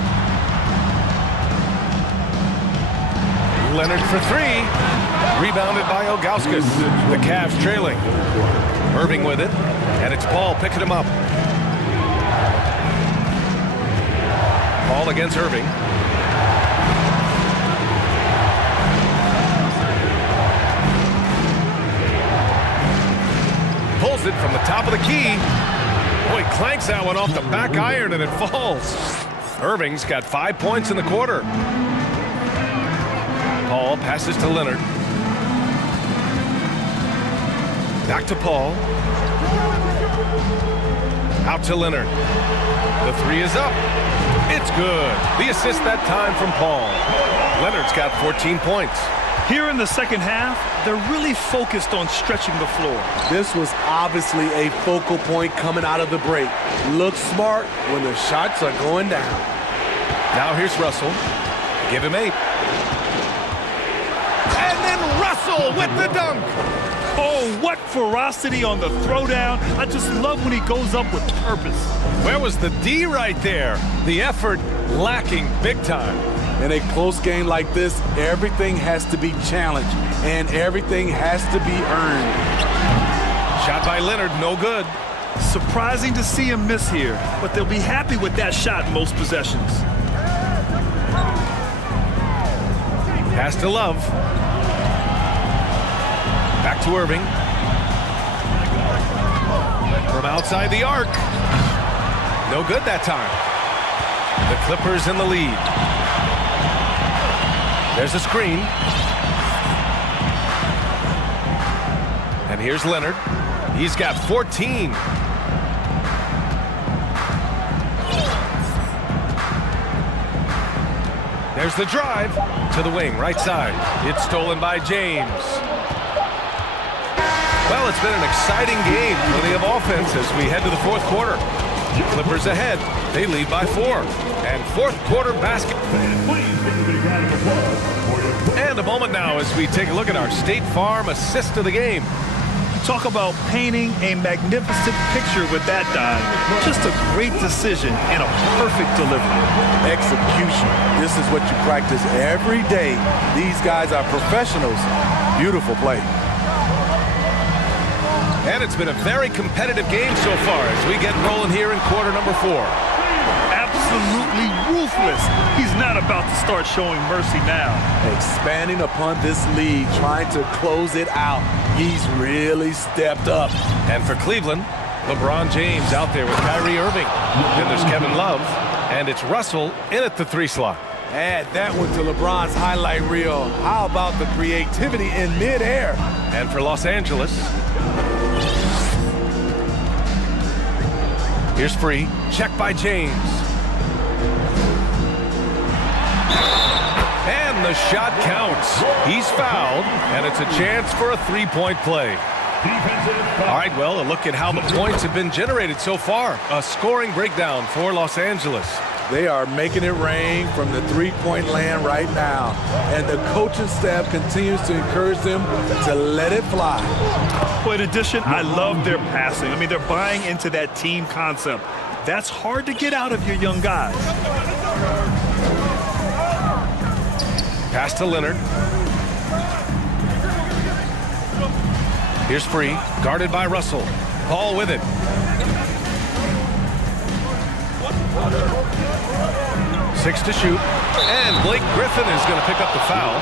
Leonard for 3. Rebounded by Ilgauskas. The Cavs trailing. Irving with it, and it's Paul picking him up. Paul against Irving. Pulls it from the top of the key. Boy, clanks that one off the back iron and it falls. Irving's got 5 points in the quarter. Paul passes to Leonard. Back to Paul. Out to Leonard. The 3 is up. It's good. The assist that time from Paul. Leonard's got 14 points. Here in the second half, they're really focused on stretching the floor. This was obviously a focal point coming out of the break. Look smart when the shots are going down. Now here's Russell. Give him 8. And then Russell with the dunk. Oh, what ferocity on the throwdown. I just love when he goes up with purpose. Where was the D right there? The effort lacking big time. In a close game like this, everything has to be challenged and everything has to be earned. Shot by Leonard, no good. Surprising to see him miss here, but they'll be happy with that shot most possessions. Pass to Love. Back to Irving. From outside the arc. No good that time. The Clippers in the lead. There's a screen. And here's Leonard. He's got 14. There's the drive to the wing, right side. It's stolen by James. Well, it's been an exciting game. Plenty of offense as we head to the fourth quarter. Clippers ahead. They lead by 4. And fourth quarter basket. And a moment now as we take a look at our State Farm assist of the game. Talk about painting a magnificent picture with that dive. Just a great decision and a perfect delivery. Execution. This is what you practice every day. These guys are professionals. Beautiful play. And it's been a very competitive game so far as we get rolling here in quarter number 4. Absolutely ruthless. He's not about to start showing mercy now. Expanding upon this lead, trying to close it out. He's really stepped up. And for Cleveland, LeBron James out there with Kyrie Irving. Then there's Kevin Love, and it's Russell in at the 3 slot. Add that one to LeBron's highlight reel. How about the creativity in midair? And for Los Angeles, here's free. Check by James. And the shot counts. He's fouled, and it's a chance for a 3-point play. All right, well, a look at how the points have been generated so far. A scoring breakdown for Los Angeles. They are making it rain from the three-point land right now. And the coaching staff continues to encourage them to let it fly. Well, in addition, I love their passing. I mean, they're buying into that team concept. That's hard to get out of your young guys. Pass to Leonard. Here's free. Guarded by Russell. Paul with it. Six to shoot. And Blake Griffin is going to pick up the foul.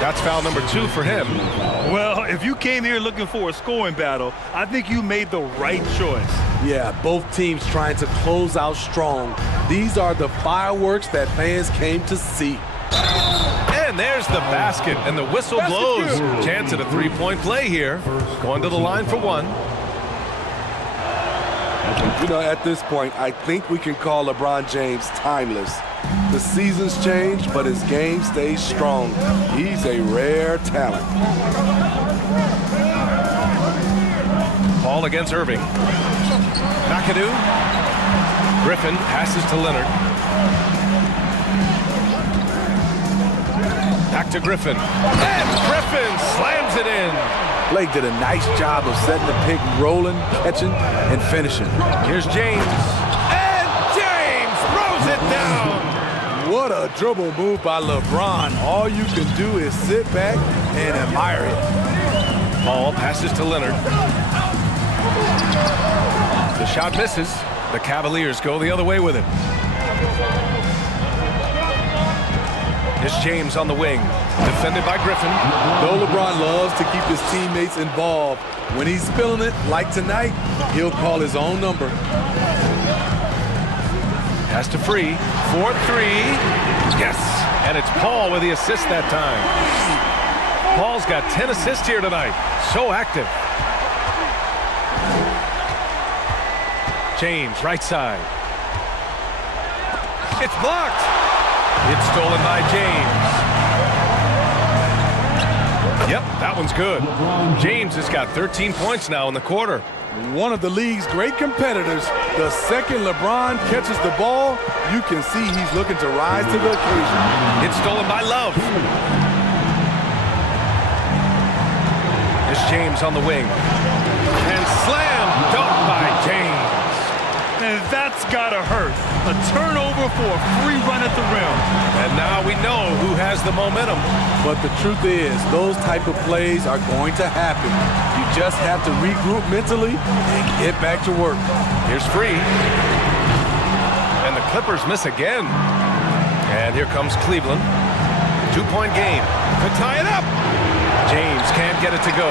That's foul number 2 for him. Well, if you came here looking for a scoring battle, I think you made the right choice. Yeah, both teams trying to close out strong. These are the fireworks that fans came to see. And there's the basket, and the whistle blows. Chance at a 3-point play here. Going to the line for 1. You know, at this point, I think we can call LeBron James timeless. The seasons change, but his game stays strong. He's a rare talent. Paul against Irving. McAdoo. Griffin passes to Leonard. Back to Griffin. And Griffin slams it in. Blake did a nice job of setting the pick, rolling, catching, and finishing. Here's James. And James throws it down. What a dribble move by LeBron. All you can do is sit back and admire it. Paul passes to Leonard. The shot misses. The Cavaliers go the other way with it. Here's James on the wing. Defended by Griffin. Though LeBron loves to keep his teammates involved, when he's feeling it, like tonight, he'll call his own number. Pass to free. 4-3. Yes. And it's Paul with the assist that time. Paul's got 10 assists here tonight. So active. James, right side. It's blocked. It's stolen by James. Yep, that one's good. James has got 13 points now in the quarter. One of the league's great competitors. The second LeBron catches the ball, you can see he's looking to rise to the occasion. It's stolen by Love. It's James on the wing. And slam dunk by James. And that's gotta hurt. A turnover for a free run at the rim. And now we know who has the momentum. But the truth is, those type of plays are going to happen. You just have to regroup mentally and get back to work. Here's free. And the Clippers miss again. And here comes Cleveland. 2-point game. To tie it up. James can't get it to go.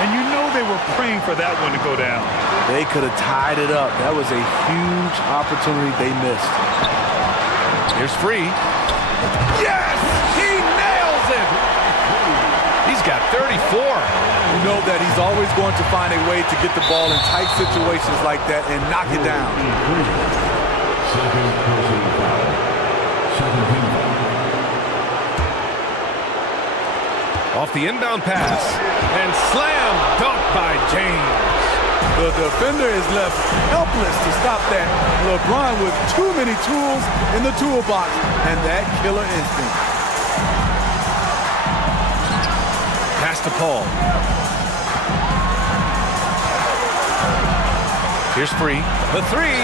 And you know they were praying for that one to go down. They could have tied it up. That was a huge opportunity they missed. Here's free. Yes! He nails it! He's got 34. You know that he's always going to find a way to get the ball in tight situations like that and knock it down. off the inbound pass. And slam dunk by James. The defender is left helpless to stop that. LeBron with too many tools in the toolbox and that killer instinct. Pass to Paul. Here's Free. The three.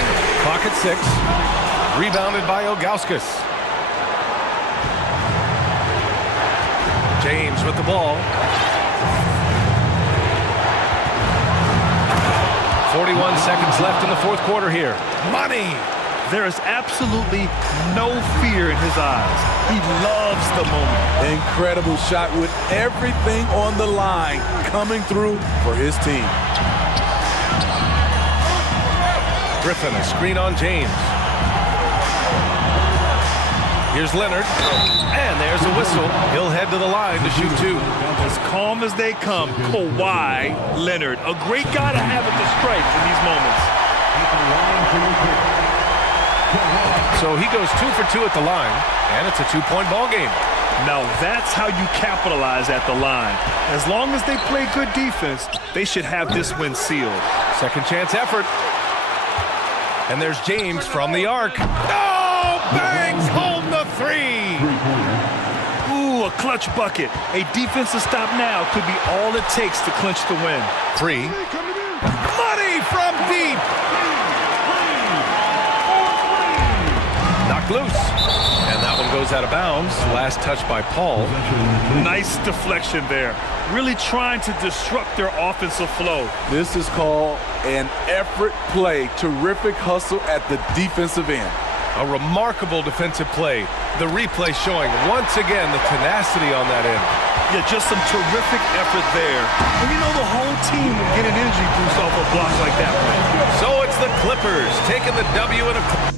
Pocket 6. Rebounded by Ilgauskas. James with the ball. 41 seconds left in the fourth quarter here. Money. There is absolutely no fear in his eyes. He loves the moment. Incredible shot with everything on the line coming through for his team. Griffin, a screen on James. Here's Leonard, and there's a whistle. He'll head to the line to shoot 2. As calm as they come, Kawhi Leonard, a great guy to have at the stripes in these moments. So he goes 2 for 2 at the line, and it's a 2-point ball game. Now that's how you capitalize at the line. As long as they play good defense, they should have this win sealed. Second chance effort. And there's James from the arc. Oh, bangs home the 3. Ooh, a clutch bucket. A defensive stop now could be all it takes to clinch the win. 3. Money from deep. Knocked loose. And that one goes out of bounds. Last touch by Paul. Nice deflection there. Really trying to disrupt their offensive flow. This is called an effort play. Terrific hustle at the defensive end. A remarkable defensive play. The replay showing once again the tenacity on that end. Yeah, just some terrific effort there. And you know the whole team will get an energy boost off a block like that one. So it's the Clippers taking the W in a